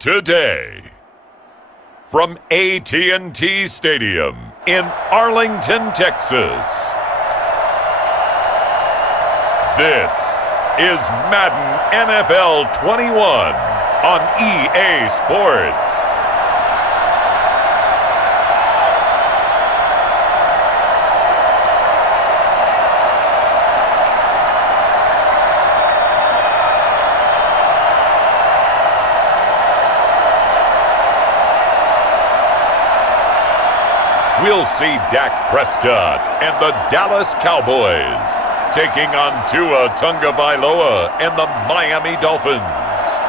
today. From AT&T Stadium in Arlington, Texas. This is Madden NFL 21 on EA Sports. We'll see Dak Prescott and the Dallas Cowboys taking on Tua Tagovailoa and the Miami Dolphins.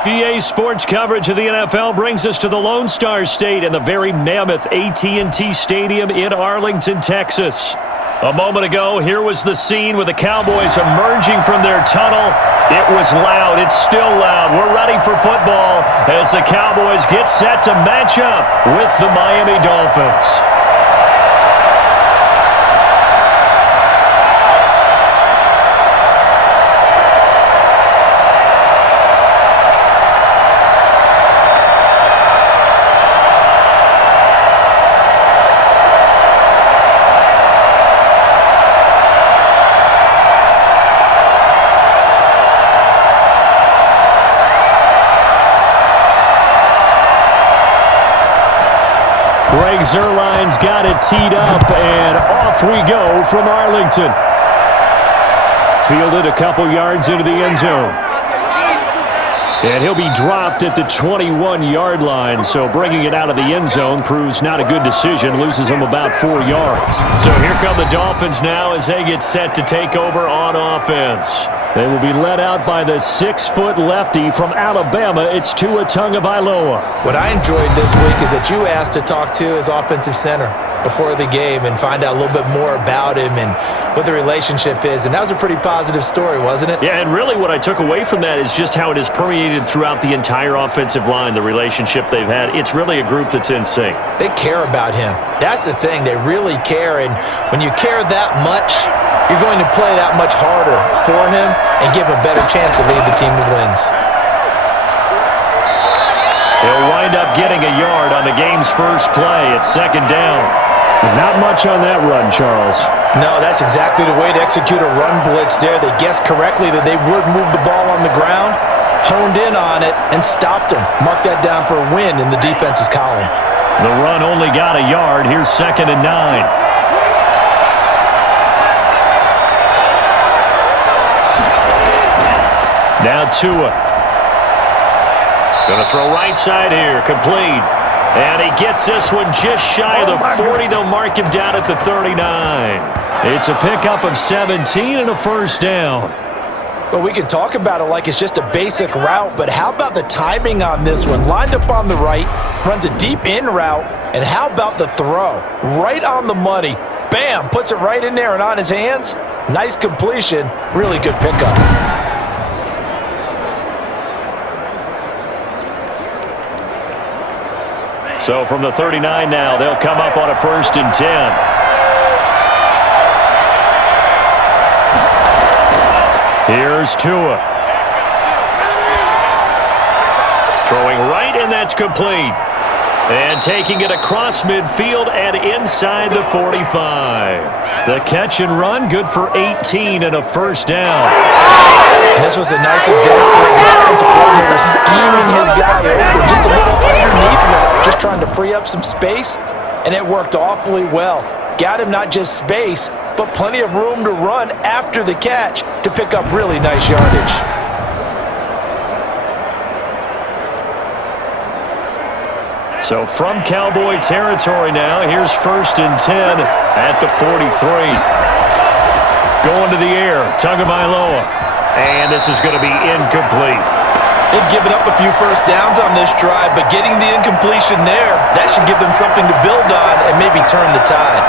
EA Sports coverage of the NFL brings us to the Lone Star State and the very mammoth AT&T Stadium in Arlington, Texas. A moment ago, here was the scene with the Cowboys emerging from their tunnel. It was loud. It's still loud. We're ready for football as the Cowboys get set to match up with the Miami Dolphins. Zerline's got it teed up, and off we go from Arlington. Fielded a couple yards into the end zone. And he'll be dropped at the 21-yard line, so bringing it out of the end zone proves not a good decision, loses him about 4 yards. So here come the Dolphins now as they get set to take over on offense. They will be led out by the 6-foot lefty from Alabama. It's Tua Tagovailoa. What I enjoyed this week is that you asked to talk to his offensive center before the game and find out a little bit more about him and what the relationship is. And that was a pretty positive story, wasn't it? Yeah, and really what I took away from that is just how it has permeated throughout the entire offensive line, the relationship they've had. It's really a group that's in sync. They care about him. That's the thing. They really care. And when you care that much, you're going to play that much harder for him and give him a better chance to lead the team to wins. He'll wind up getting a yard on the game's first play. It's second down. Not much on that run, Charles. No, that's exactly the way to execute a run blitz there. They guessed correctly that they would move the ball on the ground, honed in on it, and stopped them. Mark that down for a win in the defense's column. The run only got a yard. Here's 2nd and 9. Now Tua. Going to throw right side here. Complete. And he gets this one just shy of the 40. They'll mark him down at the 39. It's a pickup of 17 and a first down. Well, we can talk about it like it's just a basic route, but how about the timing on this one? Lined up on the right, runs a deep in route, and how about the throw? Right on the money. Bam! Puts it right in there and on his hands. Nice completion. Really good pickup. So from the 39 now, they'll come up on a 1st and 10. Here's Tua. Throwing right, and that's complete. And taking it across midfield and inside the 45. The catch and run, good for 18 and a first down. And this was a nice example of the offensive coordinator scheming his guy open just a little underneath route, just trying to free up some space, and it worked awfully well. Got him not just space, but plenty of room to run after the catch to pick up really nice yardage. So from Cowboy territory now, here's 1st and 10 at the 43. Going to the air, Tagovailoa. And this is going to be incomplete. They've given up a few first downs on this drive, but getting the incompletion there, that should give them something to build on and maybe turn the tide.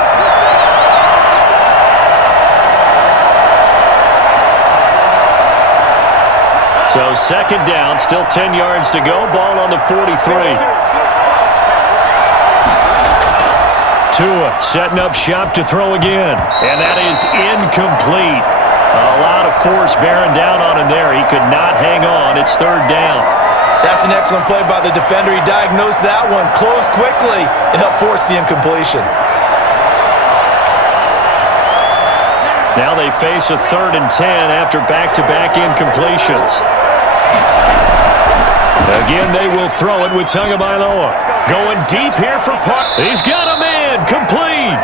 So 2nd down, still 10 yards to go. Ball on the 43. Tua setting up shop to throw again. And that is incomplete. A lot of force bearing down on him there. He could not hang on. It's 3rd down. That's an excellent play by the defender. He diagnosed that one, closed quickly, and helped force the incompletion. Now they face a 3rd and 10 after back-to-back incompletions. Again, they will throw it with Tagovailoa. Going deep here for Park. He's got a man, complete.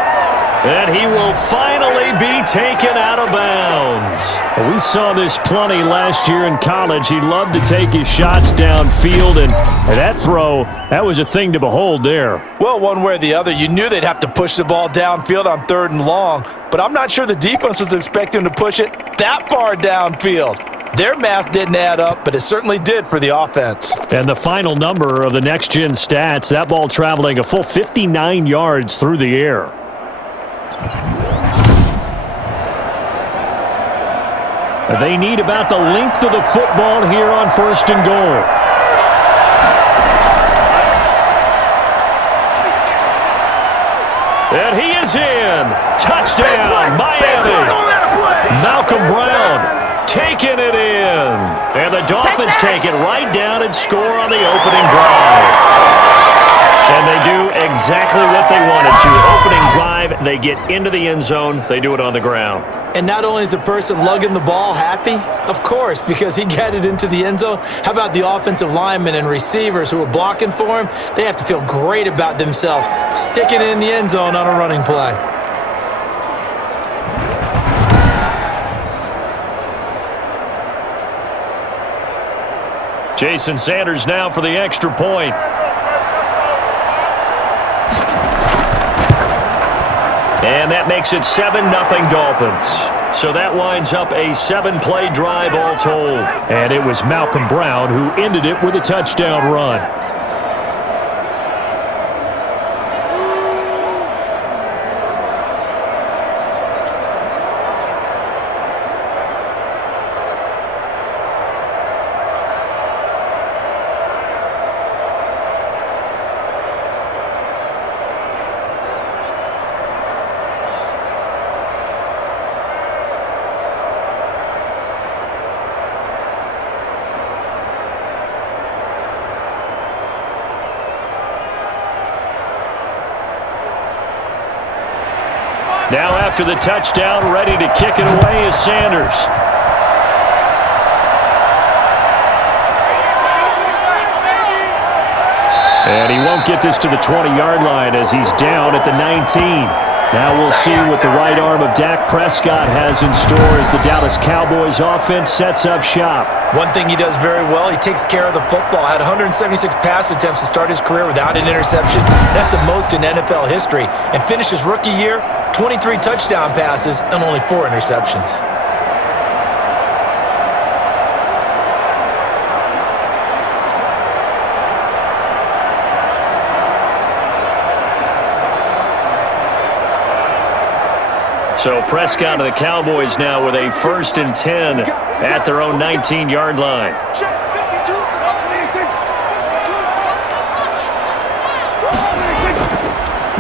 And he will finally be taken out of bounds. We saw this plenty last year in college. He loved to take his shots downfield, and that throw, that was a thing to behold there. Well, one way or the other, you knew they'd have to push the ball downfield on 3rd and long, but I'm not sure the defense was expecting to push it that far downfield. Their math didn't add up, but it certainly did for the offense. And the final number of the next-gen stats, that ball traveling a full 59 yards through the air. They need about the length of the football here on 1st and goal. And he is in. Touchdown, Miami. Malcolm Brown taking it in. And the Dolphins take it right down and score on the opening drive. And they do exactly what they wanted to. Opening drive, they get into the end zone. They do it on the ground. And not only is the person lugging the ball happy, of course, because he got it into the end zone. How about the offensive linemen and receivers who are blocking for him? They have to feel great about themselves, sticking it in the end zone on a running play. Jason Sanders now for the extra point. And that makes it 7-0 Dolphins. So that winds up a 7-play drive all told. And it was Malcolm Brown who ended it with a touchdown run. Now after the touchdown, ready to kick it away is Sanders. And he won't get this to the 20-yard line as he's down at the 19. Now we'll see what the right arm of Dak Prescott has in store as the Dallas Cowboys offense sets up shop. One thing he does very well, he takes care of the football. Had 176 pass attempts to start his career without an interception. That's the most in NFL history. And finished his rookie year, 23 touchdown passes and only 4 interceptions. So Prescott and the Cowboys now with a 1st and 10 at their own 19-yard line.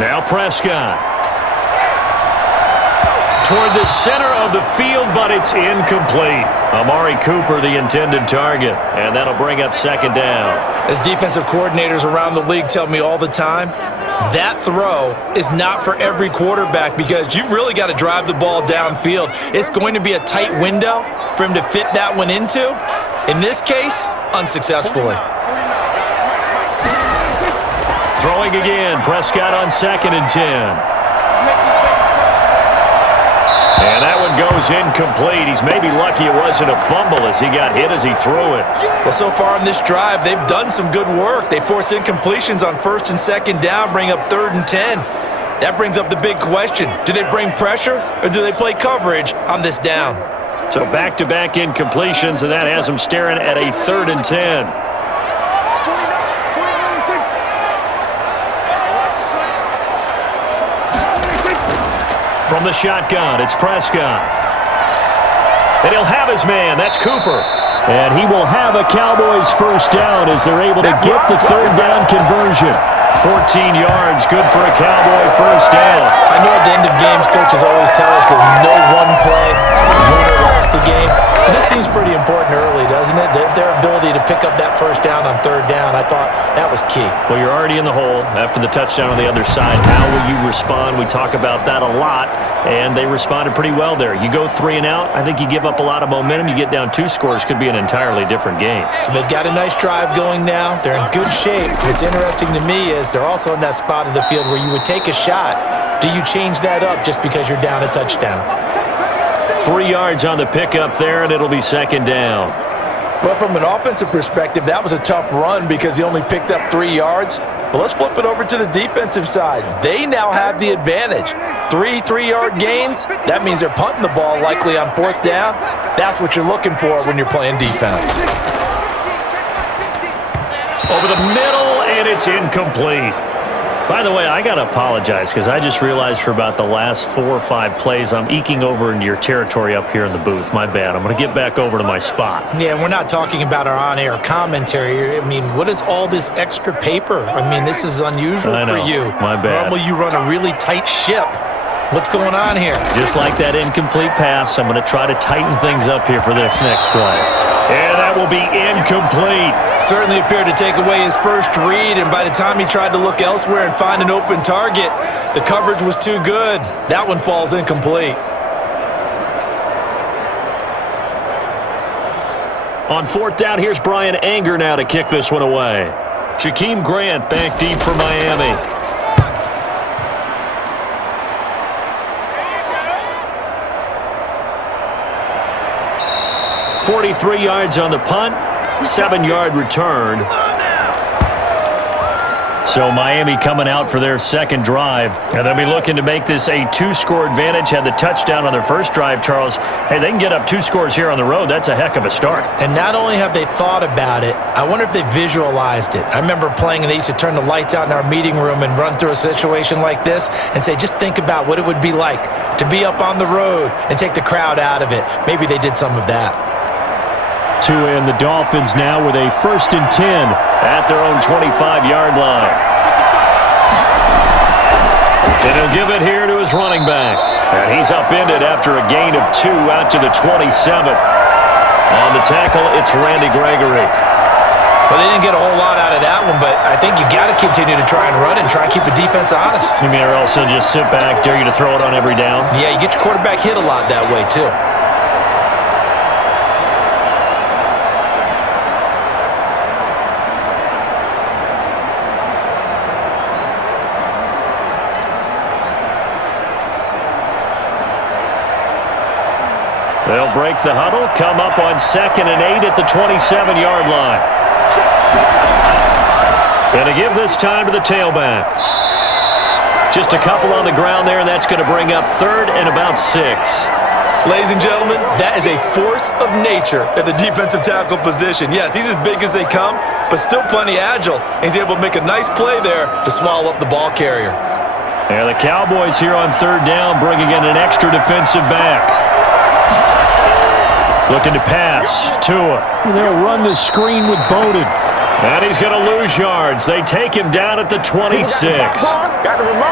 Now Prescott. Toward the center of the field, but it's incomplete. Amari Cooper, the intended target, and that'll bring up 2nd down. As defensive coordinators around the league tell me all the time, that throw is not for every quarterback because you've really got to drive the ball downfield. It's going to be a tight window for him to fit that one into. In this case, unsuccessfully. Throwing again, Prescott on 2nd and 10. And that one goes incomplete. He's maybe lucky it wasn't a fumble as he got hit as he threw it. Well, so far in this drive, they've done some good work. They force incompletions on 1st and 2nd down, bring up 3rd and 10. That brings up the big question. Do they bring pressure or do they play coverage on this down? So back-to-back incompletions, and that has them staring at a 3rd and 10. From the shotgun, it's Prescott. And he'll have his man. That's Cooper. And he will have a Cowboys 1st down as they're able to get the 3rd down conversion. 14 yards, good for a Cowboy 1st down. I know at the end of games, coaches always tell us that no one play, win or contested game. This seems pretty important early, doesn't it? Their ability to pick up that first down on third down, I thought that was key. Well, you're already in the hole after the touchdown on the other side. How will you respond? We talk about that a lot, and they responded pretty well there. You go 3 and out, I think you give up a lot of momentum. You get down 2 scores, could be an entirely different game. So they've got a nice drive going now. They're in good shape. What's interesting to me is they're also in that spot of the field where you would take a shot. Do you change that up just because you're down a touchdown? 3 yards on the pickup there, and it'll be second down. Well, from an offensive perspective, that was a tough run because he only picked up 3 yards. But let's flip it over to the defensive side. They now have the advantage. 3 3-yard gains, that means they're punting the ball likely on fourth down. That's what you're looking for when you're playing defense. Over the middle, and it's incomplete. By the way, I got to apologize because I just realized for about the last 4 or 5 plays, I'm eking over into your territory up here in the booth. My bad. I'm going to get back over to my spot. Yeah, we're not talking about our on-air commentary. I mean, what is all this extra paper? I mean, this is unusual for you. My bad. Normally you run a really tight ship. What's going on here? Just like that incomplete pass, I'm going to try to tighten things up here for this next play. And that will be incomplete. Certainly appeared to take away his first read, and by the time he tried to look elsewhere and find an open target, the coverage was too good. That one falls incomplete. On fourth down, here's Brian Anger now to kick this one away. Jakeem Grant back deep for Miami. 43 yards on the punt, 7-yard return. So Miami coming out for their second drive, and they'll be looking to make this a 2-score advantage. Had the touchdown on their first drive, Charles. Hey, they can get up 2 scores here on the road. That's a heck of a start. And not only have they thought about it, I wonder if they visualized it. I remember playing, and they used to turn the lights out in our meeting room and run through a situation like this and say, just think about what it would be like to be up on the road and take the crowd out of it. Maybe they did some of that. And the Dolphins now with a 1st and 10 at their own 25-yard line. And he'll give it here to his running back. And he's upended after a gain of 2 out to the 27. On the tackle, it's Randy Gregory. Well, they didn't get a whole lot out of that one, but I think you got to continue to try and run and try and keep the defense honest. You mean, or also just sit back, dare you to throw it on every down? Yeah, you get your quarterback hit a lot that way, too. They'll break the huddle, come up on 2nd and 8 at the 27-yard line. Going to give this time to the tailback. Just a couple on the ground there, and that's going to bring up 3rd and about 6. Ladies and gentlemen, that is a force of nature at the defensive tackle position. Yes, he's as big as they come, but still plenty agile. He's able to make a nice play there to swallow up the ball carrier. And the Cowboys here on 3rd down, bringing in an extra defensive back. Looking to pass. Tua. They'll run the screen with Bowden. And he's going to lose yards. They take him down at the 26.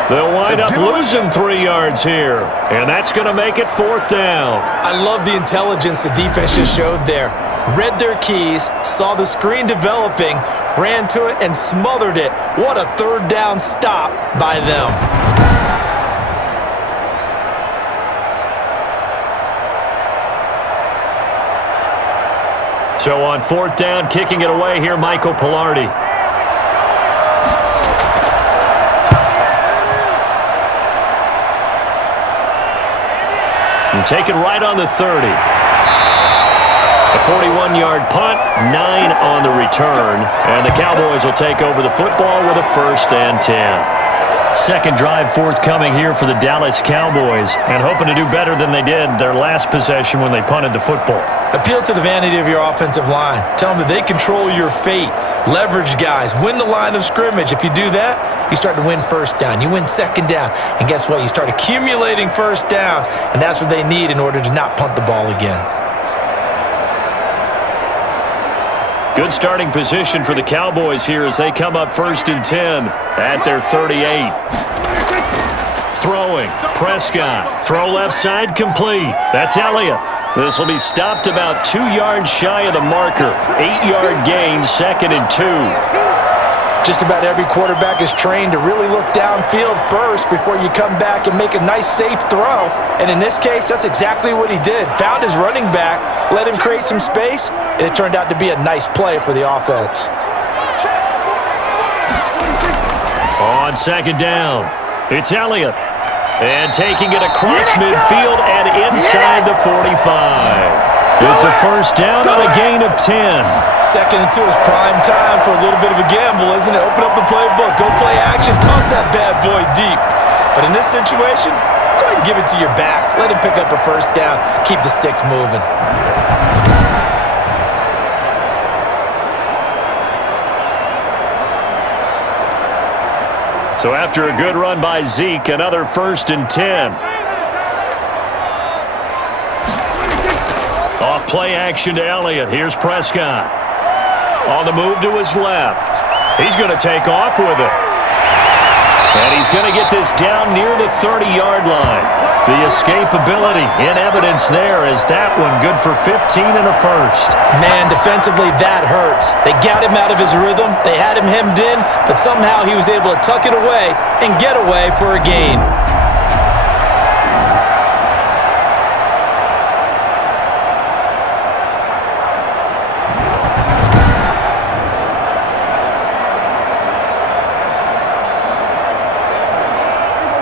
They'll wind up losing 3 yards here. And that's going to make it 4th down. I love the intelligence the defense just showed there. Read their keys, saw the screen developing, ran to it, and smothered it. What a 3rd down stop by them. So on 4th down, kicking it away here, Michael Pilardi. And taken right on the 30. A 41-yard punt, 9 on the return. And the Cowboys will take over the football with a 1st and 10. Second drive forthcoming here for the Dallas Cowboys, and hoping to do better than they did their last possession when they punted the football. Appeal to the vanity of your offensive line. Tell them that they control your fate. Leverage guys. Win the line of scrimmage. If you do that, you start to win 1st down. You win 2nd down. And guess what? You start accumulating 1st downs, and that's what they need in order to not punt the ball again. Good starting position for the Cowboys here as they come up 1st and 10 at their 38. Throwing, Prescott. Throw left side, complete. That's Elliott. This will be stopped about 2 yards shy of the marker. 8-yard gain, 2nd and 2. Just about every quarterback is trained to really look downfield first before you come back and make a nice, safe throw. And in this case, that's exactly what he did. Found his running back, let him create some space, and it turned out to be a nice play for the offense. On 2nd down, it's Elliott. And taking it across midfield and inside the 45. It's a 1st down on a gain of 10. 2nd and 2 is prime time for a little bit of a gamble, isn't it? Open up the playbook, go play action, toss that bad boy deep. But in this situation, go ahead and give it to your back. Let him pick up a 1st down, keep the sticks moving. So after a good run by Zeke, another 1st and 10. Off play action to Elliott. Here's Prescott. On the move to his left. He's going to take off with it. And he's going to get this down near the 30-yard line. The escapability in evidence there as that one good for 15 and a 1st. Man, defensively, that hurts. They got him out of his rhythm. They had him hemmed in, but somehow he was able to tuck it away and get away for a gain.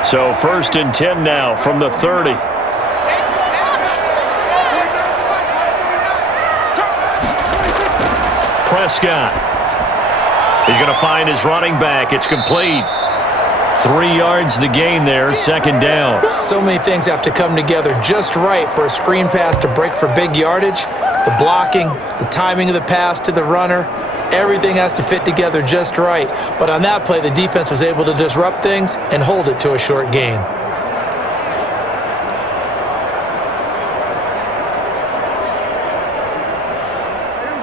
So 1st and 10 now from the 30. Prescott. He's going to find his running back. It's complete. 3 yards the gain there, 2nd down. So many things have to come together just right for a screen pass to break for big yardage. The blocking, the timing of the pass to the runner, everything has to fit together just right. But on that play, the defense was able to disrupt things and hold it to a short gain.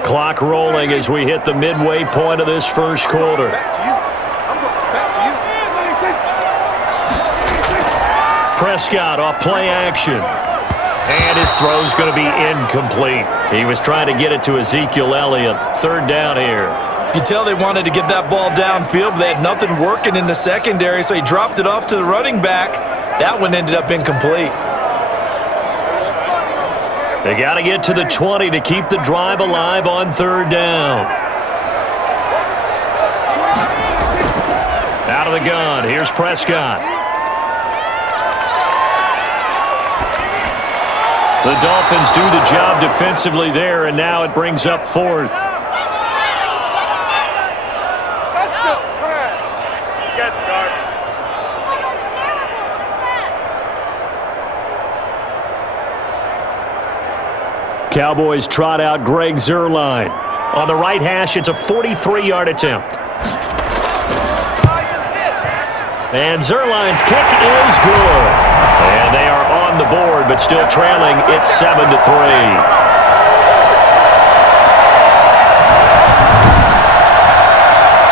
Clock rolling as we hit the midway point of this 1st quarter. Prescott off play action. And his throw's going to be incomplete. He was trying to get it to Ezekiel Elliott. 3rd down here. You can tell they wanted to get that ball downfield, but they had nothing working in the secondary, so he dropped it off to the running back. That one ended up incomplete. They got to get to the 20 to keep the drive alive on 3rd down. Out of the gun, here's Prescott. The Dolphins do the job defensively there, and now it brings up 4th. Cowboys trot out Greg Zuerlein. On the right hash, it's a 43-yard attempt. And Zuerlein's kick is good. And they are on the board, but still trailing. It's 7-3.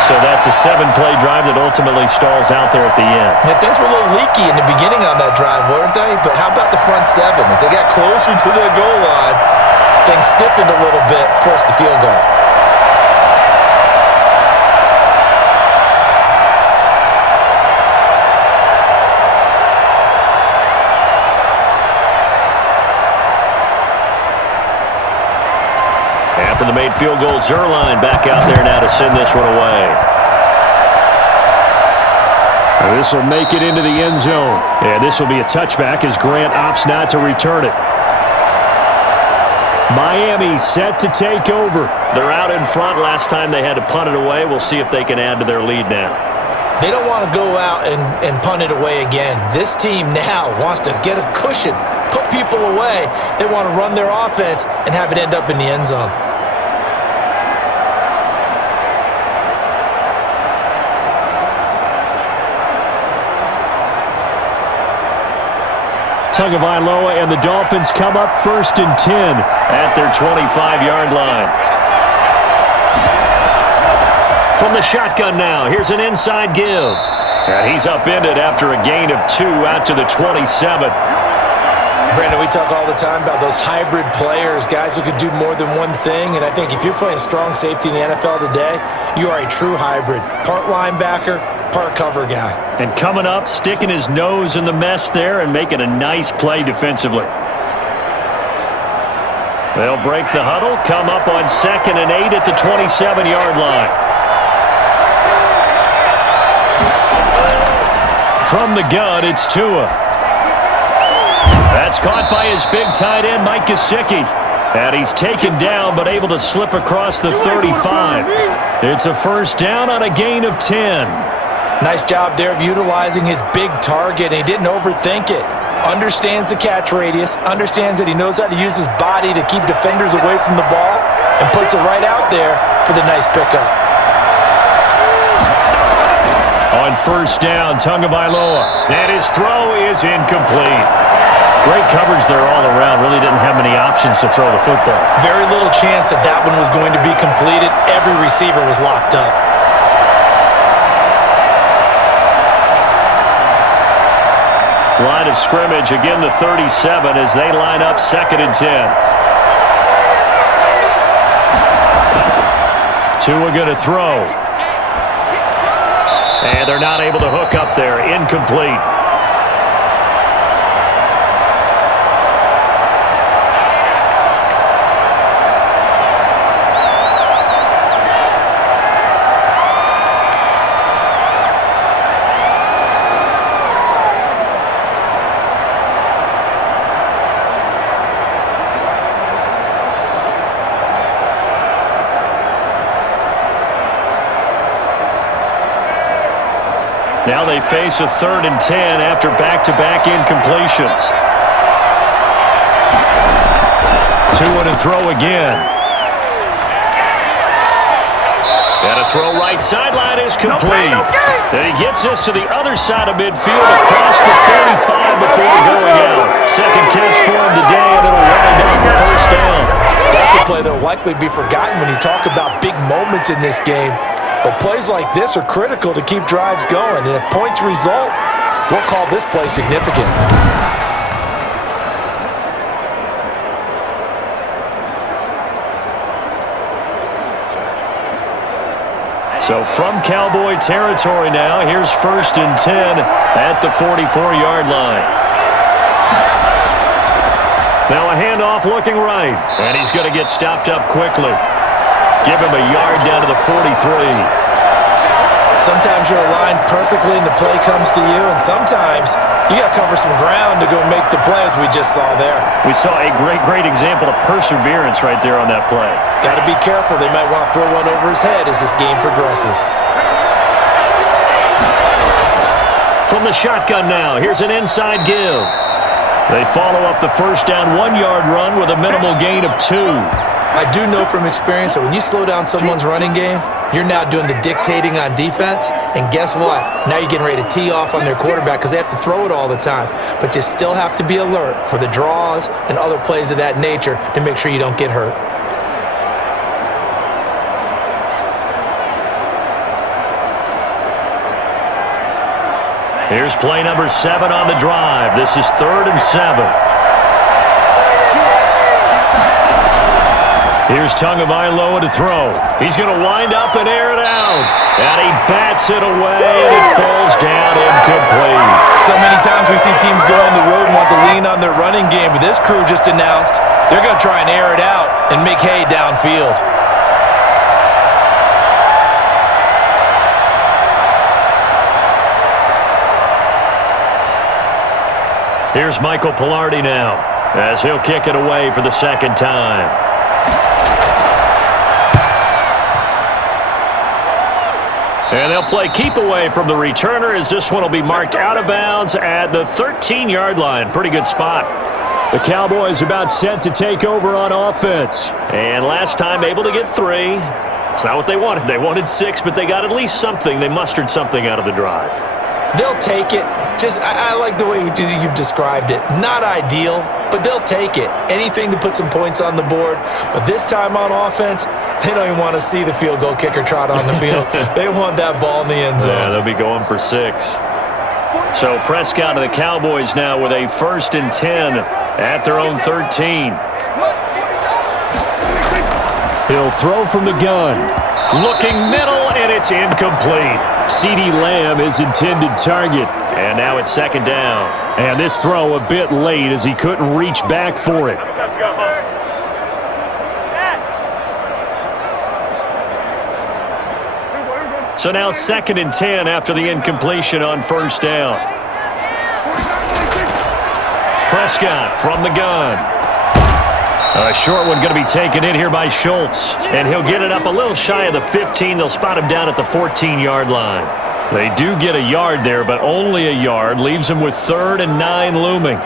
So that's a 7-play drive that ultimately stalls out there at the end. Yeah, things were a little leaky in the beginning on that drive, weren't they? But how about the front 7? As they got closer to the goal line, things stiffened a little bit, forced the field goal. After the made field goal, Zuerlein back out there now to send this one away. This will make it into the end zone. And this will be a touchback as Grant opts not to return it. Miami set to take over. They're out in front. Last time they had to punt it away. We'll see if they can add to their lead now. They don't want to go out and punt it away again. This team now wants to get a cushion, put people away. They want to run their offense and have it end up in the end zone. Tagovailoa and the Dolphins come up 1st and 10 at their 25-yard line. From the shotgun now, here's an inside give. And he's upended after a gain of 2 out to the 27. Brandon, we talk all the time about those hybrid players, guys who could do more than one thing, and I think if you're playing strong safety in the NFL today, you are a true hybrid. Part linebacker, part cover guy. And coming up, sticking his nose in the mess there and making a nice play defensively. They'll break the huddle, come up on 2nd and 8 at the 27-yard line. From the gun, it's Tua. That's caught by his big tight end, Mike Gesicki. And he's taken down, but able to slip across the 35. It's a first down on a gain of 10. Nice job there of utilizing his big target, and he didn't overthink it. Understands the catch radius, understands that he knows how to use his body to keep defenders away from the ball, and puts it right out there for the nice pickup. On first down, Tagovailoa. And his throw is incomplete. Great coverage there all around. Really didn't have many options to throw the football. Very little chance that that one was going to be completed. Every receiver was locked up. Line of scrimmage, again the 37 as they line up 2nd and 10. Tua going to throw. And they're not able to hook up there. Incomplete. Now they face a 3rd and 10 after back-to-back incompletions. Tua to throw again. And a throw right sideline is complete. And he gets this to the other side of midfield across the 35 before going out. Second catch for him today, and it'll wind up the first down. That's a play that will likely be forgotten when you talk about big moments in this game. But plays like this are critical to keep drives going. And if points result, we'll call this play significant. So from Cowboy territory now, here's 1st and 10 at the 44-yard line. Now a handoff looking right. And he's going to get stopped up quickly. Give him a yard down to the 43. Sometimes you're aligned perfectly and the play comes to you, and sometimes you got to cover some ground to go make the play, as we just saw there. We saw a great example of perseverance right there on that play. Got to be careful. They might want to throw one over his head as this game progresses. From the shotgun now, here's an inside give. They follow up the first down 1-yard run with a minimal gain of 2. I do know from experience that when you slow down someone's running game, you're now doing the dictating on defense, and guess what? Now you're getting ready to tee off on their quarterback because they have to throw it all the time. But you still have to be alert for the draws and other plays of that nature to make sure you don't get hurt. Here's play number 7 on the drive. This is 3rd and 7. Here's Tagovailoa to throw. He's going to wind up and air it out. And he bats it away, and it falls down incomplete. So many times we see teams go on the road and want to lean on their running game, but this crew just announced they're going to try and air it out and make hay downfield. Here's Michael Pilardi now as he'll kick it away for the 2nd time. And they'll play keep away from the returner as this one will be marked out of bounds at the 13-yard line. Pretty good spot. The Cowboys about set to take over on offense. And last time able to get 3. It's not what they wanted. They wanted 6, but they got at least something. They mustered something out of the drive. They'll take it. I like the way you've described it. Not ideal, but they'll take it. Anything to put some points on the board. But this time on offense, they don't even want to see the field goal kicker trot on the field. They want that ball in the end zone. Yeah, they'll be going for 6. So Prescott of the Cowboys now with a 1st and 10 at their own 13. He'll throw from the gun. Looking middle, and it's incomplete. CeeDee Lamb is intended target. And now it's second down. And this throw a bit late as he couldn't reach back for it. So now 2nd and 10 after the incompletion on first down. Prescott from the gun. A short one going to be taken in here by Schultz. And he'll get it up a little shy of the 15. They'll spot him down at the 14-yard line. They do get a yard there, but only a yard. Leaves him with 3rd and 9 looming.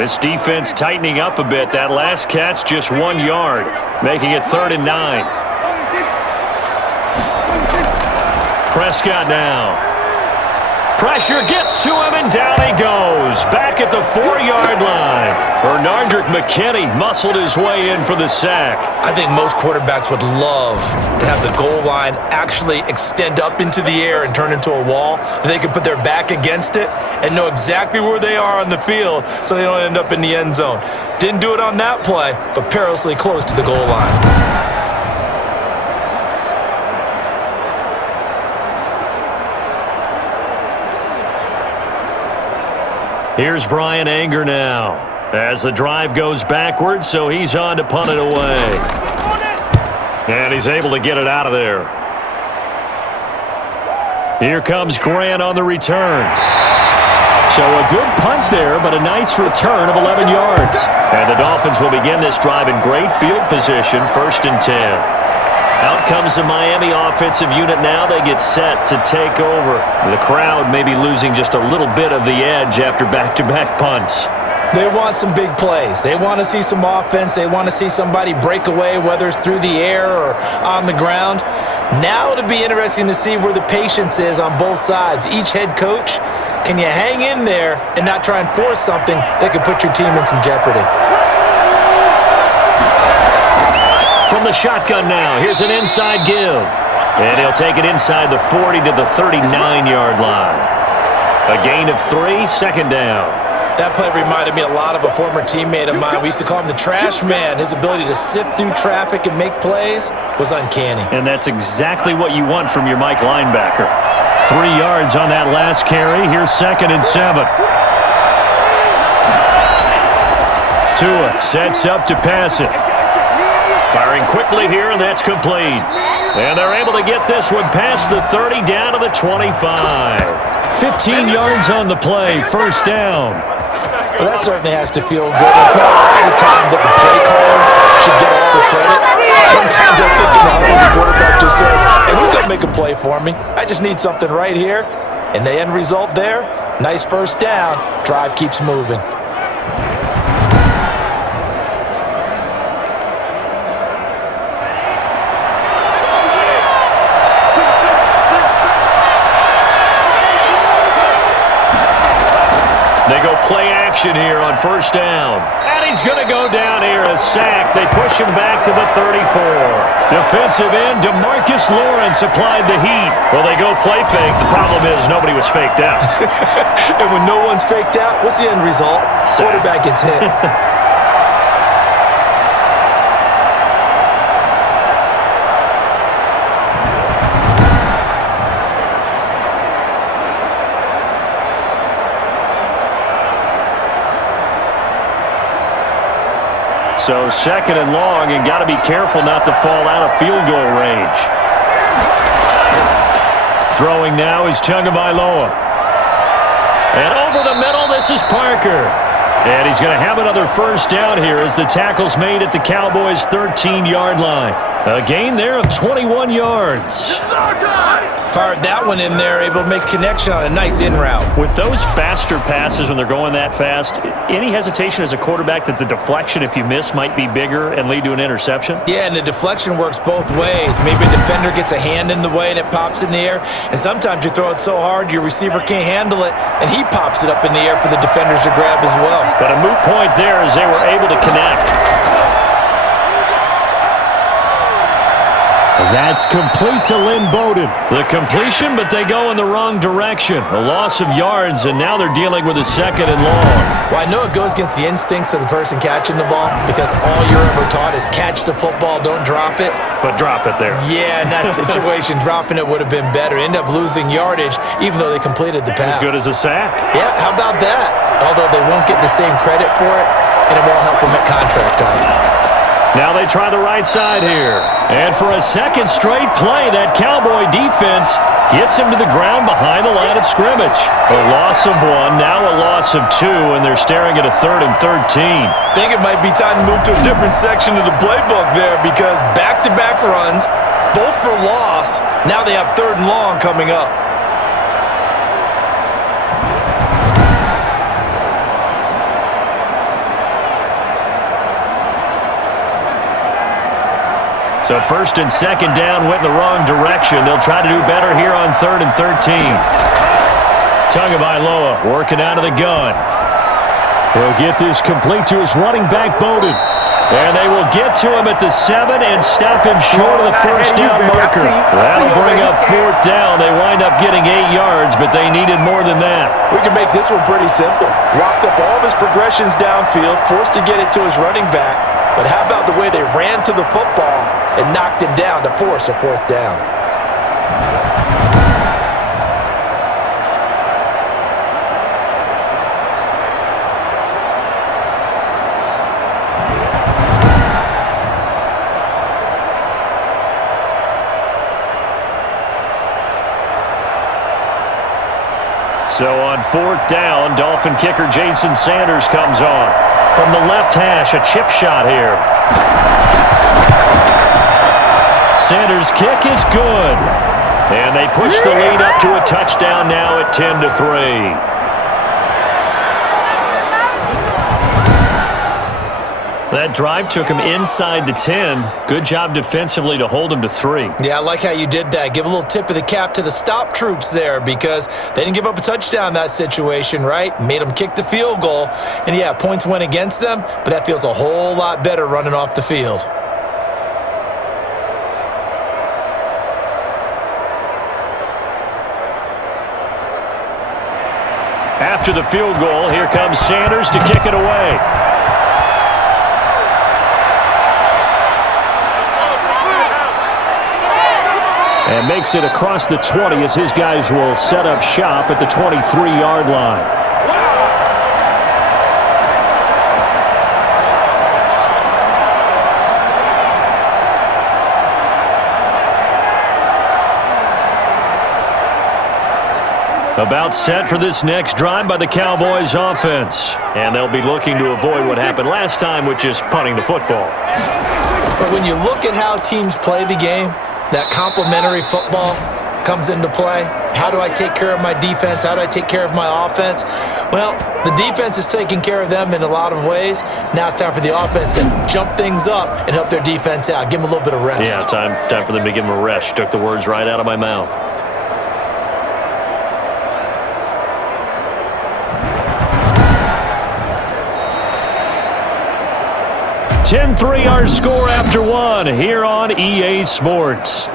This defense tightening up a bit. That last catch, just 1 yard, making it 3rd and 9. Prescott now. Pressure gets to him, and down he goes. Back at the 4-yard line. Bernardrick McKinney muscled his way in for the sack. I think most quarterbacks would love to have the goal line actually extend up into the air and turn into a wall. They could put their back against it and know exactly where they are on the field so they don't end up in the end zone. Didn't do it on that play, but perilously close to the goal line. Here's Brian Anger now as the drive goes backwards, so he's on to punt it away. And he's able to get it out of there. Here comes Grant on the return. So a good punt there, but a nice return of 11 yards. And the Dolphins will begin this drive in great field position, 1st and 10. Out comes the Miami offensive unit now. They get set to take over. The crowd may be losing just a little bit of the edge after back-to-back punts. They want some big plays. They want to see some offense. They want to see somebody break away, whether it's through the air or on the ground. Now it'll be interesting to see where the patience is on both sides. Each head coach, can you hang in there and not try and force something that could put your team in some jeopardy? From the shotgun now, here's an inside give. And he'll take it inside the 40 to the 39-yard line. A gain of 3, 2nd down. That play reminded me a lot of a former teammate of mine. We used to call him the trash man. His ability to sift through traffic and make plays was uncanny. And that's exactly what you want from your Mike linebacker. 3 yards on that last carry. Here's 2nd and 7. Tua sets up to pass it. Firing quickly here, and that's complete. And they're able to get this one past the 30 down to the 25. 15 yards on the play, 1st down. Well, that certainly has to feel good. It's not every time that the play caller should get all the credit. Sometimes I'm thinking the quarterback just says, hey, who's going to make a play for me? I just need something right here. And the end result there, nice 1st down. Drive keeps moving. They go play action here on 1st down. And he's going to go down here, a sack. They push him back to the 34. Defensive end, DeMarcus Lawrence applied the heat. Well, they go play fake. The problem is nobody was faked out. And when no one's faked out, what's the end result? Sack. Quarterback gets hit. So 2nd and long, and got to be careful not to fall out of field goal range. Throwing now is Tagovailoa. And over the middle, this is Parker. And he's going to have another 1st down here as the tackle's made at the Cowboys' 13-yard line. A gain there of 21 yards. Fired that one in there, able to make connection on a nice in route. With those faster passes when they're going that fast, any hesitation as a quarterback that the deflection, if you miss, might be bigger and lead to an interception? Yeah, and the deflection works both ways. Maybe a defender gets a hand in the way and it pops in the air, and sometimes you throw it so hard your receiver can't handle it, and he pops it up in the air for the defenders to grab as well. But a moot point there as they were able to connect. That's complete to Lynn Bowden. The completion, but they go in the wrong direction. A loss of yards, and now they're dealing with a 2nd and long. Well, I know it goes against the instincts of the person catching the ball because all you're ever taught is catch the football, don't drop it. But drop it there. Yeah, in that situation, dropping it would have been better. End up losing yardage, even though they completed the pass. As good as a sack. Yeah, how about that? Although they won't get the same credit for it, and it won't help them at contract time. Now they try the right side here. And for a second straight play, that Cowboy defense gets him to the ground behind the line of scrimmage. A loss of 1, now a loss of 2, and they're staring at a 3rd and 13. I think it might be time to move to a different section of the playbook there because back-to-back runs, both for loss. Now they have 3rd and long coming up. So 1st and 2nd down went in the wrong direction. They'll try to do better here on 3rd and 13. Tagovailoa working out of the gun. He'll get this complete to his running back, Bowden. And they will get to him at the 7 and stop him short of the 1st down marker. That'll bring up 4th down. They wind up getting 8 yards, but they needed more than that. We can make this one pretty simple. Locked up all of his progressions downfield, forced to get it to his running back. But how about the way they ran to the football and knocked him down to force a 4th down? So on 4th down, Dolphin kicker Jason Sanders comes on. From the left hash, a chip shot here. Sanders' kick is good. And they push the lead up to a touchdown now at 10-3. That drive took him inside the 10. Good job defensively to hold him to 3. Yeah, I like how you did that. Give a little tip of the cap to the stop troops there because they didn't give up a touchdown in that situation, right? Made them kick the field goal. And, yeah, points went against them, but that feels a whole lot better running off the field. After the field goal, here comes Sanders to kick it away. And makes it across the 20 as his guys will set up shop at the 23-yard line. About set for this next drive by the Cowboys offense. And they'll be looking to avoid what happened last time, which is punting the football. But when you look at how teams play the game, that complementary football comes into play. How do I take care of my defense? How do I take care of my offense? Well, the defense is taking care of them in a lot of ways. Now it's time for the offense to jump things up and help their defense out. Give them a little bit of rest. Yeah, time for them to give them a rest. You took the words right out of my mouth. (10-3) our score after 1 here on EA Sports.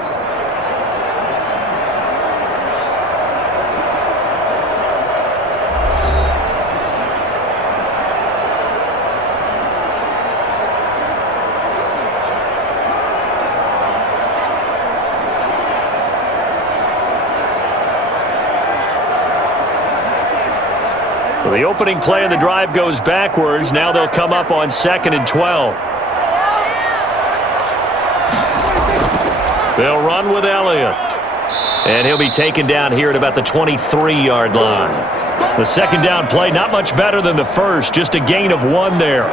So the opening play of the drive goes backwards. Now they'll come up on 2nd and 12. They'll run with Elliott. And he'll be taken down here at about the 23-yard line. The second down play, not much better than the first, just a gain of 1 there.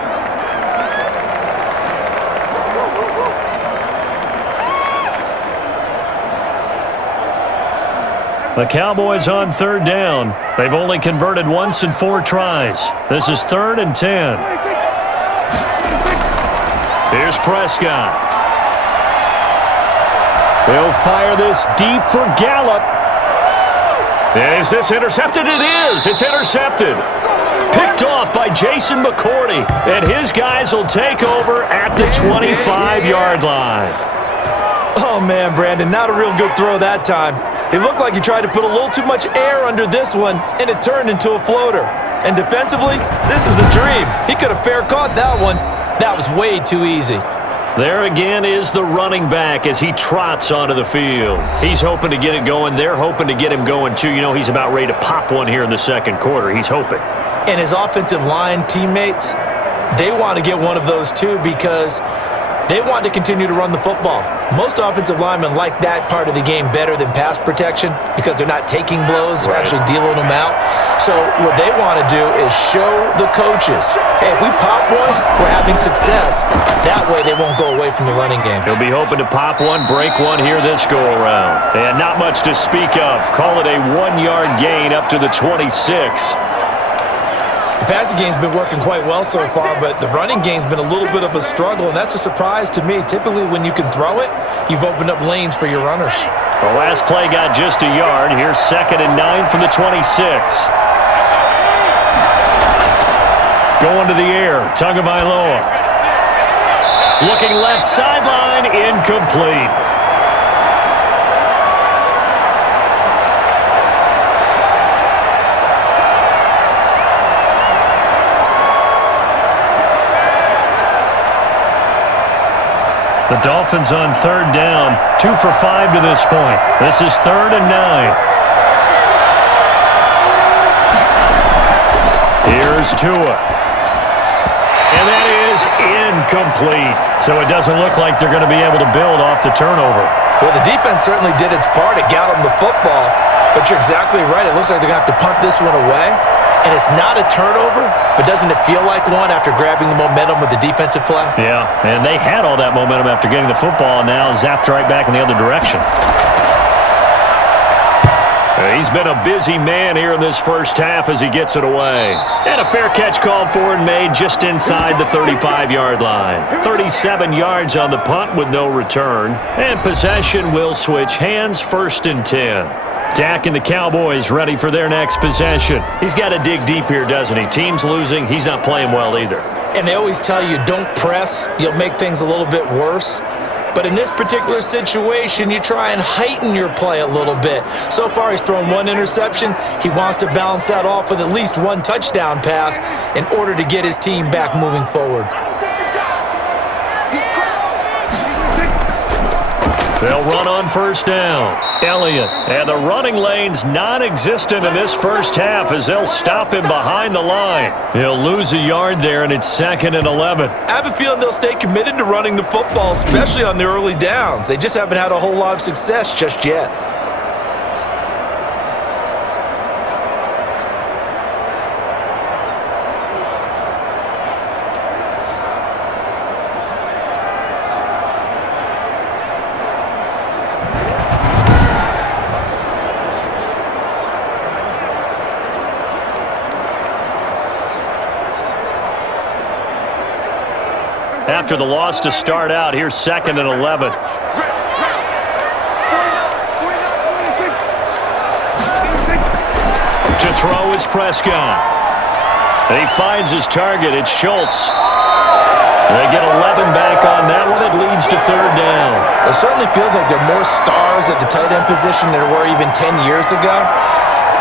The Cowboys on 3rd down. They've only converted once in 4 tries. This is 3rd and 10. Here's Prescott. He'll fire this deep for Gallup. And is this intercepted? It is. It's intercepted. Picked off by Jason McCourty. And his guys will take over at the 25-yard line. Oh, man, Brandon, not a real good throw that time. It looked like he tried to put a little too much air under this one, and it turned into a floater. And defensively, this is a dream. He could have fair caught that one. That was way too easy. There again is the running back as he trots onto the field. He's hoping to get it going. They're hoping to get him going, too. You know, he's about ready to pop one here in the second quarter. He's hoping. And his offensive line teammates, they want to get one of those, too, because they want to continue to run the football. Most offensive linemen like that part of the game better than pass protection because they're not taking blows, they're actually dealing them out. So what they want to do is show the coaches, hey, if we pop one, we're having success. That way they won't go away from the running game. He'll be hoping to pop one, break one here this go-around. And not much to speak of. Call it a 1-yard gain up to the 26. The passing game's been working quite well so far, but the running game's been a little bit of a struggle, and that's a surprise to me. Typically, when you can throw it, you've opened up lanes for your runners. The last play got just a yard. Here's 2nd and 9 from the 26. Going to the air, Tagovailoa. Looking left sideline, incomplete. The Dolphins on 3rd down, 2 for 5 to this point. This is 3rd and 9. Here's Tua. And that is incomplete. So it doesn't look like they're going to be able to build off the turnover. Well, the defense certainly did its part. It got them the football. But you're exactly right. It looks like they're going to have to punt this one away. And it's not a turnover, but doesn't it feel like one after grabbing the momentum with the defensive play? Yeah, and they had all that momentum after getting the football, and now zapped right back in the other direction. He's been a busy man here in this first half as he gets it away. And a fair catch called for and made just inside the 35-yard line. 37 yards on the punt with no return. And possession will switch hands, 1st and 10. Dak and the Cowboys ready for their next possession. He's got to dig deep here, doesn't he? Team's losing. He's not playing well either. And they always tell you, don't press. You'll make things a little bit worse. But in this particular situation, you try and heighten your play a little bit. So far, he's thrown 1 interception. He wants to balance that off with at least 1 touchdown pass in order to get his team back moving forward. They'll run on 1st down. Elliott, and the running lane's non-existent in this first half as they'll stop him behind the line. He'll lose a yard there, and it's 2nd and 11. I have a feeling they'll stay committed to running the football, especially on the early downs. They just haven't had a whole lot of success just yet. After the loss to start out, here's 2nd and 11. To throw is Prescott. And he finds his target. It's Schultz. They get 11 back on that one. It leads to 3rd down. It certainly feels like there are more stars at the tight end position than there were even 10 years ago.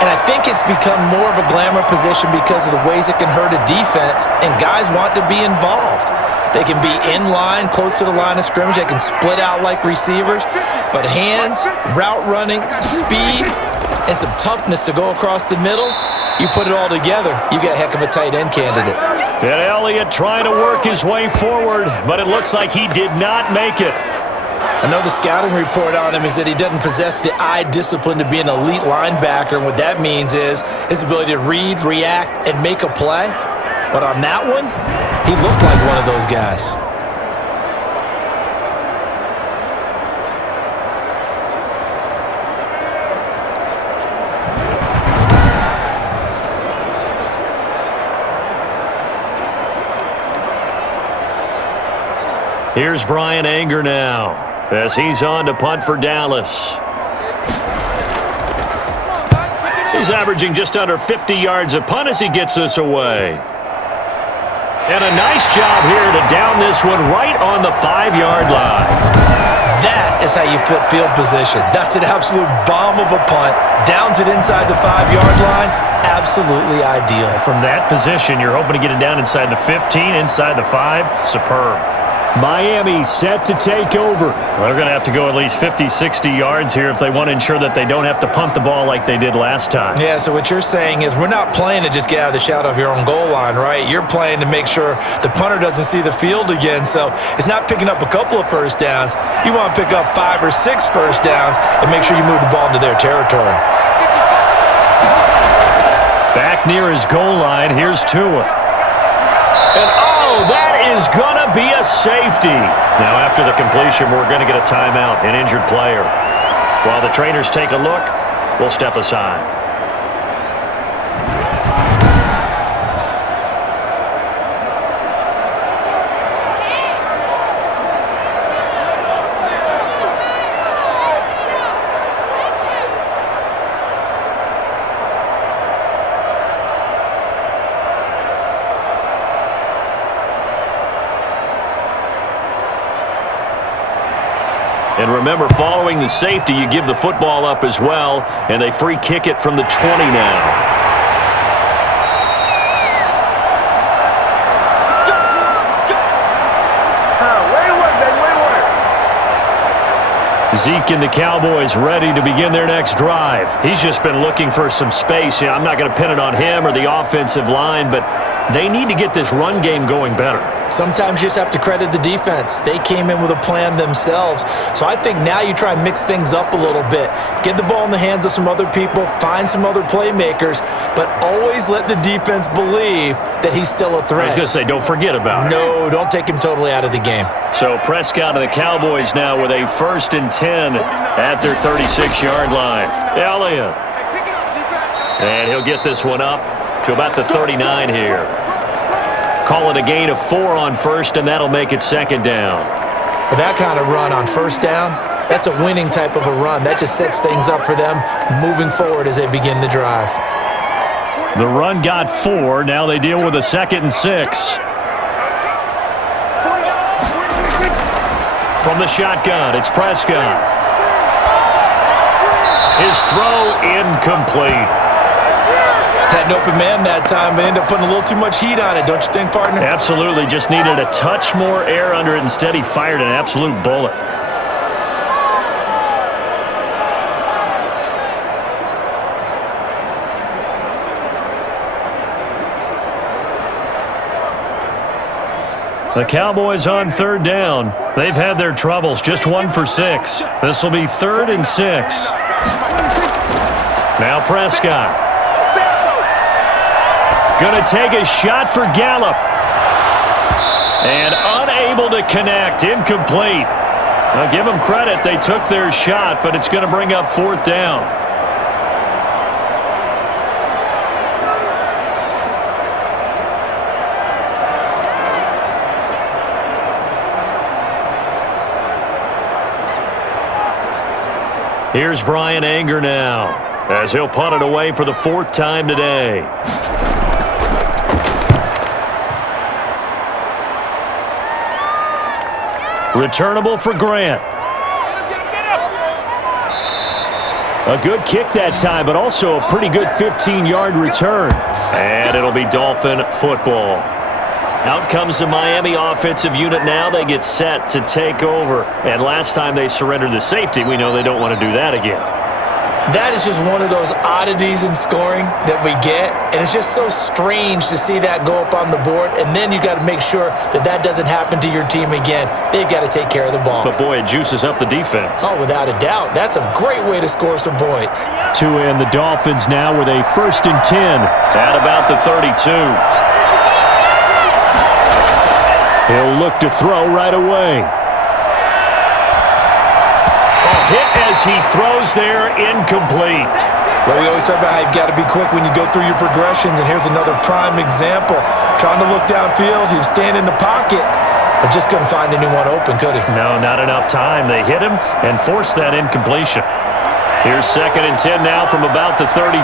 And I think it's become more of a glamour position because of the ways it can hurt a defense, and guys want to be involved. They can be in line, close to the line of scrimmage. They can split out like receivers. But hands, route running, speed, and some toughness to go across the middle, you put it all together, you got a heck of a tight end candidate. And Elliott trying to work his way forward, but it looks like he did not make it. I know the scouting report on him is that he doesn't possess the eye discipline to be an elite linebacker, and what that means is his ability to read, react, and make a play. But on that one, he looked like one of those guys. Here's Brian Anger now as he's on to punt for Dallas. He's averaging just under 50 yards a punt as he gets this away. And a nice job here to down this one right on the 5-yard line. That is how you flip field position. That's an absolute bomb of a punt. Downs it inside the 5-yard line. Absolutely ideal. From that position, you're hoping to get it down inside the 15, inside the 5. Superb. Miami set to take over. Well, they're going to have to go at least 50, 60 yards here if they want to ensure that they don't have to punt the ball like they did last time. Yeah, so what you're saying is we're not playing to just get out of the shadow of your own goal line, right? You're playing to make sure the punter doesn't see the field again. So it's not picking up a couple of first downs. You want to pick up 5 or 6 first downs and make sure you move the ball into their territory. Back near his goal line, here's Tua. And that is going to be a safety. Now, after the completion, we're going to get a timeout, an injured player. While the trainers take a look, we'll step aside. And remember, following the safety, you give the football up as well, and they free kick it from the 20 now. Zeke and the Cowboys ready to begin their next drive. He's just been looking for some space. I'm not going to pin it on him or the offensive line, but they need to get this run game going better. Sometimes you just have to credit the defense. They came in with a plan themselves. So I think now you try and mix things up a little bit. Get the ball in the hands of some other people, find some other playmakers, but always let the defense believe that he's still a threat. I was going to say, don't forget about it. No, don't take him totally out of the game. So Prescott and the Cowboys now with a 1st and 10 at their 36-yard line. Elliott. And he'll get this one up to about the 39 here. Call it a gain of 4 on 1st, and that'll make it 2nd down. With that kind of run on 1st down, that's a winning type of a run. That just sets things up for them moving forward as they begin the drive. The run got 4. Now they deal with a 2nd and 6. From the shotgun, it's Prescott. His throw incomplete. Had an open man that time, but ended up putting a little too much heat on it, don't you think, partner? Absolutely. Just needed a touch more air under it. Instead, he fired an absolute bullet. The Cowboys on 3rd down. They've had their troubles. Just 1 for 6. This will be 3rd and 6. Now Prescott. Going to take a shot for Gallup. And unable to connect. Incomplete. I'll give them credit. They took their shot, but it's going to bring up 4th down. Here's Brian Anger now, as he'll punt it away for the 4th time today. Returnable for Grant. A good kick that time, but also a pretty good 15-yard return. And it'll be Dolphin football. Out comes the Miami offensive unit now. They get set to take over. And last time they surrendered the safety, we know they don't want to do that again. That is just one of those oddities in scoring that we get, and it's just so strange to see that go up on the board, and then you got to make sure that that doesn't happen to your team again. They've got to take care of the ball. But, boy, it juices up the defense. Oh, without a doubt. That's a great way to score some points. Tua and the Dolphins now with a 1st and 10 at about the 32. He'll look to throw right away. Hit as he throws there, incomplete. Well, we always talk about how you've got to be quick when you go through your progressions, and here's another prime example. Trying to look downfield, he was standing in the pocket, but just couldn't find anyone open, could he? No, not enough time. They hit him and forced that incompletion. Here's 2nd and 10 now from about the 32.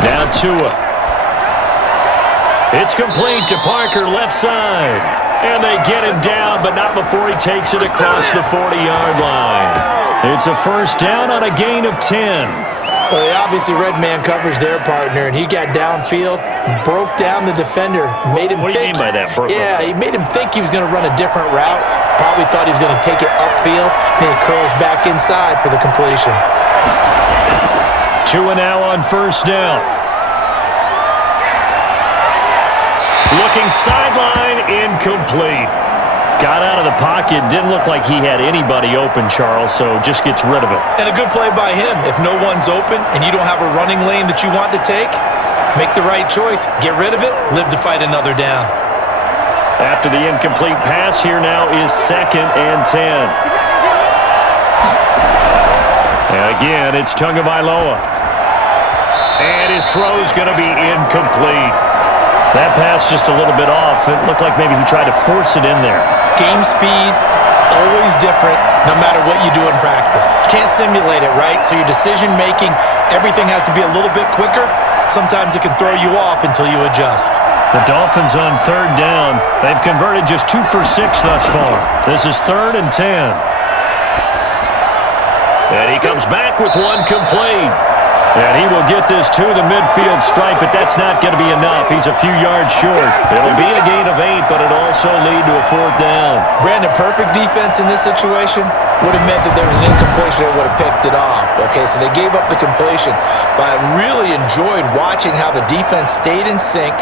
Now Tua. It's complete to Parker, left side. And they get him down, but not before he takes it across the 40-yard line. It's a first down on a gain of 10. Well, they obviously read man coverage their partner, and he got downfield, broke down the defender, made him What do you mean by that? Yeah, he made him think he was going to run a different route. Probably thought he was going to take it upfield, and he curls back inside for the completion. 2 and now on first down. Looking sideline, incomplete. Got out of the pocket, didn't look like he had anybody open, Charles, so just gets rid of it. And a good play by him. If no one's open and you don't have a running lane that you want to take, make the right choice. Get rid of it, live to fight another down. After the incomplete pass, here now is 2nd and 10. And again, it's Tagovailoa. And his throw's going to be incomplete. That pass just a little bit off. It looked like maybe he tried to force it in there. Game speed, always different, no matter what you do in practice. Can't simulate it, right? So your decision-making, everything has to be a little bit quicker. Sometimes it can throw you off until you adjust. The Dolphins on 3rd down. They've converted just 2 for 6 thus far. This is 3rd and 10. And he comes back with one complete. And he will get this to the midfield stripe, but that's not going to be enough. He's a few yards short. It'll be a gain of 8, but it'll also lead to a 4th down. Brandon, perfect defense in this situation would have meant that there was an incompletion that would have picked it off. Okay, so they gave up the completion. But I really enjoyed watching how the defense stayed in sync,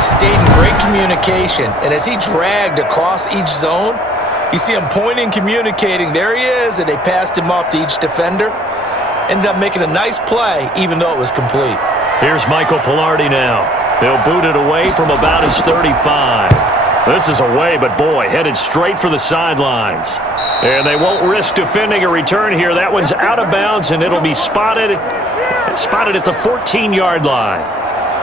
stayed in great communication. And as he dragged across each zone, you see him pointing, communicating. There he is, and they passed him off to each defender. Ended up making a nice play, even though it was complete. Here's Michael Pilardi now. He'll boot it away from about his 35. This is away, but boy, headed straight for the sidelines. And they won't risk defending a return here. That one's out of bounds, and it'll be spotted at the 14-yard line.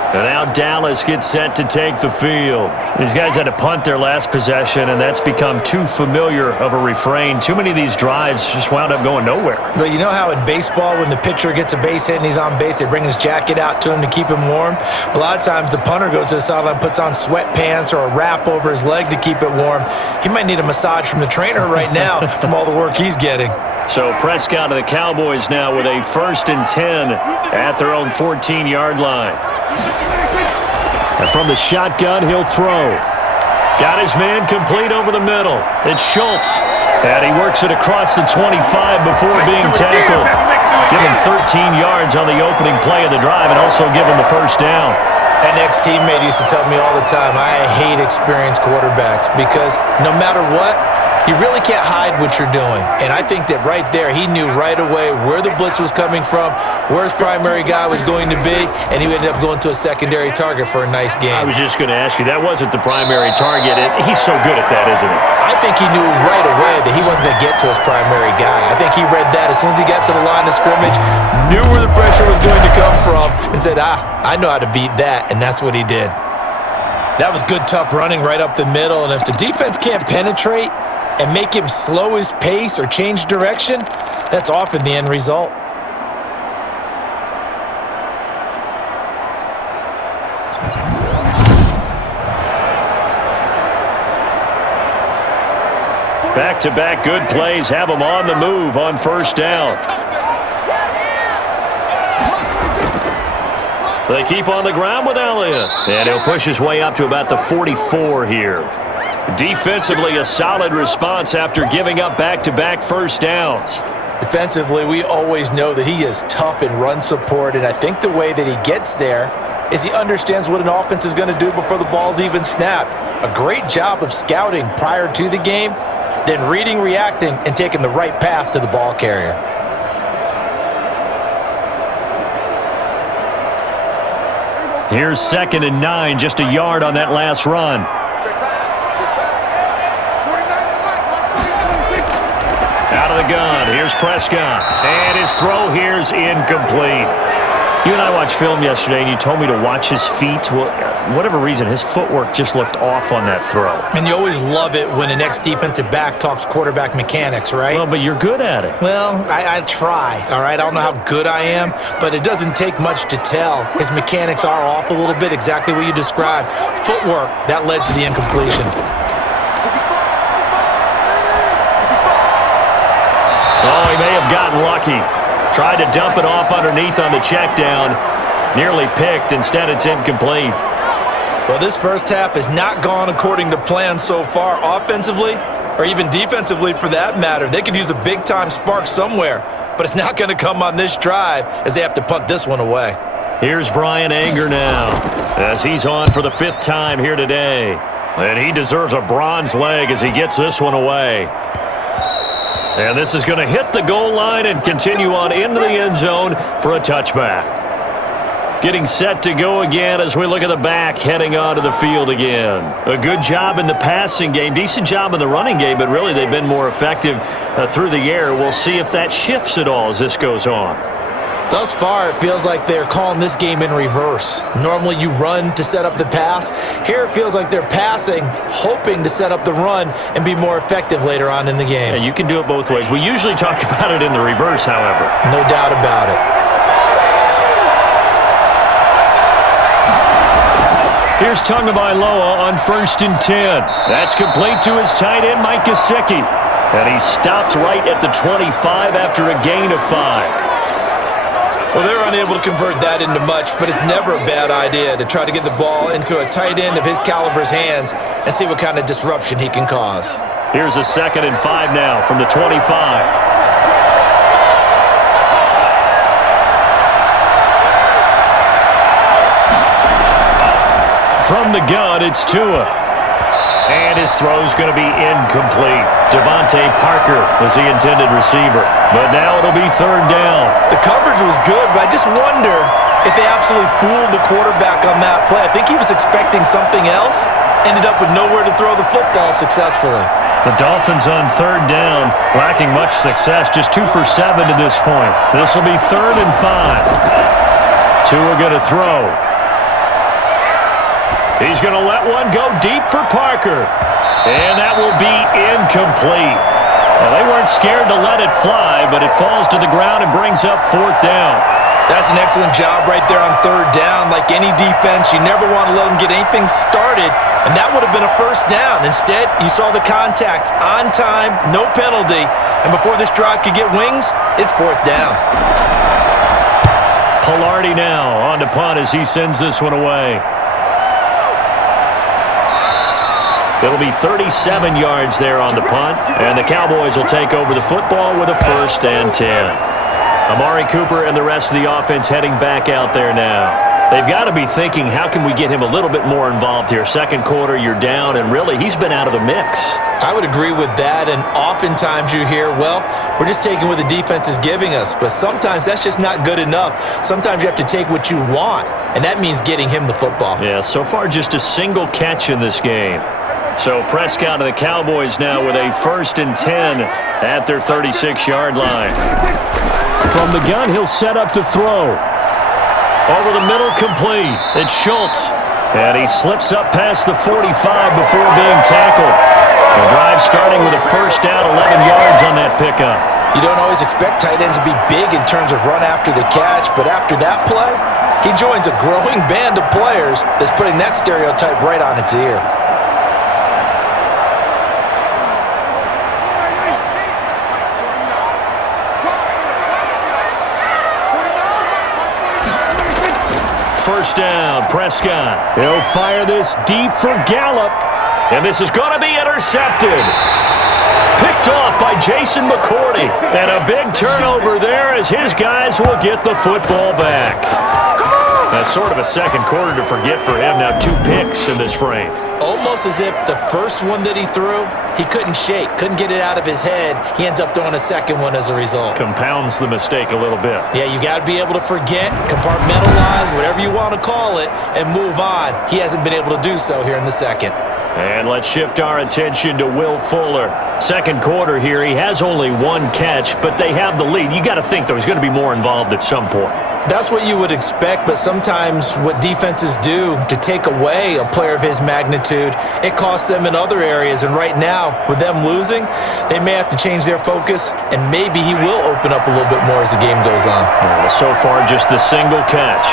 And now Dallas gets set to take the field. These guys had to punt their last possession, and that's become too familiar of a refrain. Too many of these drives just wound up going nowhere. But you know how in baseball, when the pitcher gets a base hit and he's on base, they bring his jacket out to him to keep him warm? A lot of times the punter goes to the sideline, puts on sweatpants or a wrap over his leg to keep it warm. He might need a massage from the trainer right now from all the work he's getting. So Prescott of the Cowboys now with a 1st and 10 at their own 14-yard line. And from the shotgun, he'll throw. Got his man complete over the middle. It's Schultz. And he works it across the 25 before being tackled. Give him 13 yards on the opening play of the drive and also give him the first down. An ex-teammate used to tell me all the time, I hate experienced quarterbacks because no matter what, you really can't hide what you're doing. And I think that right there, he knew right away where the blitz was coming from, where his primary guy was going to be, and he ended up going to a secondary target for a nice game. I was just going to ask you, that wasn't the primary target. He's so good at that, isn't he? I think he knew right away that he wasn't going to get to his primary guy. I think he read that as soon as he got to the line of scrimmage, knew where the pressure was going to come from, and said, I know how to beat that, and that's what he did. That was good, tough running right up the middle, and if the defense can't penetrate and make him slow his pace or change direction, that's often the end result. Back-to-back good plays have him on the move on first down. They keep on the ground with Elliott. And he'll push his way up to about the 44 here. Defensively, a solid response after giving up back-to-back first downs. Defensively, we always know that he is tough in run support, and I think the way that he gets there is he understands what an offense is going to do before the ball's even snapped. A great job of scouting prior to the game, then reading, reacting, and taking the right path to the ball carrier. Here's 2nd and 9, just a yard on that last run. Out of the gun, here's Prescott. And his throw here's incomplete. You and I watched film yesterday, and you told me to watch his feet. Well, for whatever reason, his footwork just looked off on that throw. And you always love it when an ex-defensive back talks quarterback mechanics, right? Well, but you're good at it. Well, I try, all right? I don't know how good I am, but it doesn't take much to tell. His mechanics are off a little bit, exactly what you described. Footwork, that led to the incompletion. Oh, he may have gotten lucky. Tried to dump it off underneath on the check down. Nearly picked. Instead, it's incomplete. Well, this first half has not gone according to plan so far offensively, or even defensively for that matter. They could use a big-time spark somewhere, but it's not going to come on this drive as they have to punt this one away. Here's Brian Anger now as he's on for the 5th time here today. And he deserves a bronze leg as he gets this one away. And this is going to hit the goal line and continue on into the end zone for a touchback. Getting set to go again as we look at the back heading onto the field again. A good job in the passing game, decent job in the running game, but really they've been more effective through the air. We'll see if that shifts at all as this goes on. Thus far, it feels like they're calling this game in reverse. Normally you run to set up the pass. Here it feels like they're passing, hoping to set up the run and be more effective later on in the game. And you can do it both ways. We usually talk about it in the reverse, however. No doubt about it. Here's Tagovailoa on 1st and 10. That's complete to his tight end, Mike Gesicki. And he stopped right at the 25 after a gain of 5. Well, they're unable to convert that into much, but it's never a bad idea to try to get the ball into a tight end of his caliber's hands and see what kind of disruption he can cause. Here's a 2nd and 5 now from the 25. From the gun, it's Tua. And his throw's going to be incomplete. Devontae Parker was the intended receiver. But now it'll be 3rd down. The coverage was good, but I just wonder if they absolutely fooled the quarterback on that play. I think he was expecting something else. Ended up with nowhere to throw the football successfully. The Dolphins on 3rd down, lacking much success. Just 2 for 7 to this point. This will be 3rd and 5. Tua going to throw. He's going to let one go deep for Parker. And that will be incomplete. Well, they weren't scared to let it fly, but it falls to the ground and brings up 4th down. That's an excellent job right there on 3rd down. Like any defense, you never want to let them get anything started, and that would have been a 1st down. Instead, you saw the contact on time, no penalty, and before this drive could get wings, it's 4th down. Pilardi now on to punt as he sends this one away. It'll be 37 yards there on the punt, and the Cowboys will take over the football with a 1st and 10. Amari Cooper and the rest of the offense heading back out there now. They've got to be thinking, how can we get him a little bit more involved here? 2nd quarter, you're down, and really, he's been out of the mix. I would agree with that, and oftentimes you hear, well, we're just taking what the defense is giving us, but sometimes that's just not good enough. Sometimes you have to take what you want, and that means getting him the football. Yeah, so far just a single catch in this game. So Prescott and the Cowboys now with a 1st and 10 at their 36-yard line. From the gun, he'll set up to throw. Over the middle, complete. It's Schultz. And he slips up past the 45 before being tackled. The drive starting with a 1st down, 11 yards on that pickup. You don't always expect tight ends to be big in terms of run after the catch, but after that play, he joins a growing band of players that's putting that stereotype right on its ear. First down, Prescott. He'll fire this deep for Gallup. And this is going to be intercepted. Picked off by Jason McCourty. And a big turnover there as his guys will get the football back. That's sort of a 2nd quarter to forget for him. Now 2 picks in this frame. Almost as if the first one that he threw, he couldn't shake, couldn't get it out of his head. He ends up throwing a 2nd one as a result. Compounds the mistake a little bit. Yeah, you got to be able to forget, compartmentalize, whatever you want to call it, and move on. He hasn't been able to do so here in the 2nd. And let's shift our attention to Will Fuller. 2nd quarter here, he has only 1 catch, but they have the lead. You got to think, though, he's going to be more involved at some point. That's what you would expect, but sometimes what defenses do to take away a player of his magnitude, it costs them in other areas. And right now, with them losing, they may have to change their focus, and maybe he will open up a little bit more as the game goes on. Well, so far, just the single catch.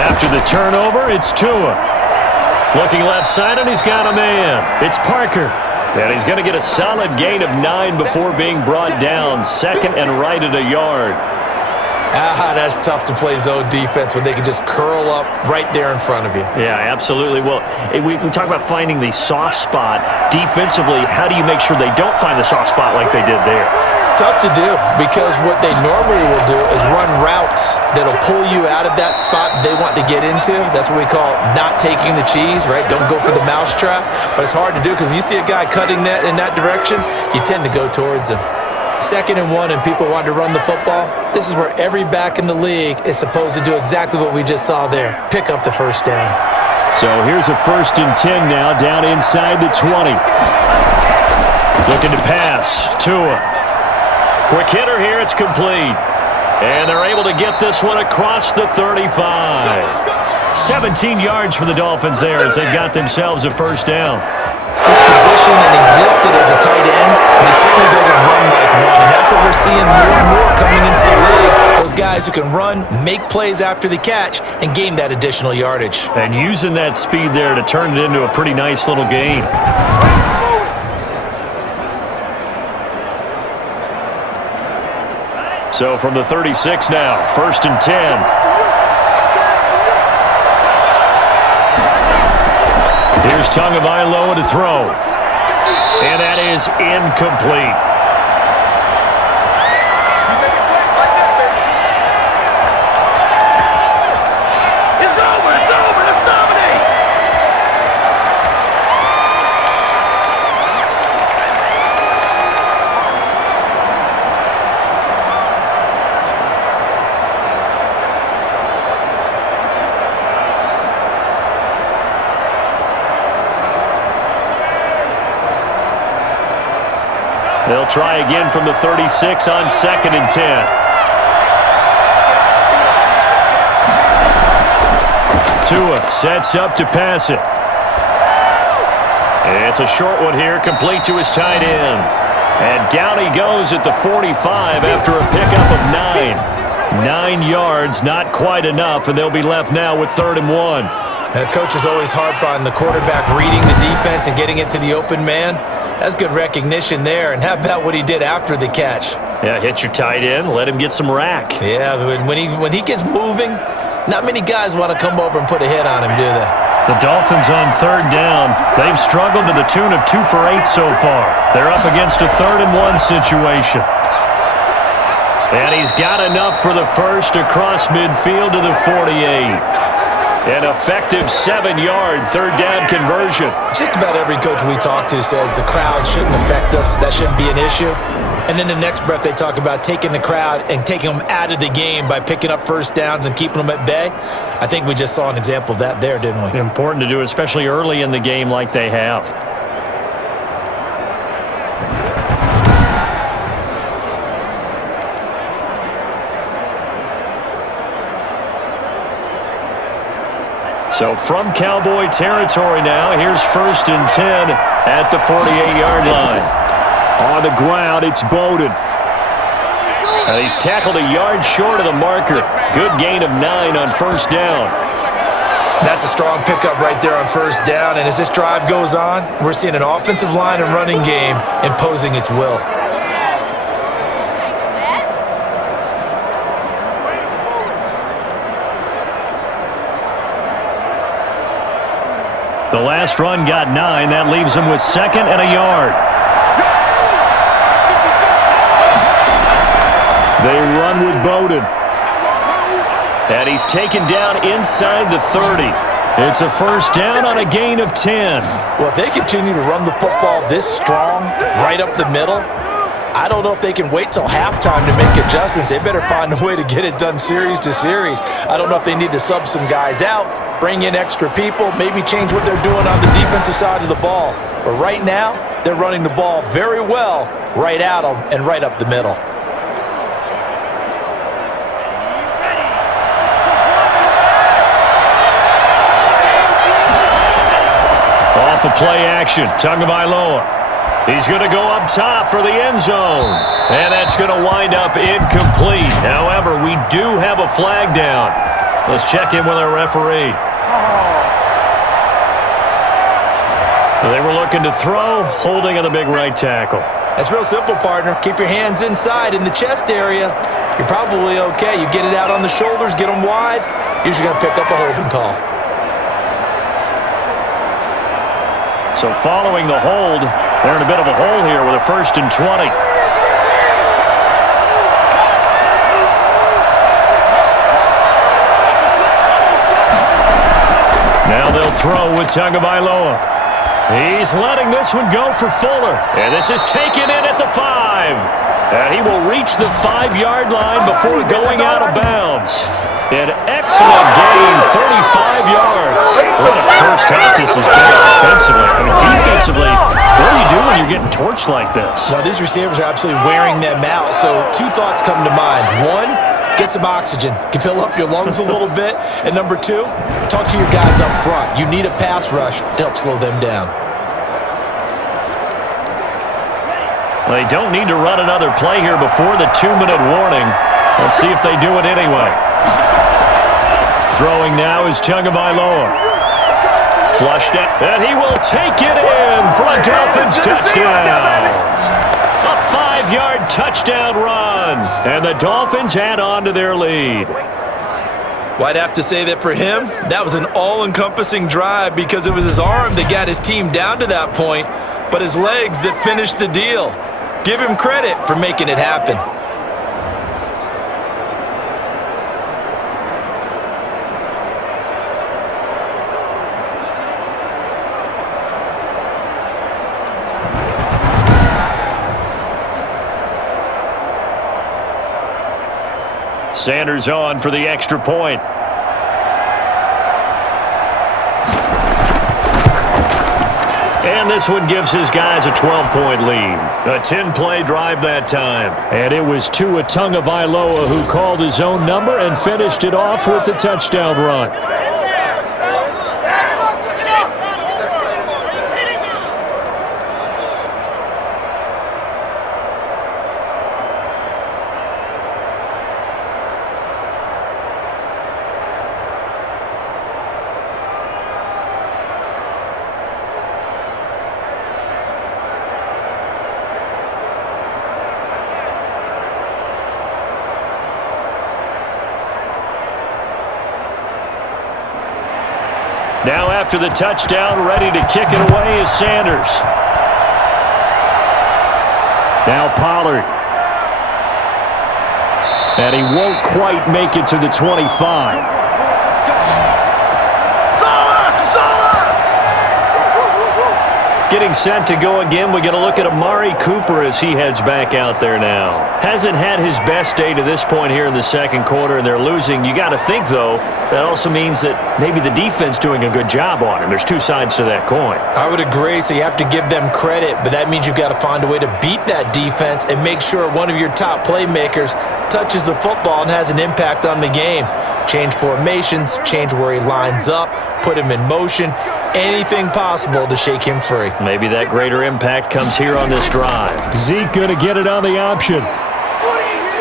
After the turnover, it's Tua. Looking left side, and he's got a man. It's Parker. And he's going to get a solid gain of 9 before being brought down. Second and right at a yard. That's tough to play zone defense when they can just curl up right there in front of you. Yeah, absolutely. Well, we talk about finding the soft spot. Defensively, how do you make sure they don't find the soft spot like they did there? Tough to do, because what they normally will do is run routes that'll pull you out of that spot they want to get into. That's what we call not taking the cheese, right? Don't go for the mousetrap. But it's hard to do because when you see a guy cutting that in that direction, you tend to go towards him. 2nd and 1 and people want to run the football. This is where every back in the league is supposed to do exactly what we just saw there. Pick up the first down. So here's a 1st and 10 now, down inside the 20. Looking to pass. Tua. Quick hitter here. It's complete. And they're able to get this one across the 35. 17 yards for the Dolphins there as they've got themselves a first down. His position, and he's listed as a tight end, but he certainly doesn't run like one. And that's what we're seeing more and more coming into the league. Those guys who can run, make plays after the catch, and gain that additional yardage. And using that speed there to turn it into a pretty nice little gain. So from the 36 now, 1st and 10. Here's Tagovailoa to throw. And that is incomplete. It's over. Let's dominate. They'll try again from the 36 on 2nd and 10. Tua sets up to pass it. It's a short one here, complete to his tight end. And down he goes at the 45 after a pickup of 9. 9 yards, not quite enough, and they'll be left now with 3rd and 1. Coaches always harp on the quarterback reading the defense and getting it to the open man. That's good recognition there. And how about what he did after the catch? Yeah, hit your tight end, let him get some rack. Yeah, when he gets moving, not many guys want to come over and put a hit on him, do they? The Dolphins on 3rd down. They've struggled to the tune of 2 for 8 so far. They're up against a 3rd and 1 situation. And he's got enough for the first across midfield to the 48. An effective 7-yard 3rd down conversion. Just about every coach we talk to says the crowd shouldn't affect us. That shouldn't be an issue. And in the next breath, they talk about taking the crowd and taking them out of the game by picking up first downs and keeping them at bay. I think we just saw an example of that there, didn't we? Important to do, especially early in the game like they have. So from Cowboy territory now, here's 1st and 10 at the 48-yard line. On the ground, it's Bowden. And he's tackled a yard short of the marker. Good gain of 9 on 1st down. That's a strong pickup right there on 1st down. And as this drive goes on, we're seeing an offensive line and running game imposing its will. The last run got 9. That leaves him with 2nd and a yard. They run with Bowden. And he's taken down inside the 30. It's a 1st down on a gain of 10. Well, if they continue to run the football this strong, right up the middle, I don't know if they can wait till halftime to make adjustments. They better find a way to get it done series to series. I don't know if they need to sub some guys out, bring in extra people, maybe change what they're doing on the defensive side of the ball. But right now, they're running the ball very well right at them and right up the middle. Off of play action, Tagovailoa. He's going to go up top for the end zone. And that's going to wind up incomplete. However, we do have a flag down. Let's check in with our referee. They were looking to throw, holding on the big right tackle. That's real simple, partner. Keep your hands inside in the chest area. You're probably okay. You get it out on the shoulders, get them wide. Usually going to pick up a holding call. So following the hold, they're in a bit of a hole here with a 1st and 20. Now they'll throw with Tagovailoa. He's letting this one go for Fuller. And this is taken in at the 5. And he will reach the 5-yard line before going out of bounds. An excellent gain, 35 yards. What a first half this has been offensively. I mean, defensively, what do you do when you're getting torched like this? Well, these receivers are absolutely wearing them out. So 2 thoughts come to mind. 1, get some oxygen. Can fill up your lungs a little bit. And number 2, talk to your guys up front. You need a pass rush to help slow them down. They don't need to run another play here before the 2-minute warning. Let's see if they do it anyway. Throwing now is Tagovailoa. Flushed out, and he will take it in for a Dolphins touchdown. A 5-yard touchdown run, and the Dolphins add on to their lead. Well, I'd have to say that for him, that was an all-encompassing drive because it was his arm that got his team down to that point, but his legs that finished the deal. Give him credit for making it happen. Sanders on for the extra point. And this one gives his guys a 12-point lead. A 10-play drive that time. And it was Tua Tagovailoa who called his own number and finished it off with a touchdown run. Now after the touchdown, ready to kick it away is Sanders. Now Pollard. And he won't quite make it to the 25. Getting set to go again, we get a look at Amari Cooper as he heads back out there now. Hasn't had his best day to this point here in the second quarter, and they're losing. You got to think, though, that also means that maybe the defense doing a good job on him. There's 2 sides to that coin. I would agree, so you have to give them credit, but that means you've got to find a way to beat that defense and make sure one of your top playmakers touches the football and has an impact on the game. Change formations, change where he lines up, put him in motion, anything possible to shake him free. Maybe that greater impact comes here on this drive. Zeke going to get it on the option.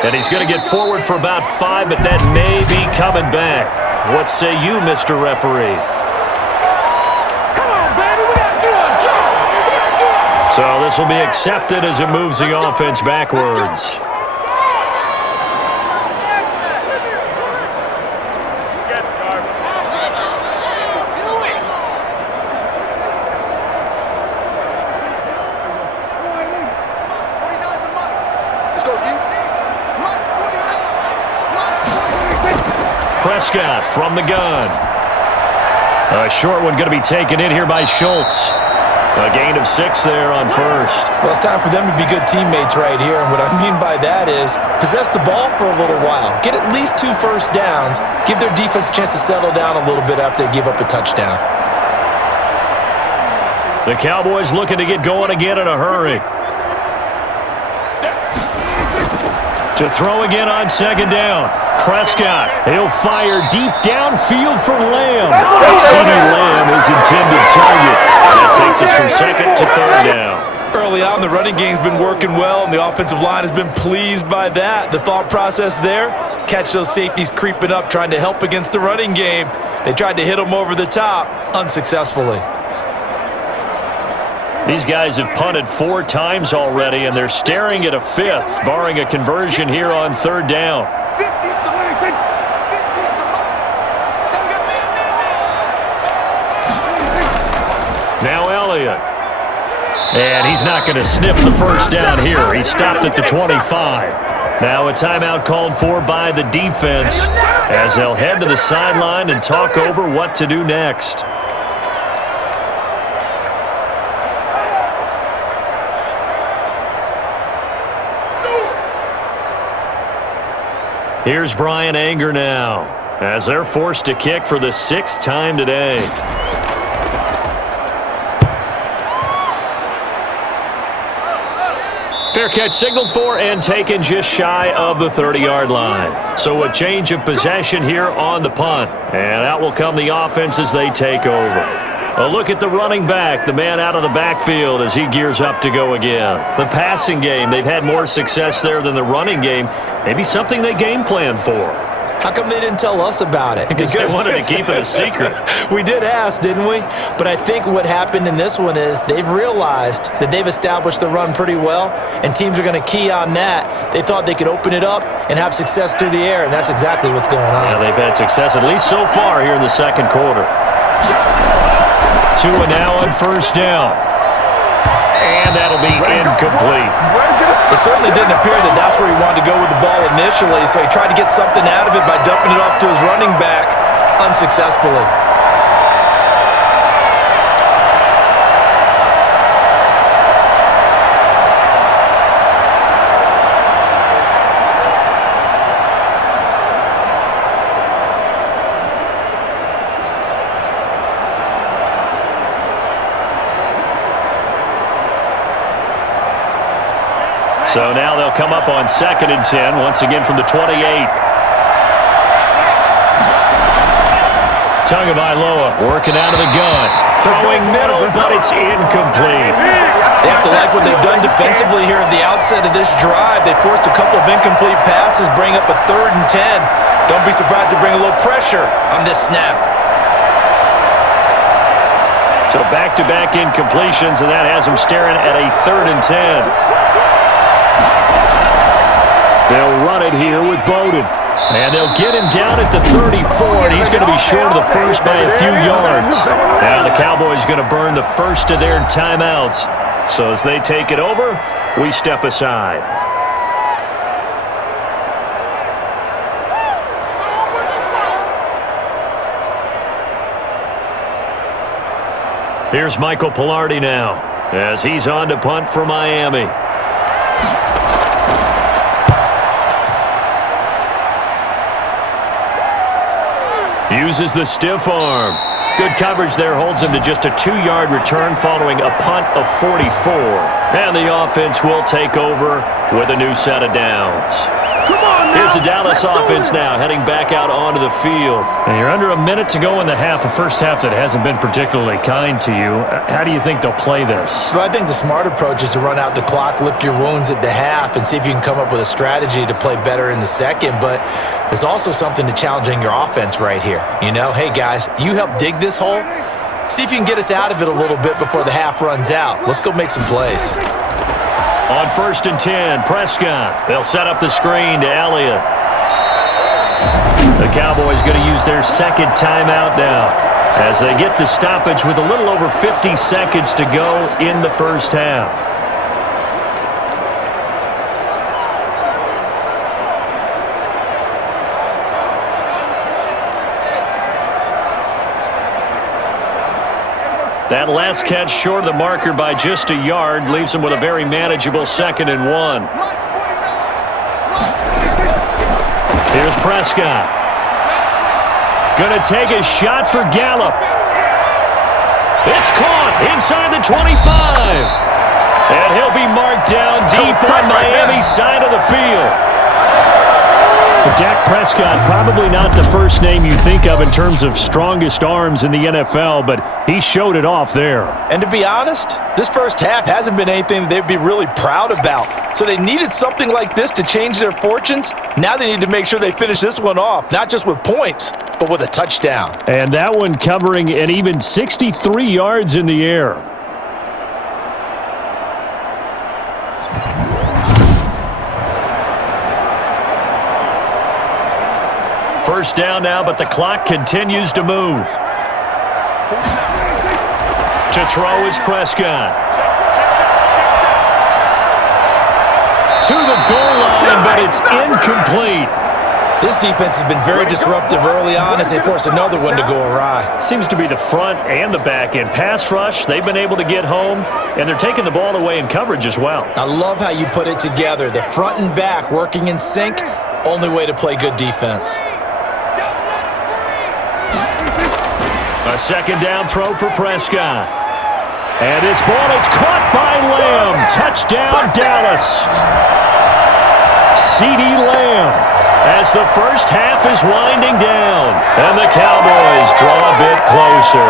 And he's going to get forward for about 5, but that may be coming back. What say you, Mr. Referee? Come on, baby, we got to do our job. We got to do it. So this will be accepted as it moves the offense backwards. Prescott from the gun. A short one going to be taken in here by Schultz. A gain of 6 there on first. Well, it's time for them to be good teammates right here, and what I mean by that is possess the ball for a little while. Get at least 2 first downs. Give their defense a chance to settle down a little bit after they give up a touchdown. The Cowboys looking to get going again in a hurry. To throw again on second down. Prescott, he'll fire deep downfield for Lamb. CeeDee Lamb is intended target. That takes us from second to third down. Early on, the running game's been working well, and the offensive line has been pleased by that. The thought process there, catch those safeties creeping up, trying to help against the running game. They tried to hit them over the top, unsuccessfully. These guys have punted 4 times already, and they're staring at a 5th, barring a conversion here on 3rd down. Now Elliott. And he's not going to sniff the first down here. He stopped at the 25. Now a timeout called for by the defense as they'll head to the sideline and talk over what to do next. Here's Brian Anger now as they're forced to kick for the 6th time today. Fair catch signaled for and taken just shy of the 30-yard line. So a change of possession here on the punt. And out will come the offense as they take over. A look at the running back, the man out of the backfield as he gears up to go again. The passing game, they've had more success there than the running game. Maybe something they game plan for. How come they didn't tell us about it? Because they wanted to keep it a secret. We did ask, didn't we? But I think what happened in this one is they've realized that they've established the run pretty well, and teams are going to key on that. They thought they could open it up and have success through the air, and that's exactly what's going on. Yeah, they've had success, at least so far, here in the 2nd quarter. Tua now on 1st down. And that'll be incomplete. It certainly didn't appear that that's where he wanted to go with the ball initially, so he tried to get something out of it by dumping it off to his running back unsuccessfully. So now they'll come up on 2nd and 10, once again from the 28. Tagovailoa working out of the gun. Throwing middle, but it's incomplete. They have to like what they've done defensively here at the outset of this drive. They forced a couple of incomplete passes, bring up a 3rd and 10. Don't be surprised to bring a little pressure on this snap. So back-to-back incompletions, and that has them staring at a 3rd and 10. They'll run it here with Bowden. And they'll get him down at the 34, and he's going to be short of the first by a few yards. Now the Cowboys going to burn the first of their timeouts. So as they take it over, we step aside. Here's Michael Pilardi now as he's on to punt for Miami. Uses the stiff arm. Good coverage there, holds him to just a 2-yard return following a punt of 44. And the offense will take over with a new set of downs. Here's the Dallas offense now, heading back out onto the field. And you're under a minute to go in the half, a first half that hasn't been particularly kind to you. How do you think they'll play this? Well, I think the smart approach is to run out the clock, lick your wounds at the half, and see if you can come up with a strategy to play better in the second. But there's also something to challenging your offense right here. You know, hey, guys, you help dig this hole. See if you can get us out of it a little bit before the half runs out. Let's go make some plays. On 1st and 10, Prescott. They'll set up the screen to Elliott. The Cowboys going to use their 2nd timeout now as they get the stoppage with a little over 50 seconds to go in the first half. That last catch short of the marker by just a yard leaves him with a very manageable 2nd and 1. Here's Prescott. Gonna take a shot for Gallup. It's caught inside the 25. And he'll be marked down deep on Miami's side of the field. Dak Prescott, probably not the first name you think of in terms of strongest arms in the NFL, but he showed it off there. And to be honest, this first half hasn't been anything that they'd be really proud about. So they needed something like this to change their fortunes. Now they need to make sure they finish this one off, not just with points, but with a touchdown. And that one covering an even 63 yards in the air. First down now, but the clock continues to move. To throw is Prescott. To the goal line, but it's incomplete. This defense has been very disruptive early on as they force another one to go awry. Seems to be the front and the back end. Pass rush, they've been able to get home, and they're taking the ball away in coverage as well. I love how you put it together. The front and back working in sync, only way to play good defense. A second down throw for Prescott. And this ball is caught by Lamb. Touchdown, Dallas. CeeDee Lamb as the first half is winding down. And the Cowboys draw a bit closer.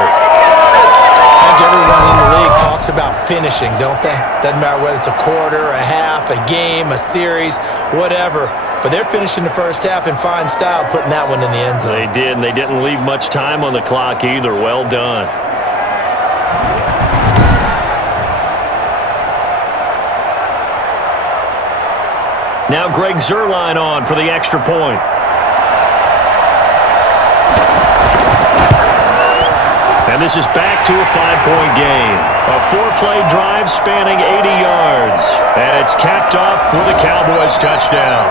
I think everyone in the league talks about finishing, don't they? Doesn't matter whether it's a quarter, a half, a game, a series, whatever. But they're finishing the first half in fine style, putting that one in the end zone. They did, and they didn't leave much time on the clock either. Well done. Now Greg Zuerlein on for the extra point. And this is back to a 5-point game. A 4-play drive spanning 80 yards. And it's capped off with a Cowboys touchdown.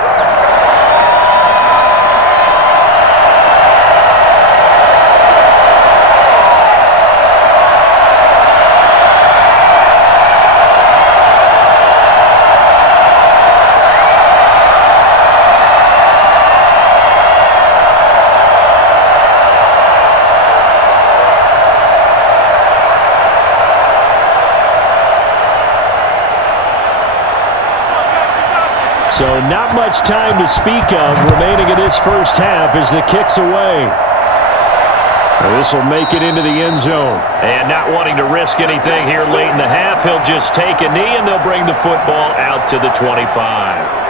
So not much time to speak of remaining in this first half as the kick's away. This will make it into the end zone. And not wanting to risk anything here late in the half, he'll just take a knee and they'll bring the football out to the 25.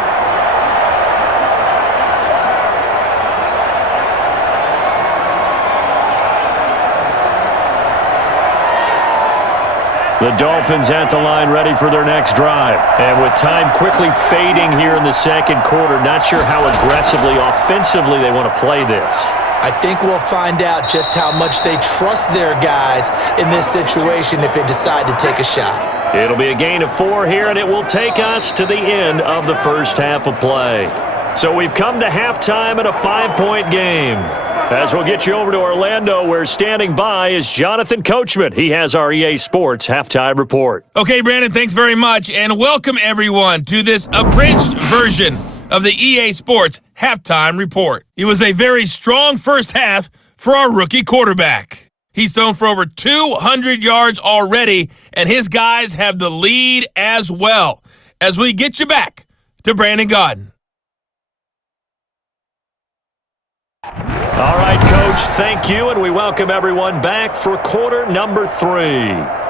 The Dolphins at the line ready for their next drive. And with time quickly fading here in the second quarter, not sure how aggressively, offensively they want to play this. I think we'll find out just how much they trust their guys in this situation if they decide to take a shot. It'll be a gain of 4 here, and it will take us to the end of the first half of play. So we've come to halftime in a 5-point game. As we'll get you over to Orlando, where standing by is Jonathan Coachman. He has our EA Sports Halftime Report. Okay, Brandon, thanks very much, and welcome everyone to this abridged version of the EA Sports Halftime Report. It was a very strong first half for our rookie quarterback. He's thrown for over 200 yards already, and his guys have the lead as well. As we get you back to Brandon Gaudin. All right, Coach, thank you, and we welcome everyone back for quarter number 3.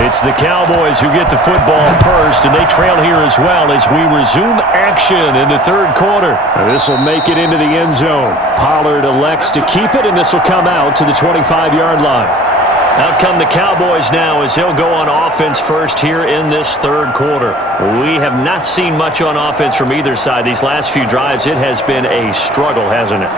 It's the Cowboys who get the football first, and they trail here as well as we resume action in the third quarter. This will make it into the end zone. Pollard elects to keep it, and this will come out to the 25-yard line. Out come the Cowboys now as he'll go on offense first here in this third quarter. We have not seen much on offense from either side. These last few drives, it has been a struggle, hasn't it?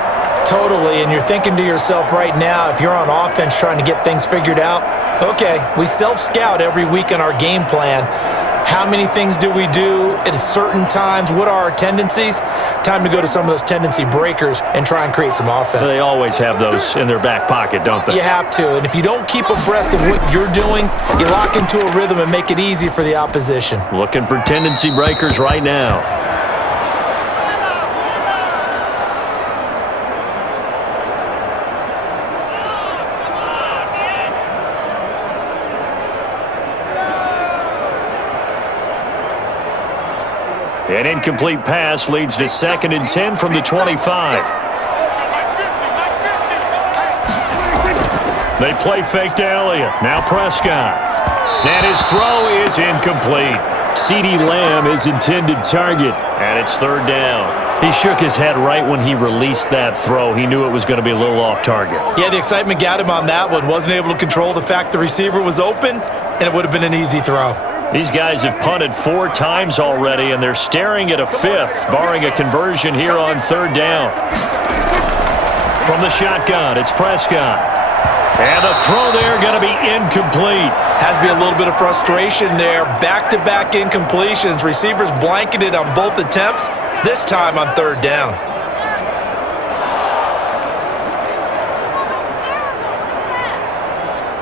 Totally, and you're thinking to yourself right now, if you're on offense trying to get things figured out, okay, we self-scout every week in our game plan. How many things do we do at certain times? What are our tendencies? Time to go to some of those tendency breakers and try and create some offense. They always have those in their back pocket, don't they? You have to, and if you don't keep abreast of what you're doing, you lock into a rhythm and make it easy for the opposition. Looking for tendency breakers right now. An incomplete pass leads to 2nd and 10 from the 25. They play fake to Elliott. Now Prescott. And his throw is incomplete. CeeDee Lamb is intended target, and it's 3rd down. He shook his head right when he released that throw. He knew it was going to be a little off target. Yeah, the excitement got him on that one. Wasn't able to control the fact the receiver was open, and it would have been an easy throw. These guys have punted 4 times already, and they're staring at a 5th, barring a conversion here on 3rd down. From the shotgun, it's Prescott. And the throw there going to be incomplete. Has to be a little bit of frustration there. Back-to-back incompletions. Receivers blanketed on both attempts, this time on 3rd down.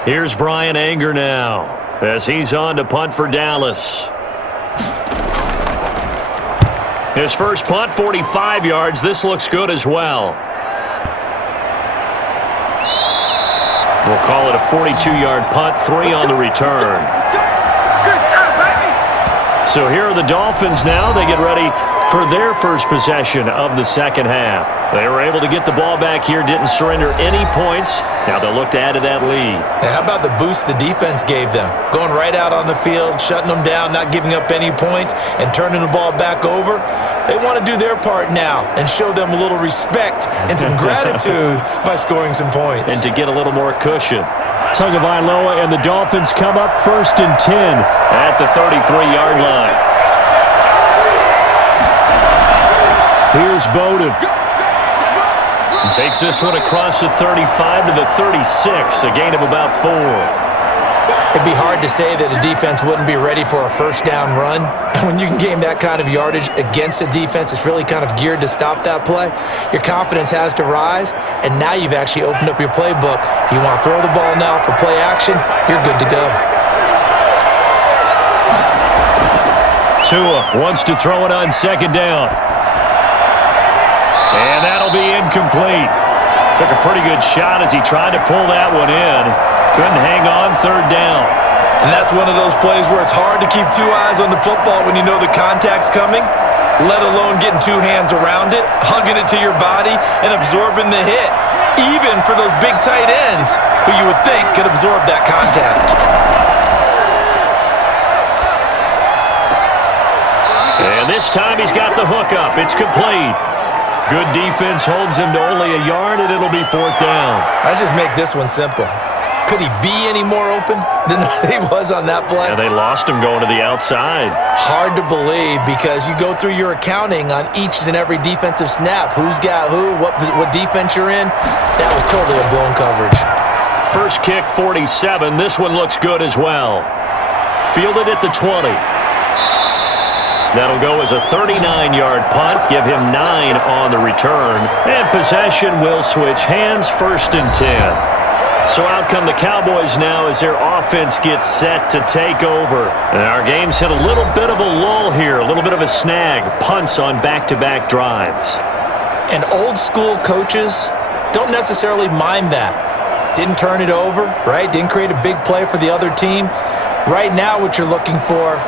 Here's Brian Anger now as he's on to punt for Dallas. His first punt, 45 yards. This looks good as well. We'll call it a 42-yard punt, 3 on the return. So here are the Dolphins now. They get ready for their first possession of the second half. They were able to get the ball back here, didn't surrender any points. Now they'll look to add to that lead. And how about the boost the defense gave them? Going right out on the field, shutting them down, not giving up any points, and turning the ball back over. They want to do their part now and show them a little respect and some gratitude by scoring some points. And to get a little more cushion. Tagovailoa and the Dolphins come up 1st and 10 at the 33-yard line. Here's Bowden. Takes this one across the 35 to the 36, a gain of about 4. It'd be hard to say that a defense wouldn't be ready for a first down run. When you can gain that kind of yardage against a defense, it's really kind of geared to stop that play. Your confidence has to rise, and now you've actually opened up your playbook. If you want to throw the ball now for play action, you're good to go. Tua wants to throw it on 2nd down. And that'll be incomplete. Took a pretty good shot as he tried to pull that one in. Couldn't hang on 3rd down. And that's one of those plays where it's hard to keep 2 eyes on the football when you know the contact's coming, let alone getting 2 hands around it, hugging it to your body, and absorbing the hit, even for those big tight ends who you would think could absorb that contact. And this time he's got the hook up. It's complete. Good defense holds him to only a yard, and it'll be 4th down. Let's just make this one simple. Could he be any more open than he was on that play? And they lost him going to the outside. Hard to believe because you go through your accounting on each and every defensive snap. Who's got who, what defense you're in. That was totally a blown coverage. First kick, 47. This one looks good as well. Fielded at the 20. That'll go as a 39-yard punt, give him 9 on the return, and possession will switch hands, 1st and 10. So out come the Cowboys now as their offense gets set to take over. And our game's hit a little bit of a lull here, a little bit of a snag, punts on back-to-back drives. And old-school coaches don't necessarily mind that. Didn't turn it over, right? Didn't create a big play for the other team. Right now what you're looking for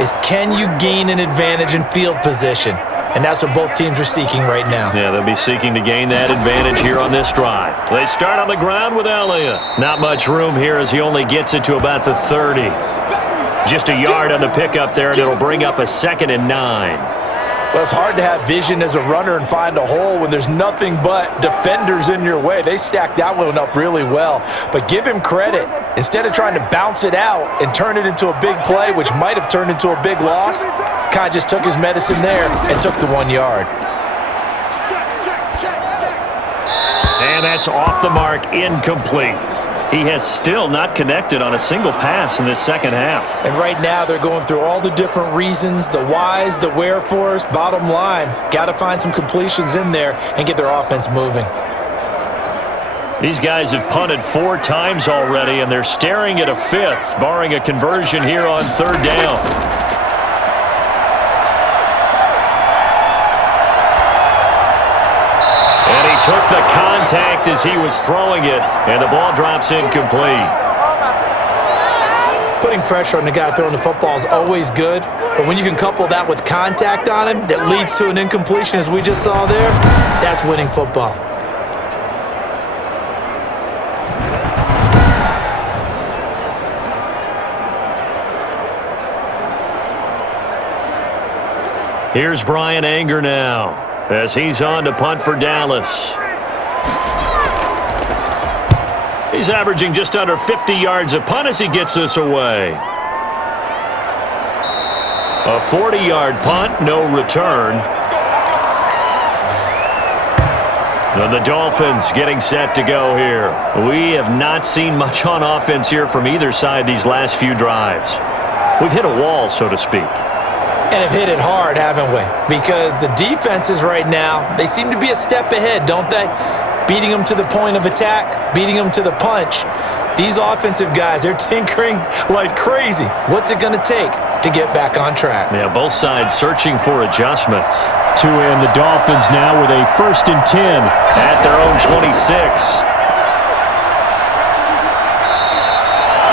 is can you gain an advantage in field position? And that's what both teams are seeking right now. Yeah, they'll be seeking to gain that advantage here on this drive. They start on the ground with Elliott. Not much room here as he only gets it to about the 30. Just a yard on the pickup there, and it'll bring up a 2nd and 9. Well, it's hard to have vision as a runner and find a hole when there's nothing but defenders in your way. They stacked that one up really well. But give him credit. Instead of trying to bounce it out and turn it into a big play, which might have turned into a big loss, kind of just took his medicine there and took the 1 yard. And that's off the mark, incomplete. He has still not connected on a single pass in this second half. And right now they're going through all the different reasons, the whys, the wherefores. Bottom line, got to find some completions in there and get their offense moving. These guys have punted 4 times already, and they're staring at a 5th, barring a conversion here on 3rd down. Took the contact as he was throwing it, and the ball drops incomplete. putting pressure on the guy throwing the football is always good, but when you can couple that with contact on him that leads to an incompletion, as we just saw there, that's winning football. Here's Brian Anger now as he's on to punt for Dallas. He's averaging just under 50 yards a punt as he gets this away. A 40-yard punt, no return. And the Dolphins getting set to go here. We have not seen much on offense here from either side these last few drives. We've hit a wall, so to speak. And have hit it hard, haven't we? Because the defenses right now, they seem to be a step ahead, don't they? Beating them to the point of attack, beating them to the punch. These offensive guys, they're tinkering like crazy. What's it going to take to get back on track? Yeah, both sides searching for adjustments. To end the Dolphins now with a 1st and 10 at their own 26.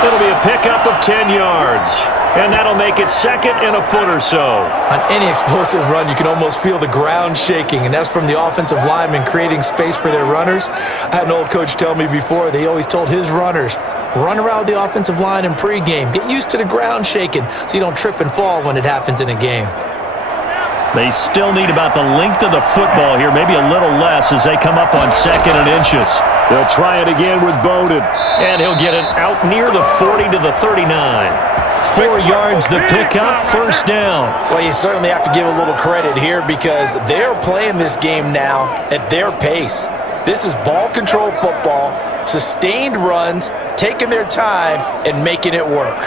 It'll be a pickup of 10 yards. And that'll make it 2nd and a foot or so. On any explosive run, you can almost feel the ground shaking, and that's from the offensive linemen creating space for their runners. I had an old coach tell me before, they always told his runners, run around the offensive line in pregame. Get used to the ground shaking so you don't trip and fall when it happens in a game. They still need about the length of the football here, maybe a little less as they come up on 2nd and inches. They'll try it again with Bowden, and he'll get it out near the 40 to the 39. 4 yards the pickup, 1st down. Well, you certainly have to give a little credit here because they're playing this game now at their pace. This is ball control football, sustained runs, taking their time and making it work.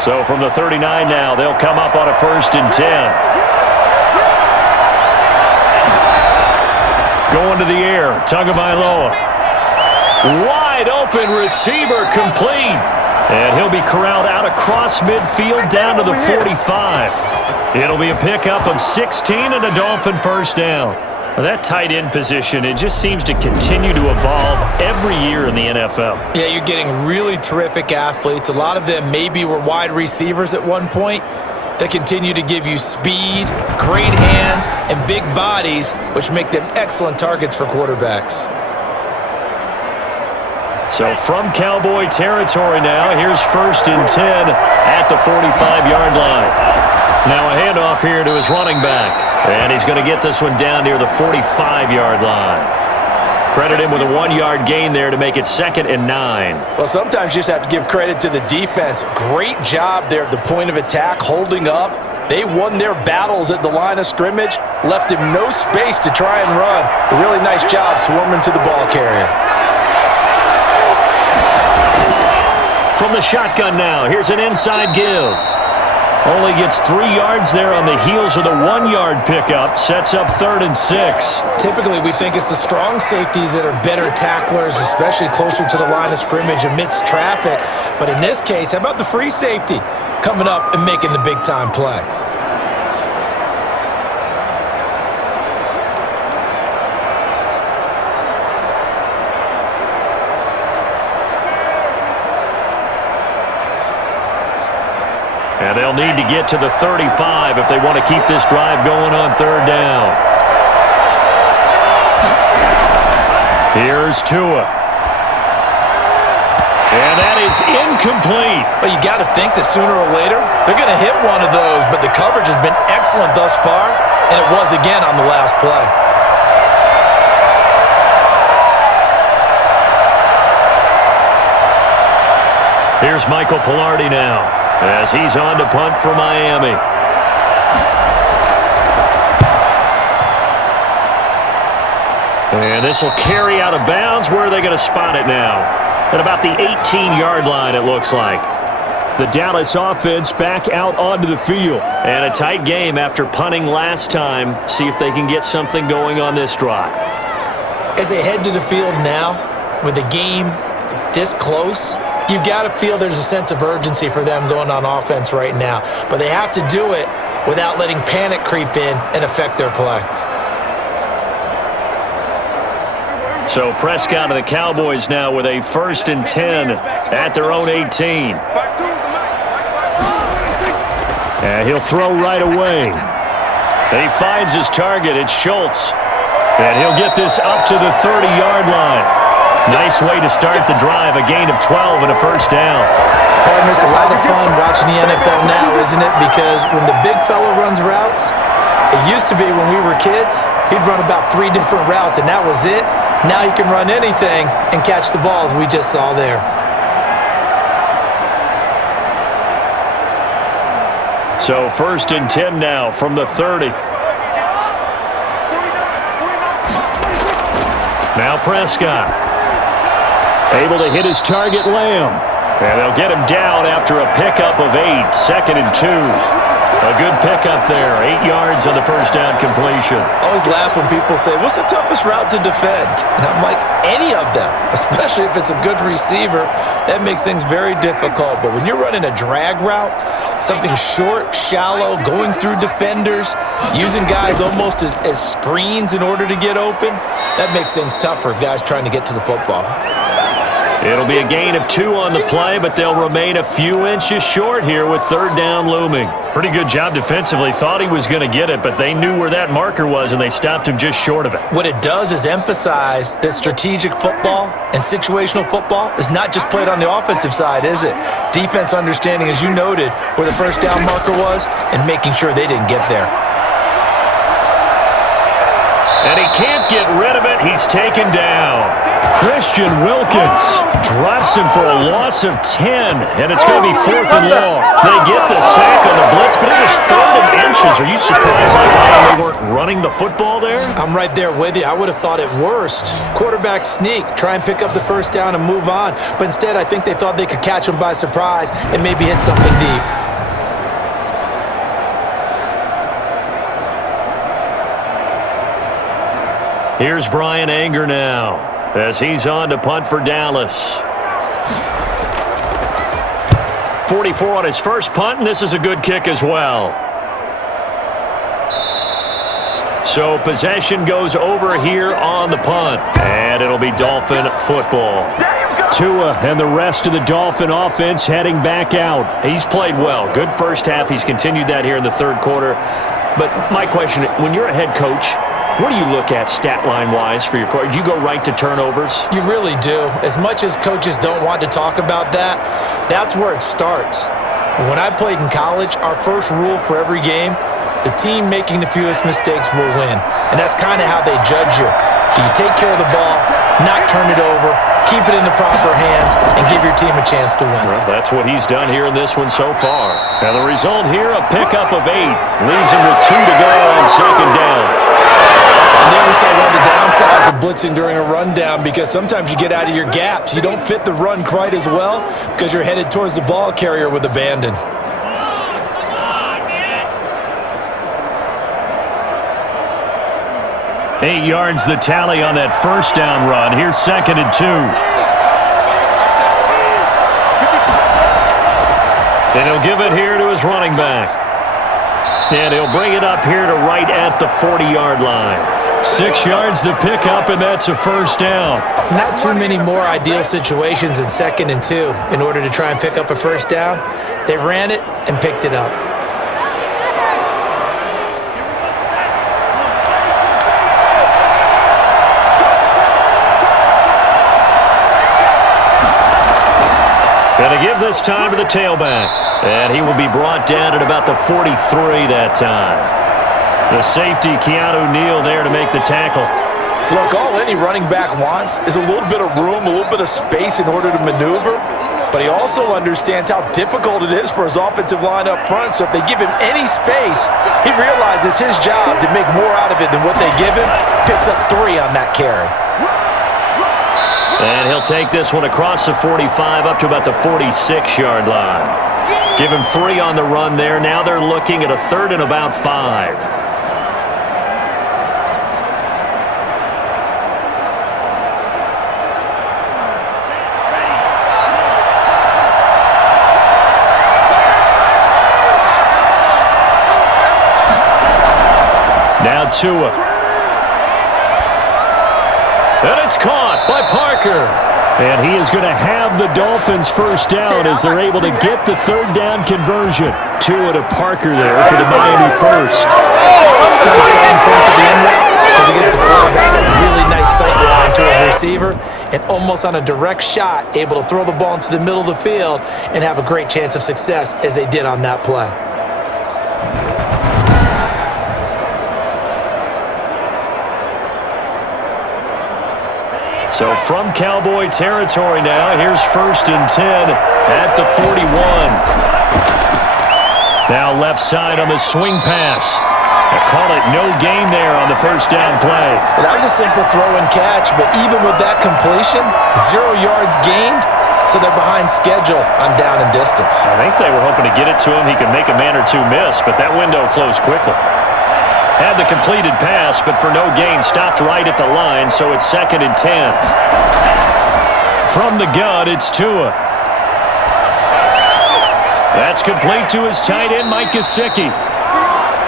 So from the 39 now, they'll come up on a 1st and 10. Going to the air, Tagovailoa. Wide open receiver complete. And he'll be corralled out across midfield down to the 45. It'll be a pickup of 16 and a Dolphin 1st down. Well, that tight end position, it just seems to continue to evolve every year in the NFL. Yeah, you're getting really terrific athletes. A lot of them maybe were wide receivers at one point. They continue to give you speed, great hands, and big bodies, which make them excellent targets for quarterbacks. So from Cowboy territory now, here's 1st and 10 at the 45-yard line. Now a handoff here to his running back. And he's going to get this one down near the 45-yard line. Credit him with a 1-yard gain there to make it 2nd and 9. Well, sometimes you just have to give credit to the defense. Great job there at the point of attack, holding up. They won their battles at the line of scrimmage, left him no space to try and run. A really nice job swarming to the ball carrier. From the shotgun now, here's an inside give. Only gets 3 yards there on the heels of the 1-yard pickup. Sets up 3rd and 6. Typically, we think it's the strong safeties that are better tacklers, especially closer to the line of scrimmage amidst traffic. But in this case, how about the free safety coming up and making the big-time play? And they'll need to get to the 35 if they want to keep this drive going on 3rd down. Here's Tua. And that is incomplete. Well, you got to think that sooner or later, they're going to hit one of those, but the coverage has been excellent thus far, and it was again on the last play. Here's Michael Pilardi now, as he's on to punt for Miami. And this will carry out of bounds. Where are they going to spot it now? At about the 18-yard line, it looks like. The Dallas offense back out onto the field. And a tight game after punting last time. See if they can get something going on this drive. As they head to the field now, with the game this close, you've got to feel there's a sense of urgency for them going on offense right now. But they have to do it without letting panic creep in and affect their play. So Prescott of the Cowboys now with a 1st and 10 at their own 18. And he'll throw right away. And he finds his target. It's Schultz. And he'll get this up to the 30-yard line. Nice way to start the drive. A gain of 12 and a 1st down. Partners, a lot of fun watching the NFL now, isn't it? Because when the big fella runs routes, it used to be when we were kids, he'd run about 3 different routes, and that was it. Now he can run anything and catch the balls we just saw there. So 1st and 10 now from the 30. Now Prescott. Able to hit his target, Lamb. And they'll get him down after a pickup of 8. 2nd and 2. A good pickup there. 8 yards on the 1st down completion. I always laugh when people say, what's the toughest route to defend? And I'm like, any of them, especially if it's a good receiver. That makes things very difficult. But when you're running a drag route, something short, shallow, going through defenders, using guys almost as screens in order to get open, that makes things tough for guys trying to get to the football. It'll be a gain of 2 on the play, but they'll remain a few inches short here with 3rd down looming. Pretty good job defensively. Thought he was going to get it, but they knew where that marker was, and they stopped him just short of it. What it does is emphasize that strategic football and situational football is not just played on the offensive side, is it? Defense understanding, as you noted, where the 1st down marker was and making sure they didn't get there. And he can't get rid of it. He's taken down. Christian Wilkins drops him for a loss of 10, and it's going to be 4th and long. They get the sack on the blitz, but it was 3rd and inches. Are you surprised they weren't running the football there? I'm right there with you. I would have thought it worst. Quarterback sneak, try and pick up the 1st down and move on. But instead, I think they thought they could catch him by surprise and maybe hit something deep. Here's Brian Anger now as he's on to punt for Dallas. 44 on his first punt, and this is a good kick as well. So possession goes over here on the punt, and it'll be Dolphin football. Tua and the rest of the Dolphin offense heading back out. He's played well. Good first half. He's continued that here in the 3rd quarter. But my question, when you're a head coach, what do you look at stat line-wise for your court? Do you go right to turnovers? You really do. As much as coaches don't want to talk about that, that's where it starts. When I played in college, our first rule for every game, the team making the fewest mistakes will win. And that's kind of how they judge you. Do you take care of the ball, not turn it over, keep it in the proper hands, and give your team a chance to win? Well, that's what he's done here in this one so far. Now the result here, a pickup of 8. Leaves him with 2 to go on 2nd down. And there we saw one of the downsides of blitzing during a rundown, because sometimes you get out of your gaps. You don't fit the run quite as well because you're headed towards the ball carrier with abandon. Eight yards the tally on that 1st down run. Here's 2nd and 2. And he'll give it here to his running back. And he'll bring it up here to right at the 40-yard line. 6 yards the pickup, and that's a 1st down. Not too many more ideal situations in 2nd and 2 in order to try and pick up a 1st down. They ran it and picked it up. Going to give this time to the tailback. And he will be brought down at about the 43 that time. The safety, Keanu Neal, there to make the tackle. Look, all any running back wants is a little bit of room, a little bit of space in order to maneuver. But he also understands how difficult it is for his offensive line up front. So if they give him any space, he realizes his job to make more out of it than what they give him. Picks up 3 on that carry. And he'll take this one across the 45 up to about the 46-yard line. Give him 3 on the run there. Now they're looking at a 3rd and about 5. Now Tua. And it's caught by Parker. And he is going to have the Dolphins first down as they're able to get the third down conversion. Tua to Parker there for the Miami first. Selling points at the end route because he gets the quarterback a really nice sight line to his receiver and almost on a direct shot able to throw the ball into the middle of the field and have a great chance of success as they did on that play. So from Cowboy territory now, here's 1st and 10 at the 41. Now left side on the swing pass. They call it no gain there on the first down play. Well, that was a simple throw and catch, but even with that completion, 0 yards gained, so they're behind schedule on down and distance. I think they were hoping to get it to him. He could make a man or two miss, but that window closed quickly. Had the completed pass, but for no gain, stopped right at the line, so it's 2nd and 10. From the gun, it's Tua. That's complete to his tight end, Mike Gesicki.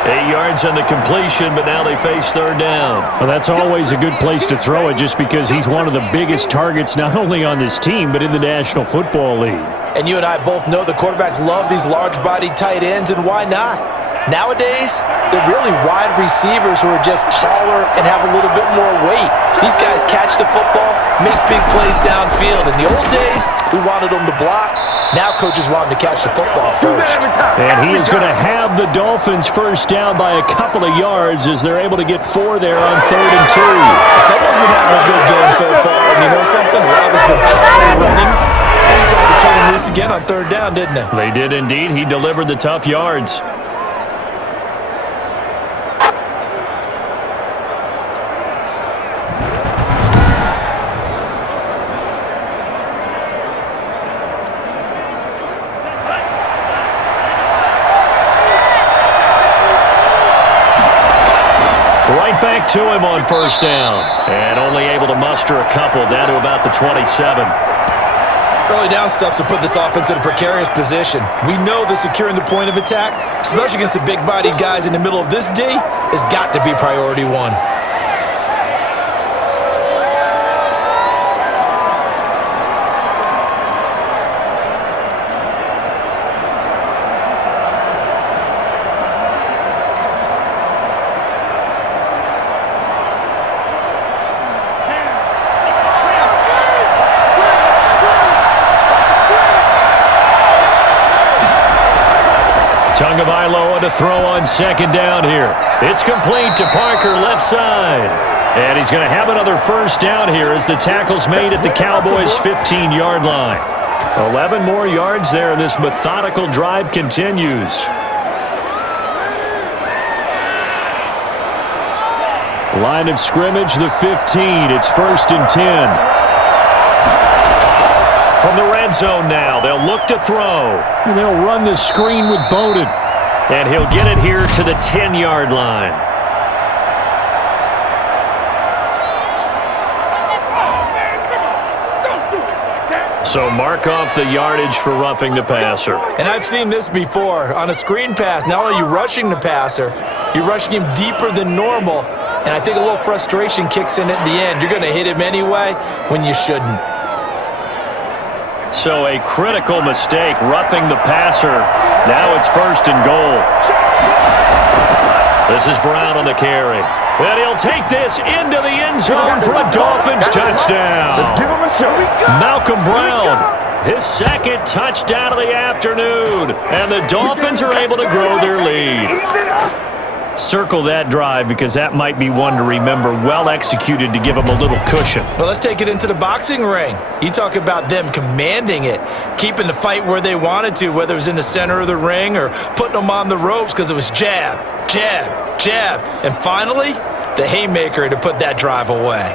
8 yards on the completion, but now they face third down. Well, that's always a good place to throw it just because he's one of the biggest targets not only on this team but in the National Football League. And you and I both know the quarterbacks love these large-bodied tight ends, and why not? Nowadays, they're really wide receivers who are just taller and have a little bit more weight. These guys catch the football, make big plays downfield. In the old days, we wanted them to block. Now coaches want them to catch the football first. And he is going to have the Dolphins first down by a couple of yards as they're able to get 4 there on 3rd and 2. Someone's been having a good game so far, and you know something? Rob has been power running. They decided to turn him loose again on 3rd down, didn't they? They did indeed. He delivered the tough yards. Back to him on first down. And only able to muster a couple down to about the 27. Early down stuff's to put this offense in a precarious position. We know that securing the point of attack, especially against the big-bodied guys in the middle of this D, has got to be priority one. Tagovailoa to throw on 2nd down here. It's complete to Parker, left side. And he's going to have another first down here as the tackle's made at the Cowboys' 15-yard line. 11 more yards there, and this methodical drive continues. Line of scrimmage, the 15. It's 1st and 10. From the red zone now, they'll look to throw. And they'll run the screen with Bowden. And he'll get it here to the 10-yard line. So mark off the yardage for roughing the passer. And I've seen this before. On a screen pass, not only are you rushing the passer, you're rushing him deeper than normal. And I think a little frustration kicks in at the end. You're going to hit him anyway when you shouldn't. So a critical mistake, roughing the passer. Now it's 1st and goal. This is Brown on the carry. And he'll take this into the end zone for a Dolphins touchdown. Give him a show. Malcolm Brown, his 2nd touchdown of the afternoon. And the Dolphins are able to grow their lead. Circle that drive because that might be one to remember. Well executed to give them a little cushion. Well, let's take it into the boxing ring. You talk about them commanding it, keeping the fight where they wanted to, whether it was in the center of the ring or putting them on the ropes because it was jab, jab, jab. And finally, the haymaker to put that drive away.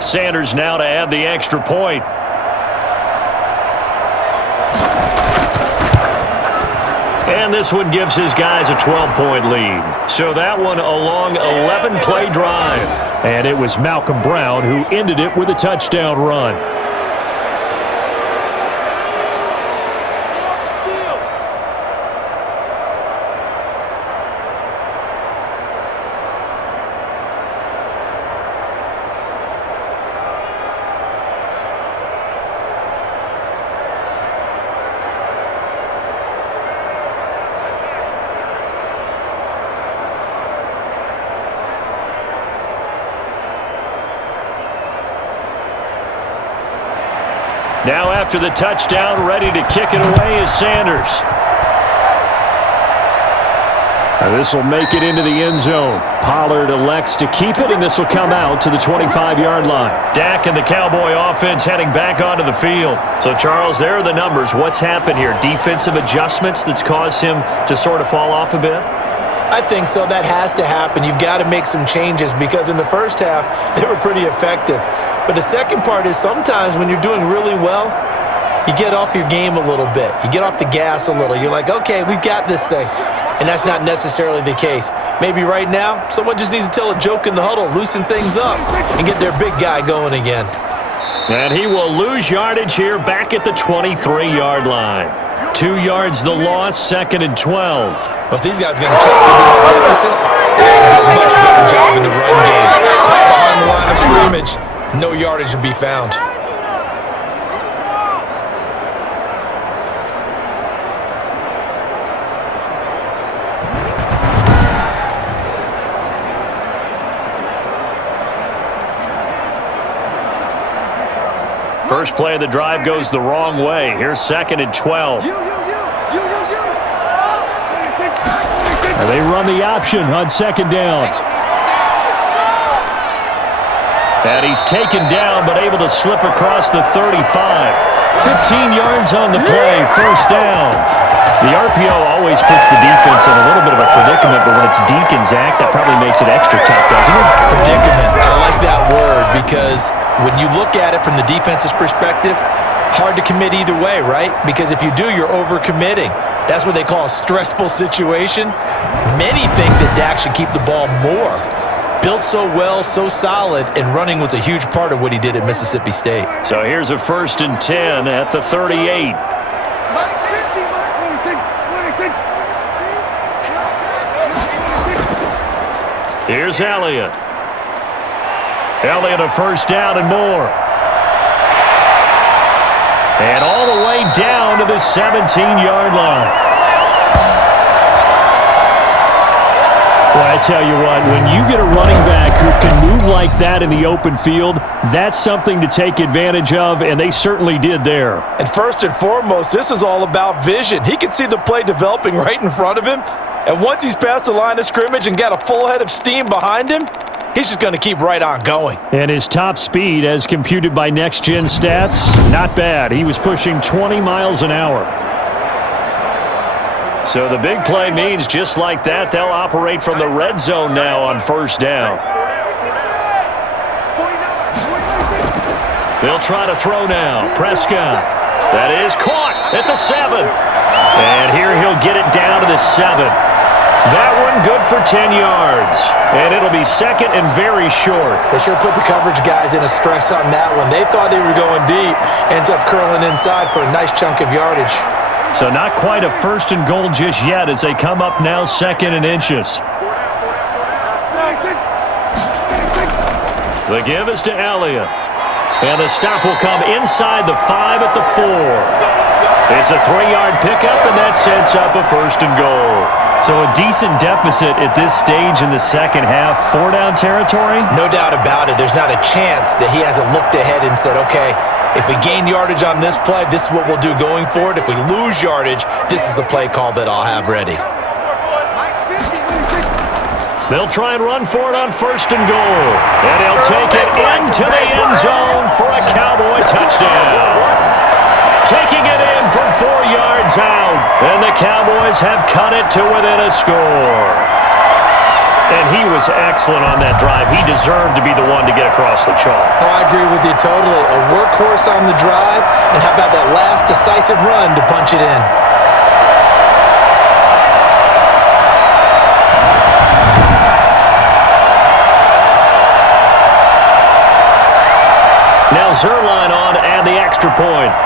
Sanders now to add the extra point. And this one gives his guys a 12-point lead. So that one a long 11-play drive. And it was Malcolm Brown who ended it with a touchdown run. Now after the touchdown, ready to kick it away is Sanders. This will make it into the end zone. Pollard elects to keep it, and this will come out to the 25-yard line. Dak and the Cowboy offense heading back onto the field. So, Charles, there are the numbers. What's happened here? Defensive adjustments that's caused him to sort of fall off a bit? I think so. That has to happen. You've got to make some changes because in the first half, they were pretty effective. But the second part is sometimes when you're doing really well, you get off your game a little bit. You get off the gas a little. You're like, okay, we've got this thing. And that's not necessarily the case. Maybe right now, someone just needs to tell a joke in the huddle, loosen things up, and get their big guy going again. And he will lose yardage here back at the 23-yard line. 2 yards the loss, 2nd and 12. But these guys are going to check into that deficit. It's a much better job in the run game. Caught behind the line of scrimmage, no yardage to be found. First play of the drive goes the wrong way. Here's 2nd and 12. And they run the option on 2nd down. And he's taken down but able to slip across the 35. 15 yards on the play, 1st down. The RPO always puts the defense in a little bit of a predicament, but when it's Deacon's act, that probably makes it extra tough, doesn't it? Predicament. I like that word because when you look at it from the defense's perspective, hard to commit either way, right? Because if you do, you're overcommitting. That's what they call a stressful situation. Many think that Dak should keep the ball more. Built so well, so solid, and running was a huge part of what he did at Mississippi State. So here's a 1st and 10 at the 38. Here's Elliott. Elliott a 1st down and more. And all the way down to the 17-yard line. Well, I tell you what, when you get a running back who can move like that in the open field, that's something to take advantage of, and they certainly did there. And first and foremost, this is all about vision. He can see the play developing right in front of him, and once he's past the line of scrimmage and got a full head of steam behind him, he's just going to keep right on going. And his top speed, as computed by Next Gen Stats, not bad. He was pushing 20 miles an hour. So the big play means just like that, they'll operate from the red zone now on 1st down. They'll try to throw now. Prescott. That is caught at the 7. And here he'll get it down to the 7. That one good for 10 yards. And it'll be 2nd and very short. They sure put the coverage guys in a stress on that one. They thought they were going deep. Ends up curling inside for a nice chunk of yardage. So not quite a 1st and goal just yet as they come up now 2nd and inches. The give is to Elliott. And the stop will come inside the 5 at the 4. It's a 3-yard pickup, and that sets up a 1st and goal. So a decent deficit at this stage in the second half. 4-down territory? No doubt about it. There's not a chance that he hasn't looked ahead and said, okay, if we gain yardage on this play, this is what we'll do going forward. If we lose yardage, this is the play call that I'll have ready. They'll try and run for it on 1st and goal. And he'll take it into the end zone for a Cowboy touchdown. Taking it in from 4 yards out. And the Cowboys have cut it to within a score. And he was excellent on that drive. He deserved to be the one to get across the chalk. Oh, I agree with you totally. A workhorse on the drive, and how about that last decisive run to punch it in? Now Zerline on to add the extra point.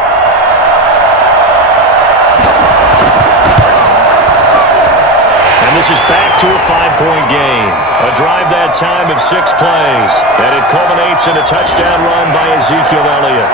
And this is back to a 5-point game. A drive that time of 6 plays. And it culminates in a touchdown run by Ezekiel Elliott.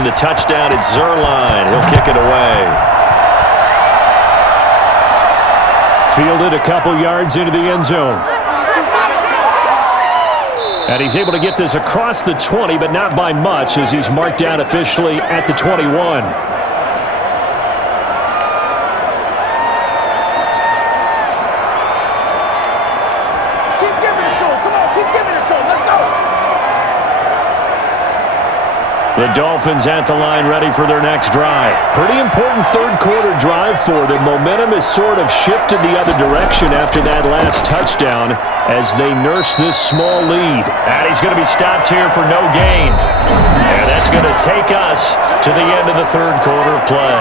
for the touchdown. It's Zerline. He'll kick it away. Fielded a couple yards into the end zone. And he's able to get this across the 20, but not by much, as he's marked down officially at the 21. The Dolphins at the line, ready for their next drive. Pretty important third-quarter drive for them. Momentum has sort of shifted the other direction after that last touchdown as they nurse this small lead. And he's going to be stopped here for no gain. And that's going to take us to the end of the third quarter of play.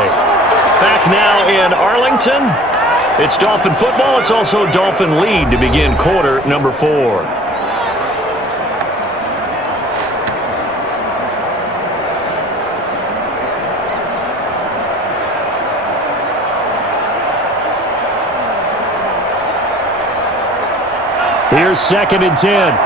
Back now in Arlington. It's Dolphin football. It's also Dolphin lead to begin quarter number 4. Here's 2nd and 10.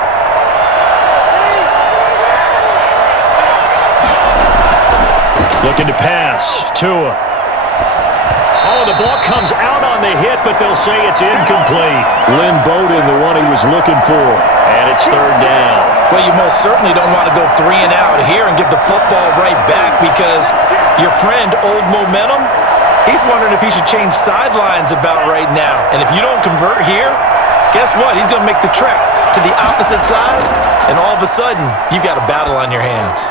Looking to pass. Tua. Oh, the ball comes out on the hit, but they'll say it's incomplete. Lynn Bowden, the one he was looking for. And it's third down. Well, you most certainly don't want to go 3 and out here and give the football right back because your friend, Old Momentum, he's wondering if he should change sidelines about right now. And if you don't convert here, guess what? He's going to make the trek to the opposite side, and all of a sudden, you've got a battle on your hands.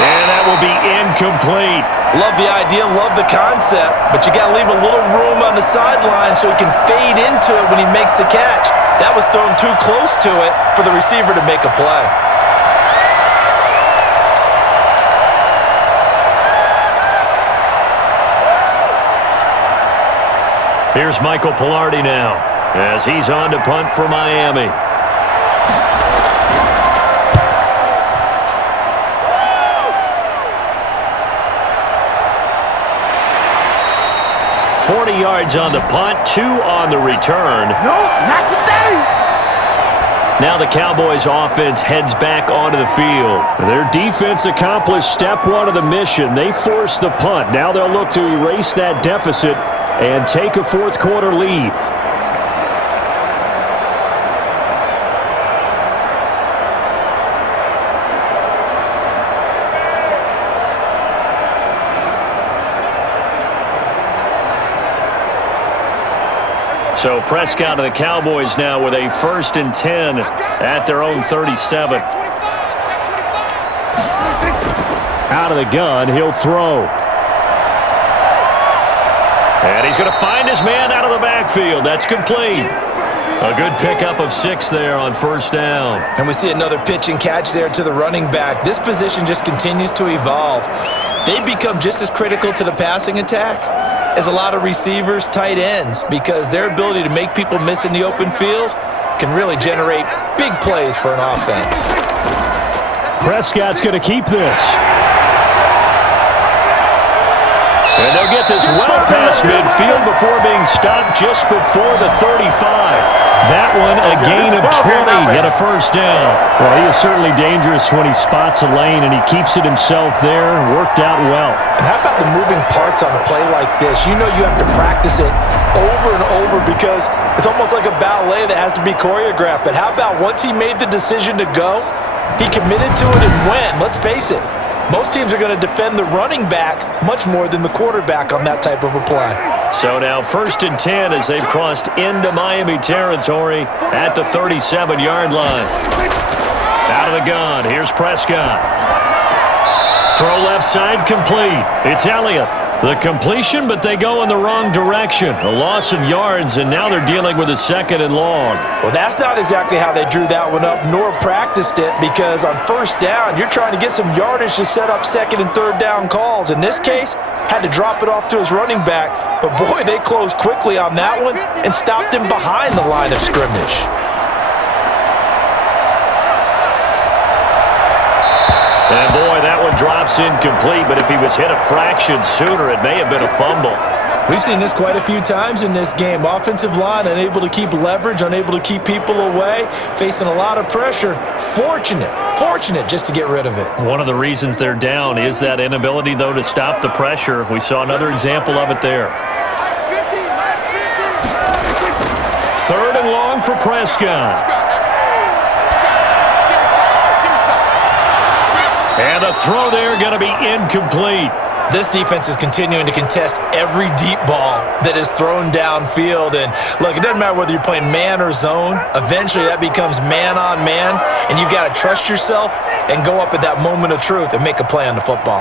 And that will be incomplete. Love the idea, love the concept, but you got to leave a little room on the sideline so he can fade into it when he makes the catch. That was thrown too close to it for the receiver to make a play. Here's Michael Pilardi now, as he's on to punt for Miami. $40 yards on the punt, 2 on the return. No, not today. Now the Cowboys offense heads back onto the field. Their defense accomplished step 1 of the mission. They forced the punt. Now they'll look to erase that deficit and take a fourth quarter lead. So Prescott of the Cowboys now with a 1st and 10 at their own 37. Out of the gun, he'll throw. And he's going to find his man out of the backfield. That's complete. A good pickup of 6 there on 1st down. And we see another pitch and catch there to the running back. This position just continues to evolve. They become just as critical to the passing attack as a lot of receivers, tight ends, because their ability to make people miss in the open field can really generate big plays for an offense. Prescott's going to keep this. And they'll get this well past midfield before being stopped just before the 35. That one a gain of 20 and a 1st down. Well, he is certainly dangerous when he spots a lane, and he keeps it himself there. Worked out well. And how about the moving parts on a play like this? You know you have to practice it over and over because it's almost like a ballet that has to be choreographed. But how about once he made the decision to go, he committed to it and went. Let's face it. Most teams are going to defend the running back much more than the quarterback on that type of a play. So now 1st and 10 as they've crossed into Miami territory at the 37-yard line. Out of the gun, here's Prescott. Throw left side complete. It's Elliott. The completion, but they go in the wrong direction. A loss of yards, and now they're dealing with a 2nd and long. Well, that's not exactly how they drew that one up, nor practiced it, because on 1st down, you're trying to get some yardage to set up 2nd and 3rd down calls. In this case, had to drop it off to his running back, but boy, they closed quickly on that one and stopped him behind the line of scrimmage. And boy, that one drops incomplete, but if he was hit a fraction sooner, it may have been a fumble. We've seen this quite a few times in this game. Offensive line unable to keep leverage, unable to keep people away, facing a lot of pressure. Fortunate just to get rid of it. One of the reasons they're down is that inability, though, to stop the pressure. We saw another example of it there. Third and long for Prescott. And the throw there going to be incomplete. This defense is continuing to contest every deep ball that is thrown downfield. And look, it doesn't matter whether you're playing man or zone. Eventually, that becomes man on man. And you've got to trust yourself and go up at that moment of truth and make a play on the football.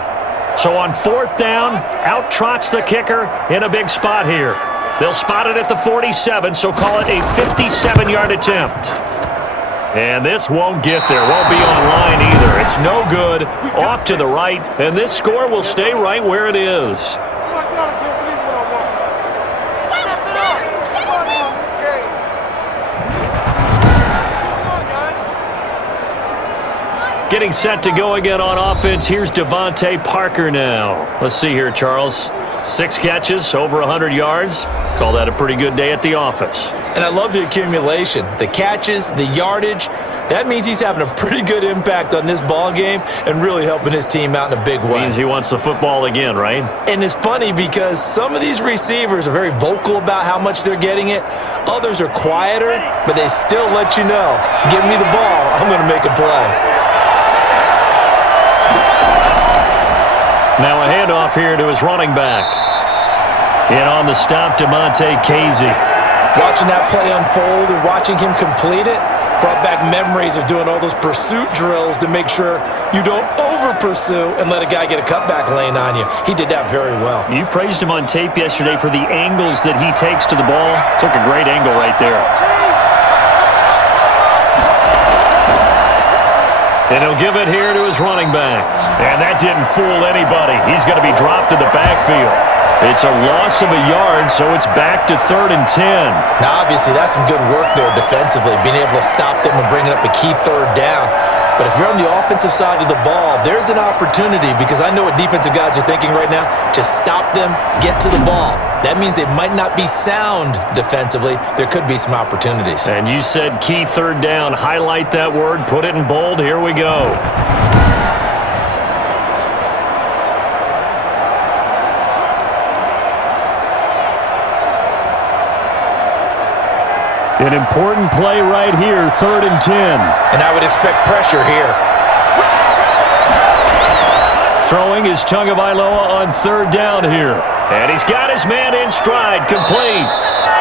So on fourth down, out trots the kicker in a big spot here. They'll spot it at the 47, so call it a 57-yard attempt. And this won't get there. Won't be on line either. It's no good. Off to the right. And this score will stay right where it is. Getting set to go again on offense. Here's Devontae Parker now. Let's see here, Charles. 6 catches, over 100 yards. Call that a pretty good day at the office. And I love the accumulation, the catches, the yardage. That means he's having a pretty good impact on this ball game and really helping his team out in a big way. Means he wants the football again, right? And it's funny because some of these receivers are very vocal about how much they're getting it. Others are quieter, but they still let you know, give me the ball, I'm going to make a play. Now a handoff here to his running back. In on the stop, Damontae Kazee. Watching that play unfold and watching him complete it brought back memories of doing all those pursuit drills to make sure you don't over-pursue and let a guy get a cutback lane on you. He did that very well. You praised him on tape yesterday for the angles that he takes to the ball. Took a great angle right there. And he'll give it here to his running back. And that didn't fool anybody. He's going to be dropped in the backfield. It's a loss of a yard, so it's back to 3rd and 10. Now, obviously, that's some good work there defensively, being able to stop them and bringing up a key 3rd down. But if you're on the offensive side of the ball, there's an opportunity because I know what defensive guys are thinking right now. Just stop them, get to the ball. That means they might not be sound defensively. There could be some opportunities. And you said key 3rd down. Highlight that word. Put it in bold. Here we go. An important play right here, 3rd and 10. And I would expect pressure here. Throwing is Tagovailoa on 3rd down here. And he's got his man in stride, complete.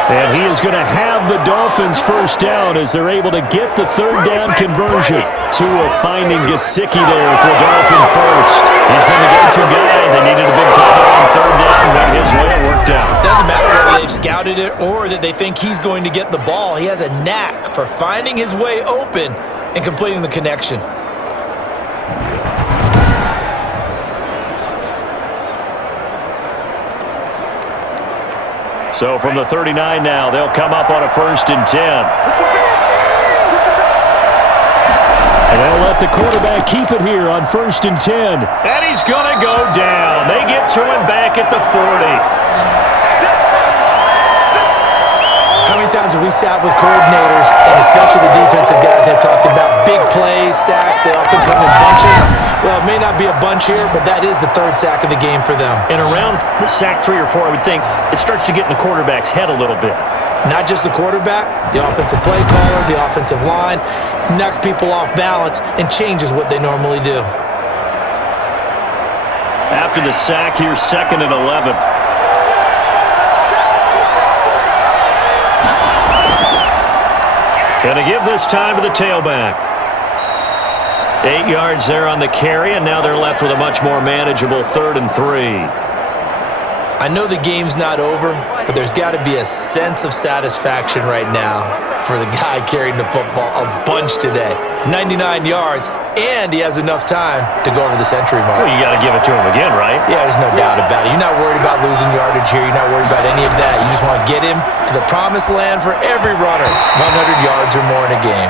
And he is going to have the Dolphins 1st down as they're able to get the 3rd down conversion. Tua finding Gesicki there for Dolphin 1st. He's been the go-to guy. They needed a big play on 3rd down. Went his way, it worked out. Doesn't matter whether they've scouted it or that they think he's going to get the ball. He has a knack for finding his way open and completing the connection. So from the 39 now, they'll come up on a 1st and 10. And they'll let the quarterback keep it here on 1st and 10. And he's going to go down. They get to him back at the 40. How many times have we sat with coordinators, and especially the defensive guys that talked about big plays, sacks, they often come in bunches? Well, it may not be a bunch here, but that is the 3rd sack of the game for them. And around the sack 3 or 4, I would think it starts to get in the quarterback's head a little bit. Not just the quarterback, the offensive play caller, the offensive line, knocks people off balance and changes what they normally do. After the sack, here's 2nd and 11. Going to give this time to the tailback. 8 yards there on the carry, and now they're left with a much more manageable 3rd and 3. I know the game's not over, but there's got to be a sense of satisfaction right now for the guy carrying the football a bunch today. 99 yards, and he has enough time to go over the century mark. Well, you got to give it to him again, right? Yeah, there's no doubt about it. You're not worried about losing yardage here. You're not worried about any of that. You just want to get him to the promised land for every runner. 100 yards or more in a game.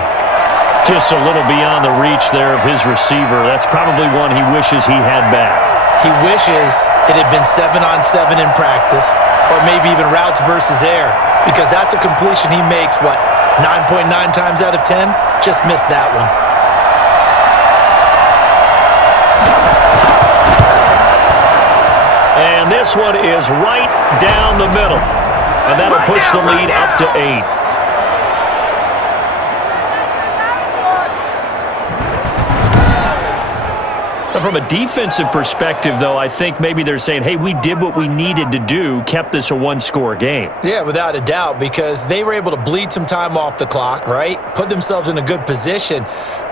Just a little beyond the reach there of his receiver. That's probably one he wishes he had back. He wishes it had been 7-on-7 in practice or maybe even routes versus air, because that's a completion he makes, 9.9 times out of 10? Just missed that one. And this one is right down the middle. And that'll push the lead up to 8. From a defensive perspective, though, I think maybe they're saying, hey, we did what we needed to do, kept this a one-score game. Yeah, without a doubt, because they were able to bleed some time off the clock, right? Put themselves in a good position,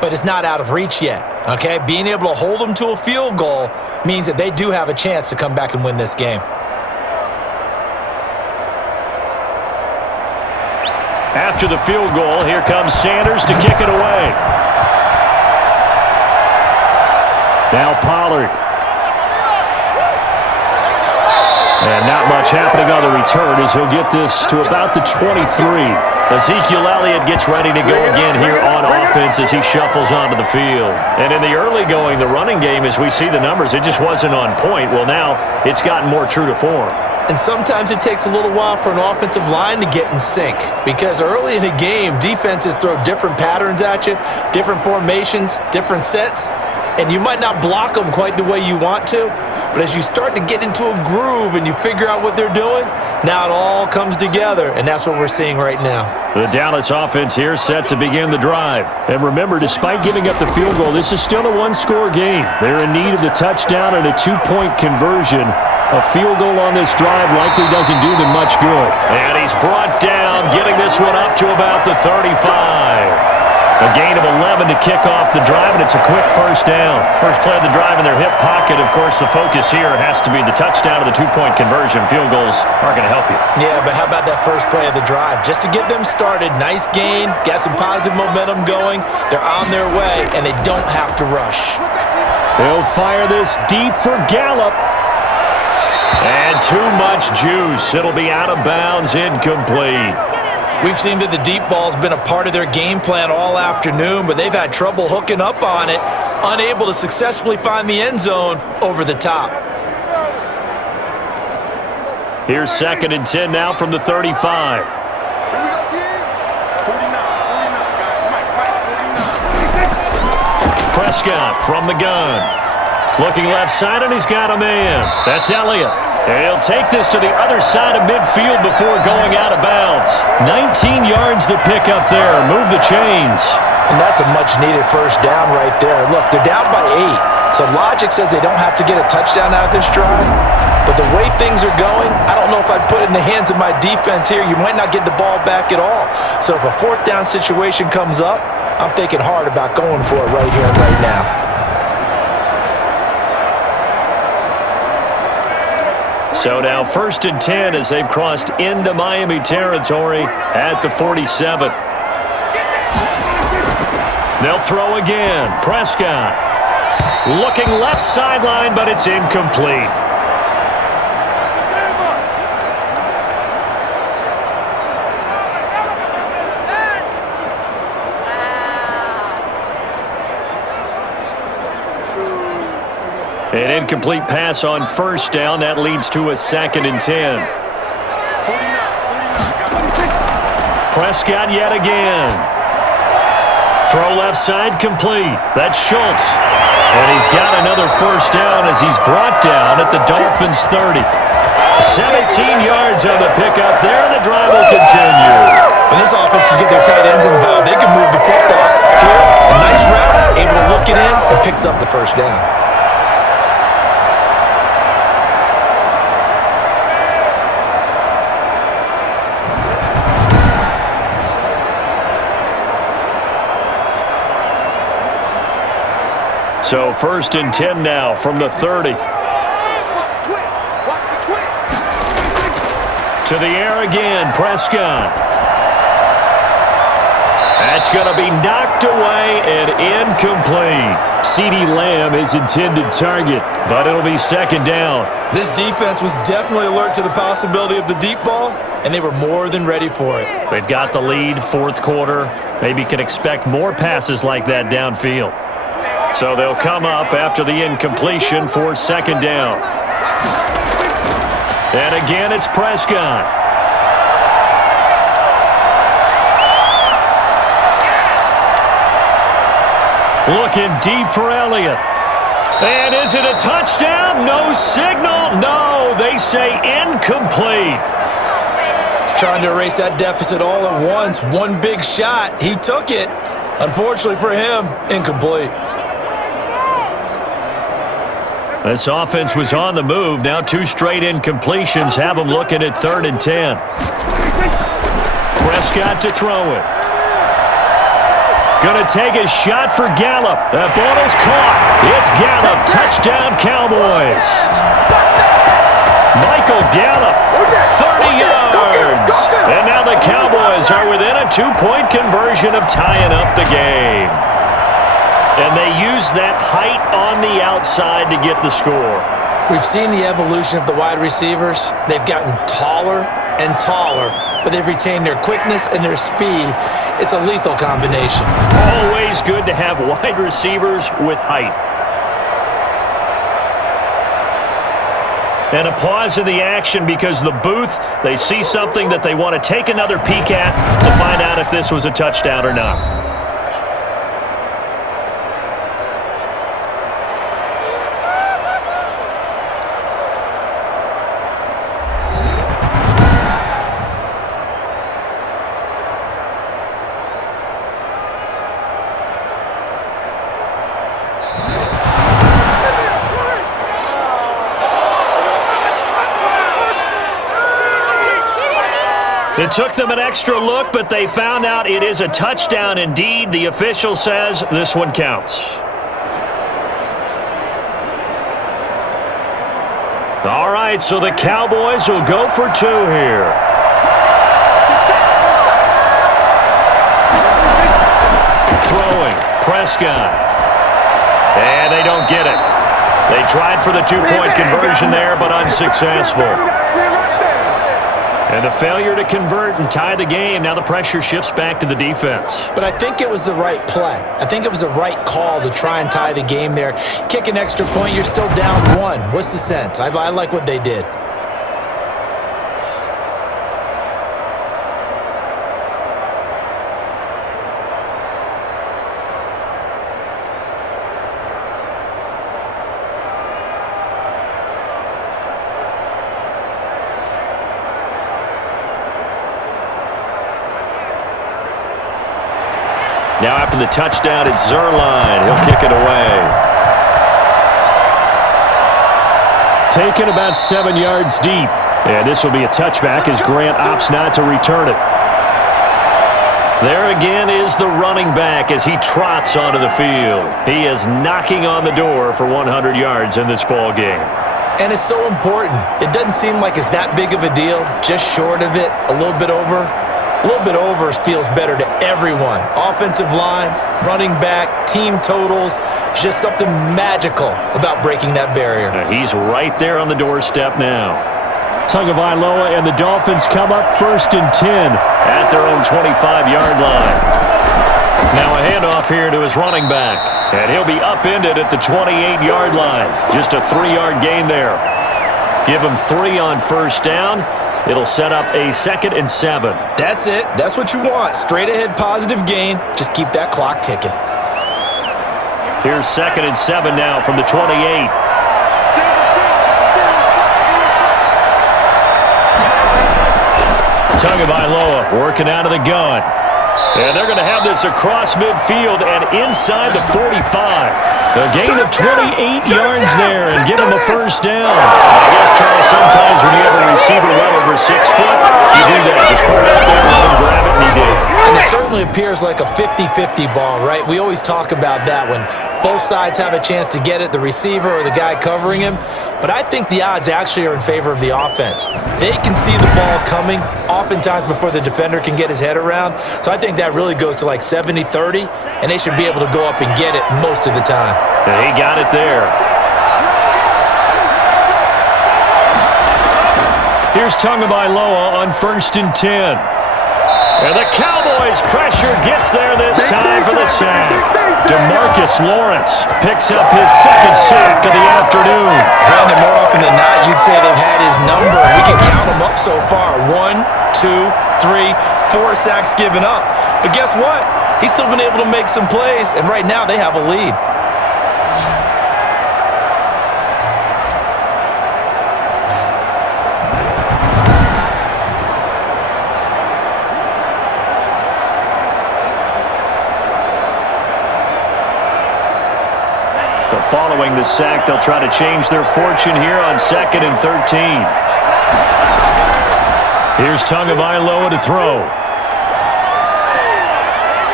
but it's not out of reach yet, okay? Being able to hold them to a field goal means that they do have a chance to come back and win this game. After the field goal, here comes Sanders to kick it away. Now Pollard. And not much happening on the return as he'll get this to about the 23. Ezekiel Elliott gets ready to go again here on offense as he shuffles onto the field. And in the early going, the running game, as we see the numbers, it just wasn't on point. Well, now it's gotten more true to form. And sometimes it takes a little while for an offensive line to get in sync, because early in the game, defenses throw different patterns at you, different formations, different sets, and you might not block them quite the way you want to, but as you start to get into a groove and you figure out what they're doing, now it all comes together, and that's what we're seeing right now. The Dallas offense here set to begin the drive. And remember, despite giving up the field goal, this is still a one-score game. They're in need of the touchdown and a two-point conversion. A field goal on this drive likely doesn't do them much good. And he's brought down, getting this one up to about the 35. A gain of 11 to kick off the drive, and it's a quick first down. First play of the drive in their hip pocket. Of course, the focus here has to be the touchdown or the two-point conversion. Field goals aren't going to help you. Yeah, but how about that first play of the drive? Just to get them started, nice gain, got some positive momentum going. They're on their way, and they don't have to rush. They'll fire this deep for Gallup. And too much juice. It'll be out of bounds, incomplete. We've seen that the deep ball's been a part of their game plan all afternoon, but they've had trouble hooking up on it, unable to successfully find the end zone over the top. Here's 2nd and 10 now from the 35. Prescott from the gun. Looking left side, and he's got a man. That's Elliott. He'll take this to the other side of midfield before going out of bounds. 19 yards to pick up there. Move the chains. And that's a much-needed first down right there. Look, they're down by 8. So logic says they don't have to get a touchdown out of this drive. But the way things are going, I don't know if I'd put it in the hands of my defense here. You might not get the ball back at all. So if a fourth down situation comes up, I'm thinking hard about going for it right here and right now. So now 1st and 10 as they've crossed into Miami territory at the 47. They'll throw again. Prescott looking left sideline, but it's incomplete. An incomplete pass on first down. That leads to a 2nd and 10. Prescott yet again. Throw left side complete. That's Schultz. And he's got another first down as he's brought down at the Dolphins' 30. 17 yards on the pickup there, and the drive will continue. When this offense can get their tight ends involved, they can move the football. Here, a nice route, able to look it in, and picks up the first down. So 1st and 10 now from the 30. To the air again, Prescott. That's going to be knocked away and incomplete. CeeDee Lamb is intended target, but it'll be 2nd down. This defense was definitely alert to the possibility of the deep ball, and they were more than ready for it. They've got the lead, 4th quarter. Maybe can expect more passes like that downfield. So they'll come up after the incompletion for 2nd down. And again, it's Prescott. Looking deep for Elliott. And is it a touchdown? No signal. No, they say incomplete. Trying to erase that deficit all at once. One big shot. He took it. Unfortunately for him, incomplete. This offense was on the move. Now 2 straight incompletions have them looking at 3rd and 10. Prescott to throw it. Going to take a shot for Gallup. That ball is caught. It's Gallup. Touchdown, Cowboys. Michael Gallup, 30 yards. And now the Cowboys are within a 2-point conversion of tying up the game. And they use that height on the outside to get the score. We've seen the evolution of the wide receivers. They've gotten taller and taller, but they've retained their quickness and their speed. It's a lethal combination. Always good to have wide receivers with height. And a pause in the action because the booth, they see something that they want to take another peek at to find out if this was a touchdown or not. It took them an extra look, but they found out it is a touchdown indeed. The official says this one counts. All right, so the Cowboys will go for 2 here. Throwing, Prescott. And they don't get it. They tried for the 2-point conversion there, but unsuccessful. And a failure to convert and tie the game. Now the pressure shifts back to the defense. But I think it was the right play. I think it was the right call to try and tie the game there. Kick an extra point, you're still down 1. What's the sense? I like what they did. Now after the touchdown, it's Zerline. He'll kick it away. Taken about 7 yards deep. And this will be a touchback as Grant opts not to return it. There again is the running back as he trots onto the field. He is knocking on the door for 100 yards in this ball game. And it's so important. It doesn't seem like it's that big of a deal. Just short of it, a little bit over. A little bit over feels better to everyone. Offensive line, running back, team totals, just something magical about breaking that barrier. He's right there on the doorstep now. Tagovailoa and the Dolphins come up 1st and 10 at their own 25-yard line. Now a handoff here to his running back, and he'll be upended at the 28-yard line. Just a 3-yard gain there. Give him 3 on 1st down. It'll set up a 2nd and 7. That's it. That's what you want. Straight ahead positive gain. Just keep that clock ticking. Here's 2nd and 7 now from the 28. Tagovailoa working out of the gun. And they're going to have this across midfield and inside the 45. A gain of 28 yards there and give him a 1st down. I guess, Charles, sometimes when you have a receiver well over 6 foot, you do that. Just put it out there, let him grab it, and he did. And it certainly appears like a 50-50 ball, right? We always talk about that when both sides have a chance to get it, the receiver or the guy covering him. But I think the odds actually are in favor of the offense. They can see the ball coming oftentimes before the defender can get his head around. So I think that really goes to like 70-30, and they should be able to go up and get it most of the time. And he got it there. Here's Tagovailoa on 1st and 10. And the Cowboys pressure gets there this time for the sack. DeMarcus Lawrence picks up his second sack of the afternoon. Brandon, more often than not, you'd say they've had his number. We can count them up so far. 1, 2, 3, 4 sacks given up. But guess what? He's still been able to make some plays, and right now they have a lead. Following the sack, they'll try to change their fortune here on 2nd and 13. Here's Tagovailoa to throw.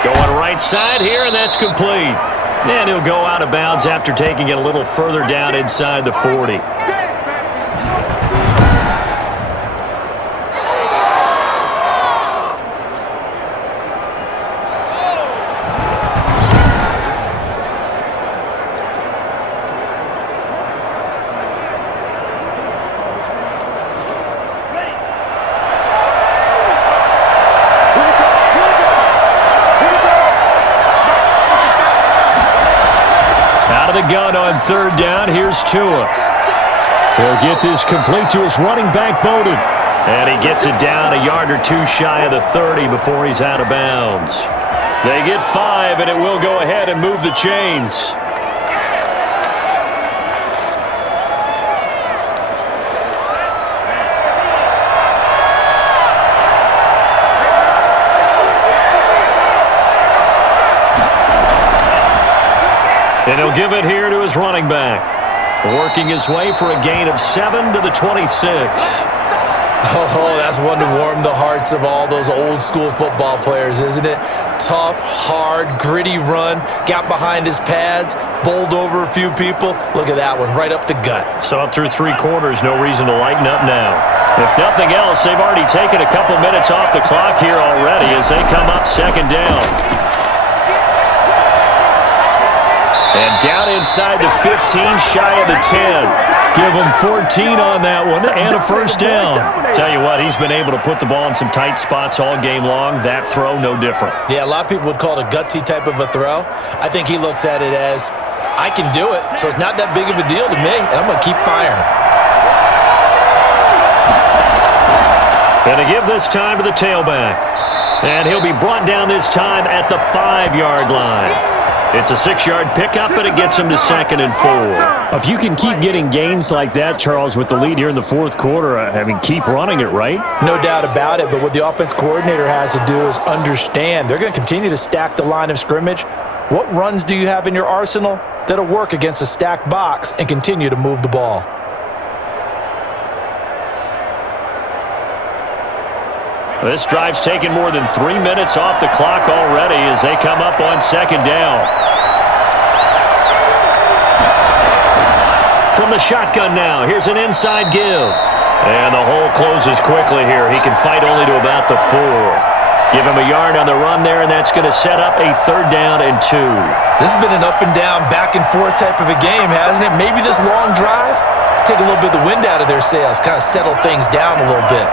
Going right side here, and that's complete. And he'll go out of bounds after taking it a little further down inside the 40. The gun on 3rd down. Here's Tua. He'll get this complete to his running back, Bowden. And he gets it down a yard or two shy of the 30 before he's out of bounds. They get 5, and it will go ahead and move the chains. And he'll give it here to his running back. Working his way for a gain of 7 to the 26. Oh, that's one to warm the hearts of all those old school football players, isn't it? Tough, hard, gritty run. Got behind his pads, bowled over a few people. Look at that one, right up the gut. So up through 3 quarters, no reason to lighten up now. If nothing else, they've already taken a couple minutes off the clock here already as they come up 2nd down. And down inside the 15, shy of the 10. Give him 14 on that one and a first down. Tell you what, he's been able to put the ball in some tight spots all game long. That throw, no different. Yeah, a lot of people would call it a gutsy type of a throw. I think he looks at it as, I can do it, so it's not that big of a deal to me, and I'm going to keep firing. And to give this time to the tailback. And he'll be brought down this time at the 5-yard line. It's a 6-yard pickup, and it gets him to 2nd and 4. If you can keep getting gains like that, Charles, with the lead here in the 4th quarter, keep running it, right? No doubt about it, but what the offense coordinator has to do is understand they're going to continue to stack the line of scrimmage. What runs do you have in your arsenal that'll work against a stacked box and continue to move the ball? This drive's taken more than 3 minutes off the clock already as they come up on 2nd down. From the shotgun now, here's an inside give. And the hole closes quickly here. He can fight only to about the 4. Give him a yard on the run there, and that's going to set up a 3rd down and 2. This has been an up and down, back and forth type of a game, hasn't it? Maybe this long drive, take a little bit of the wind out of their sails, kind of settle things down a little bit.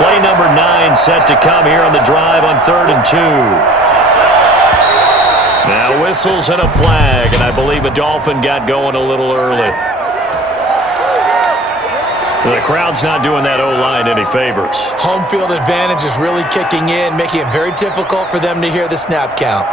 Play number 9 set to come here on the drive on 3rd and 2. Now whistles and a flag, and I believe a Dolphin got going a little early. The crowd's not doing that O-line any favors. Home field advantage is really kicking in, making it very difficult for them to hear the snap count.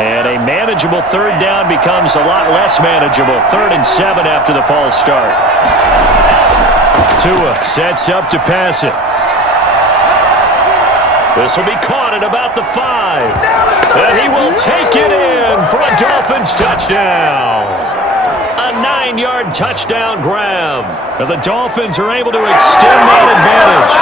And a manageable 3rd down becomes a lot less manageable. 3rd and 7 after the false start. Tua sets up to pass it. This will be caught at about the 5. And he will take it in for a Dolphins touchdown. A 9-yard touchdown grab. And the Dolphins are able to extend that advantage.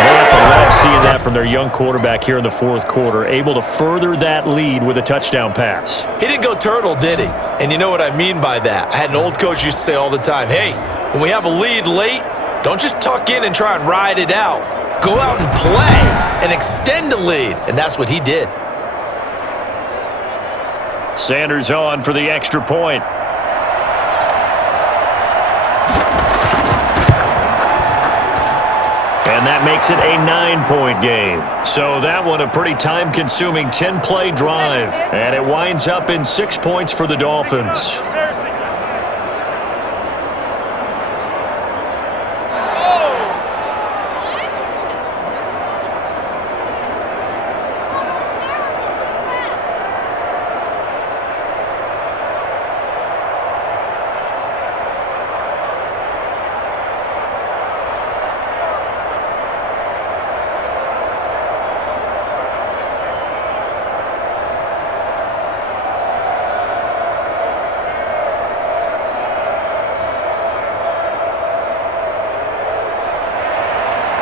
I love seeing that from their young quarterback here in the 4th quarter, able to further that lead with a touchdown pass. He didn't go turtle, did he? And you know what I mean by that. I had an old coach used to say all the time, hey, when we have a lead late, don't just tuck in and try and ride it out. go out and play and extend the lead, and that's what he did. Sanders on for the extra point. And that makes it a 9-point game. So that one a pretty time-consuming 10-play drive. And it winds up in 6 points for the Dolphins.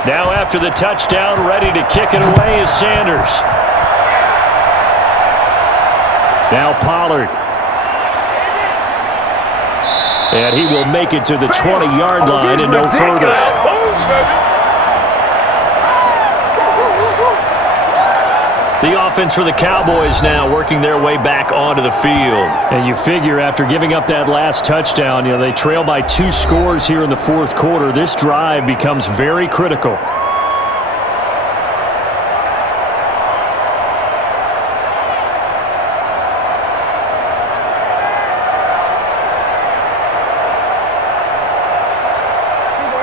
Now after the touchdown, ready to kick it away is Sanders. Now Pollard. And he will make it to the 20-yard line and no further. The offense for the Cowboys now working their way back onto the field. And you figure after giving up that last touchdown, they trail by 2 scores here in the fourth quarter. This drive becomes very critical.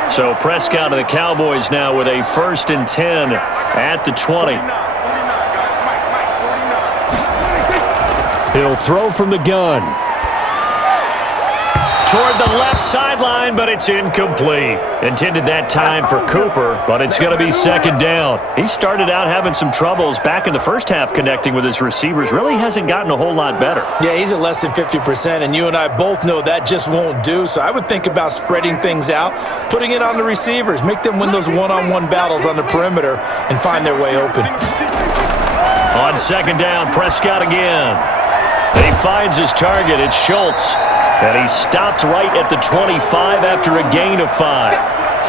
So Prescott of the Cowboys now with a 1st and 10 at the 20. He'll throw from the gun. Toward the left sideline, but it's incomplete. Intended that time for Cooper, but it's going to be 2nd down. He started out having some troubles back in the first half connecting with his receivers. Really hasn't gotten a whole lot better. Yeah, he's at less than 50%, and you and I both know that just won't do. So I would think about spreading things out, putting it on the receivers, make them win those one-on-one battles on the perimeter, and find their way open. On 2nd down, Prescott again. And he finds his target. It's Schultz. And he stopped right at the 25 after a gain of 5.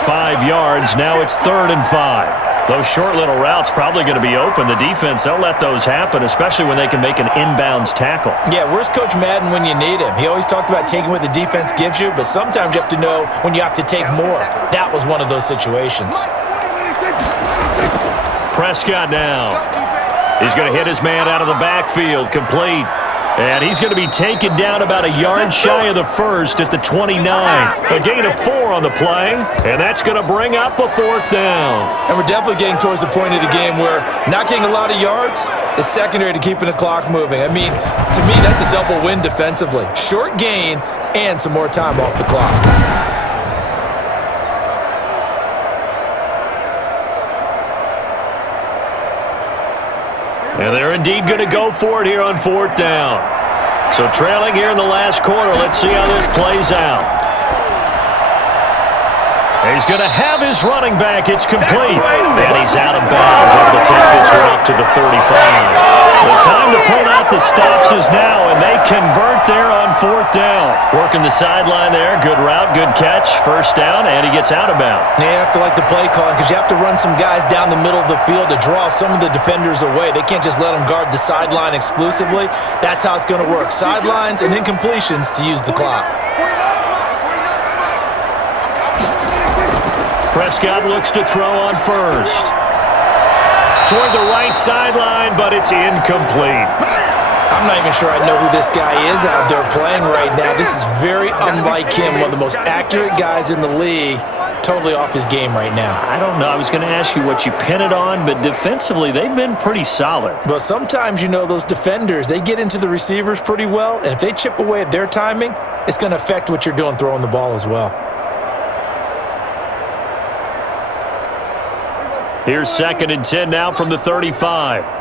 5 yards. Now it's 3rd and 5. Those short little routes probably going to be open. The defense, they'll let those happen, especially when they can make an inbounds tackle. Yeah, where's Coach Madden when you need him? He always talked about taking what the defense gives you, but sometimes you have to know when you have to take more. That was one of those situations. Prescott now. He's going to hit his man out of the backfield. Complete. And he's going to be taken down about a yard shy of the 1st at the 29. A gain of 4 on the play, and that's going to bring up a 4th down. And we're definitely getting towards the point of the game where not getting a lot of yards is secondary to keeping the clock moving. I mean, to me, that's a double win defensively. Short gain and some more time off the clock. And they're indeed going to go for it here on 4th down. So trailing here in the last quarter, let's see how this plays out. He's going to have his running back. It's complete. And he's out of bounds, able to take this one up to the 35. The time to pull out the stops is now, and they convert there on 4th down. Working the sideline there. Good route, good catch. 1st down, and he gets out of bounds. Yeah, you have to like the play calling because you have to run some guys down the middle of the field to draw some of the defenders away. They can't just let them guard the sideline exclusively. That's how it's going to work. Sidelines and incompletions to use the clock. Prescott looks to throw on 1st. Toward the right sideline, but it's incomplete. I'm not even sure I know who this guy is out there playing right now. This is very unlike him, one of the most accurate guys in the league. Totally off his game right now. I don't know. I was going to ask you what you pin it on, but defensively, they've been pretty solid. But sometimes, those defenders, they get into the receivers pretty well, and if they chip away at their timing, it's going to affect what you're doing throwing the ball as well. Here's 2nd and 10 now from the 35. Here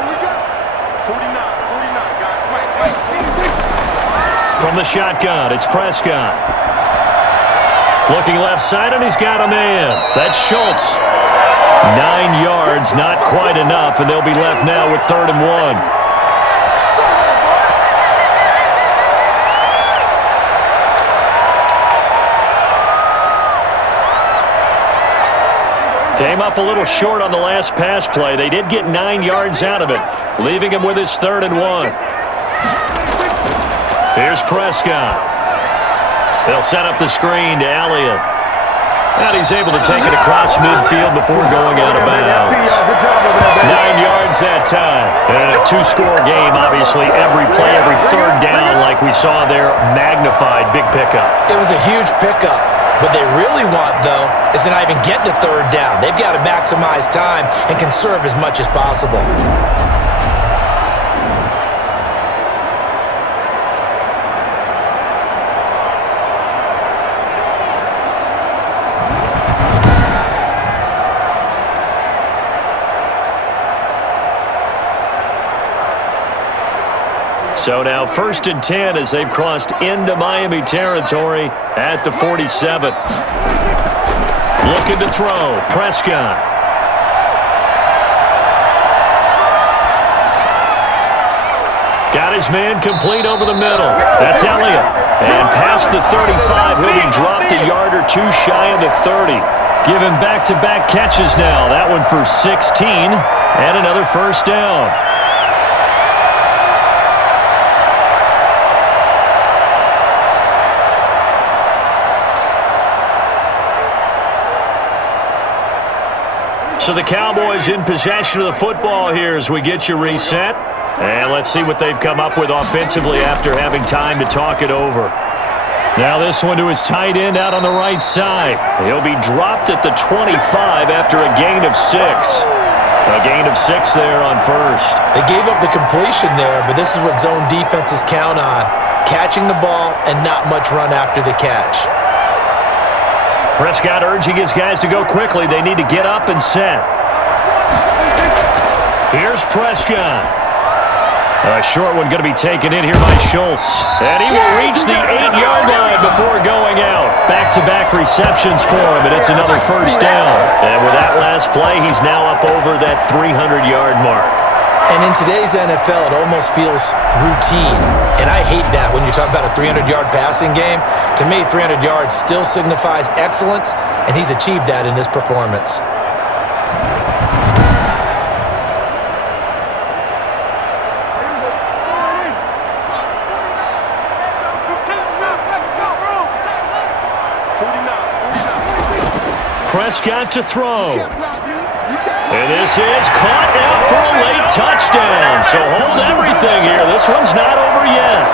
we go. 49, guys. From the shotgun, it's Prescott. Looking left side, and he's got a man. That's Schultz. 9 yards, not quite enough, and they'll be left now with 3rd and 1. Came up a little short on the last pass play. They did get 9 yards out of it, leaving him with his 3rd and 1. Here's Prescott. They'll set up the screen to Elliott. And he's able to take it across midfield before going out of bounds. 9 yards that time. And a 2-score game, obviously. Every play, every 3rd down, like we saw there, magnified. Big pickup. It was a huge pickup. What they really want, though, is to not even get to 3rd down. They've got to maximize time and conserve as much as possible. So now 1st and 10 as they've crossed into Miami territory at the 47. Looking to throw. Prescott. Got his man complete over the middle. That's Elliott. And past the 35, he'll be dropped a yard or 2 shy of the 30. Give him back-to-back catches now. That one for 16 and another 1st down. So the Cowboys in possession of the football here as we get you reset. And let's see what they've come up with offensively after having time to talk it over. Now this one to his tight end out on the right side. He'll be dropped at the 25 after a gain of 6. A gain of 6 there on 1st. They gave up the completion there, but this is what zone defenses count on. Catching the ball and not much run after the catch. Prescott urging his guys to go quickly. They need to get up and set. Here's Prescott. A short one going to be taken in here by Schultz. And he will reach the 8-yard line before going out. Back-to-back receptions for him, and it's another 1st down. And with that last play, he's now up over that 300-yard mark. And in today's NFL, it almost feels routine. And I hate that when you talk about a 300-yard passing game. To me, 300 yards still signifies excellence, and he's achieved that in this performance. Prescott to throw. And this is caught out for a late touchdown. So hold everything here. This one's not over yet.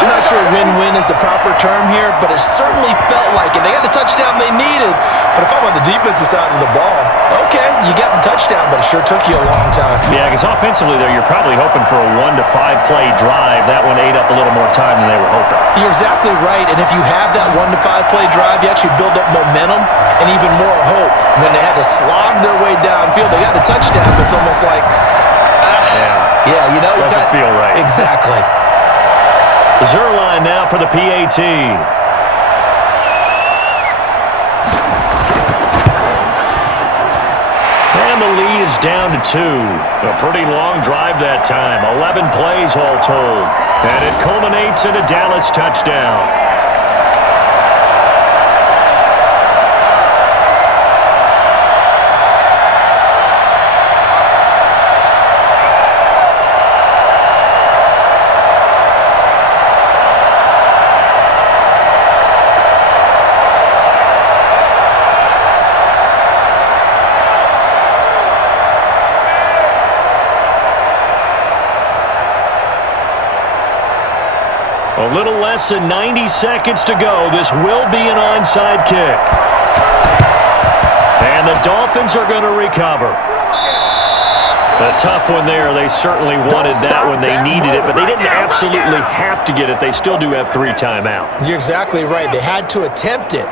I'm not sure win-win is the proper term here, but it certainly felt like it. They got the touchdown they needed, but if I'm on the defensive side of the ball, okay, you got the touchdown, but it sure took you a long time. Yeah, because offensively there, you're probably hoping for a 1 to 5 play drive. That one ate up a little more time than they were hoping. You're exactly right, and if you have that 1 to 5 play drive, you actually build up momentum and even more hope. When they had to slog their way downfield, they got the touchdown, but it's almost like, yeah, you know. Doesn't feel right. Exactly. Zerline now for the PAT. And the lead is down to 2. A pretty long drive that time. 11 plays all told. And it culminates in a Dallas touchdown. A little less than 90 seconds to go. This will be an onside kick. And the Dolphins are going to recover. A tough one there. They certainly wanted that when they needed it, but they didn't absolutely have to get it. They still do have 3 timeouts. You're exactly right. They had to attempt it.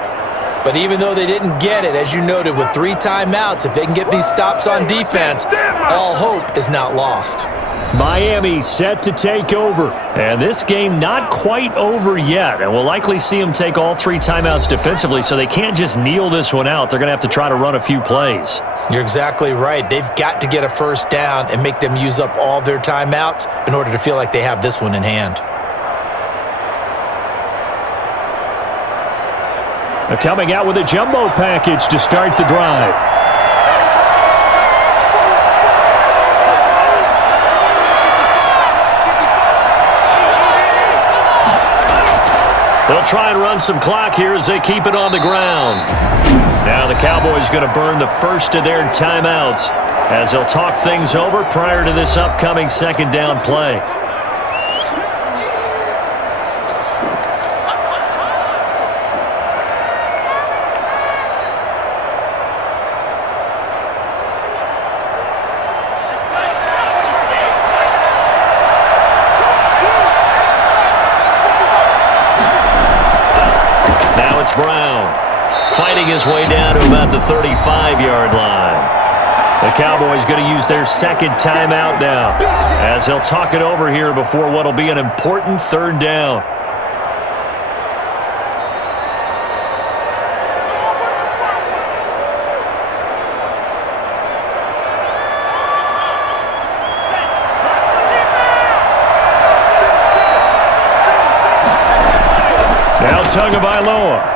But even though they didn't get it, as you noted, with 3 timeouts, if they can get these stops on defense, all hope is not lost. Miami set to take over. And this game not quite over yet. And we'll likely see them take all 3 timeouts defensively, so they can't just kneel this one out. They're going to have to try to run a few plays. You're exactly right. They've got to get a 1st down and make them use up all their timeouts in order to feel like they have this one in hand. They're coming out with a jumbo package to start the drive. They'll try and run some clock here as they keep it on the ground. Now the Cowboys going to burn the first of their timeouts as they'll talk things over prior to this upcoming second down play. Brown fighting his way down to about the 35-yard line. The Cowboys going to use their second timeout now as they'll talk it over here before what will be an important third down. Now Tagovailoa.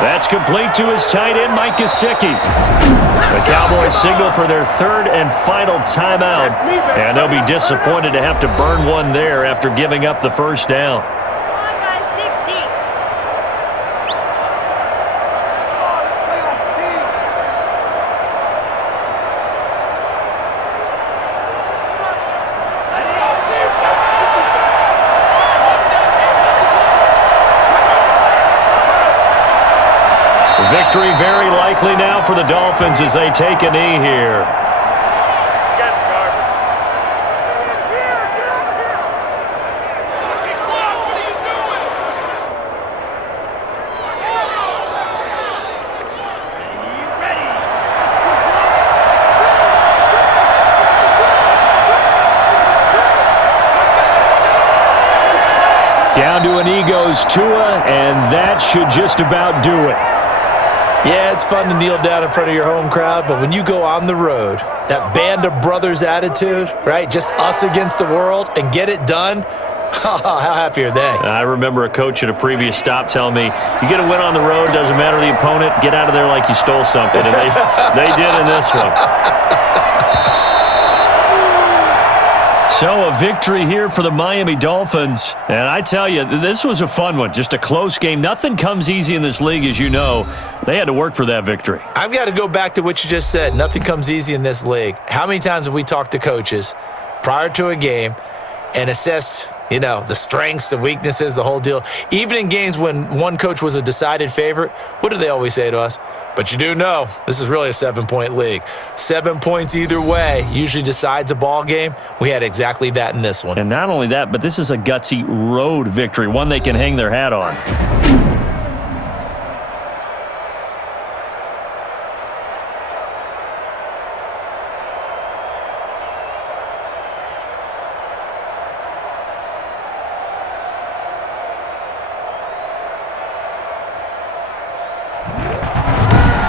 That's complete to his tight end, Mike Gesicki. The Cowboys signal for their third and final timeout, and they'll be disappointed to have to burn one there after giving up the first down. Come on, guys, dig deep. Let's play like a team. Victory very likely now for the Dolphins as they take a knee here. You guys are garbage. Get out of here. What are you doing? Ready. Down to a knee goes Tua, and that should just about do it. Yeah, it's fun to kneel down in front of your home crowd, but when you go on the road, that band of brothers attitude, right? Just us against the world and get it done. How happy are they? I remember a coach at a previous stop telling me, you get a win on the road, doesn't matter the opponent, get out of there like you stole something. And they did in this one. So a victory here for the Miami Dolphins. And I tell you, this was a fun one. Just a close game. Nothing comes easy in this league, as you know. They had to work for that victory. I've got to go back to what you just said. Nothing comes easy in this league. How many times have we talked to coaches prior to a game and assessed, the strengths, the weaknesses, the whole deal? Even in games when one coach was a decided favorite, what do they always say to us? But you do know this is really a 7-point league. 7 points either way usually decides a ball game. We had exactly that in this one. And not only that, but this is a gutsy road victory, one they can hang their hat on.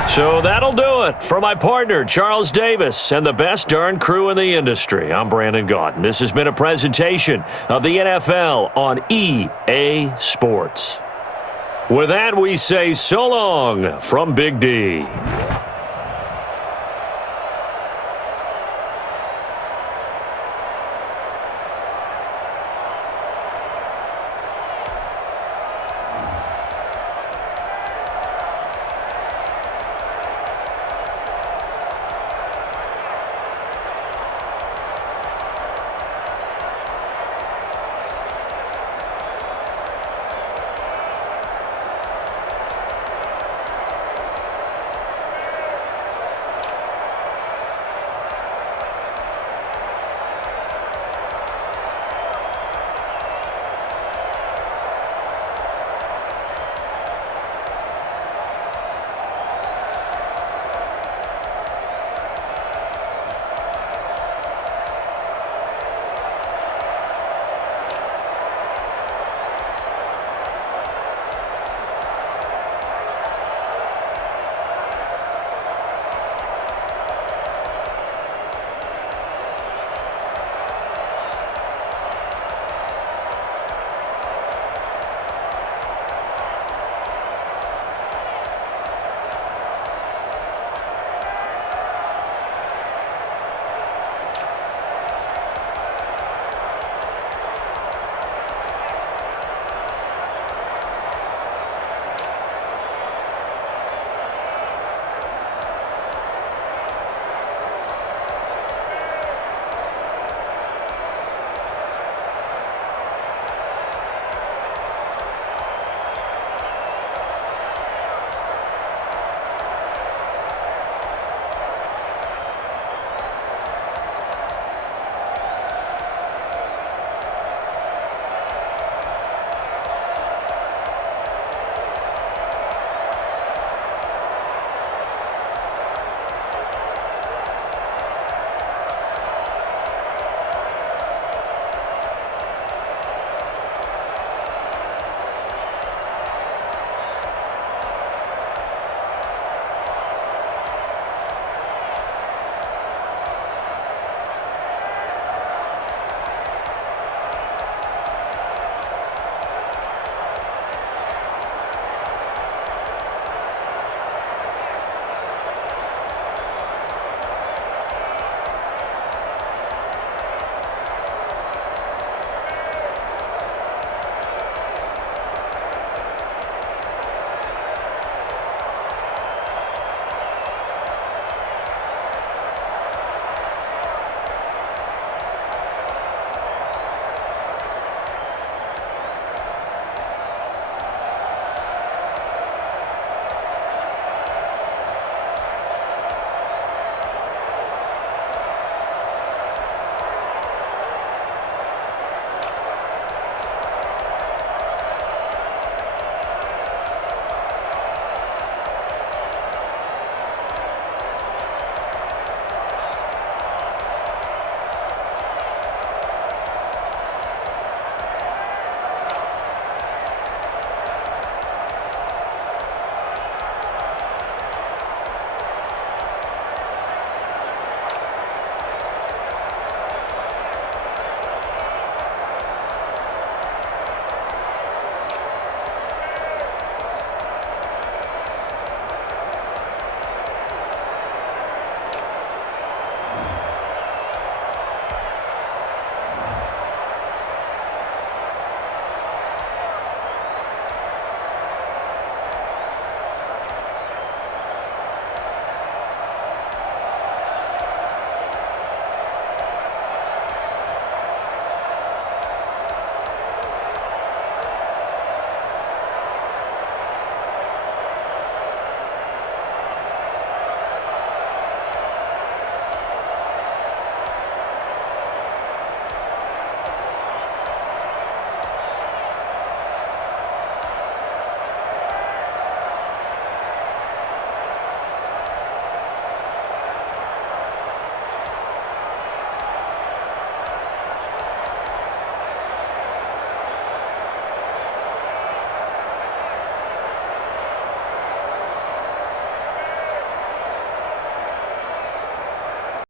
So that'll do it for my partner, Charles Davis, and the best darn crew in the industry. I'm Brandon Gaudin. This has been a presentation of the NFL on EA Sports. With that, we say so long from Big D.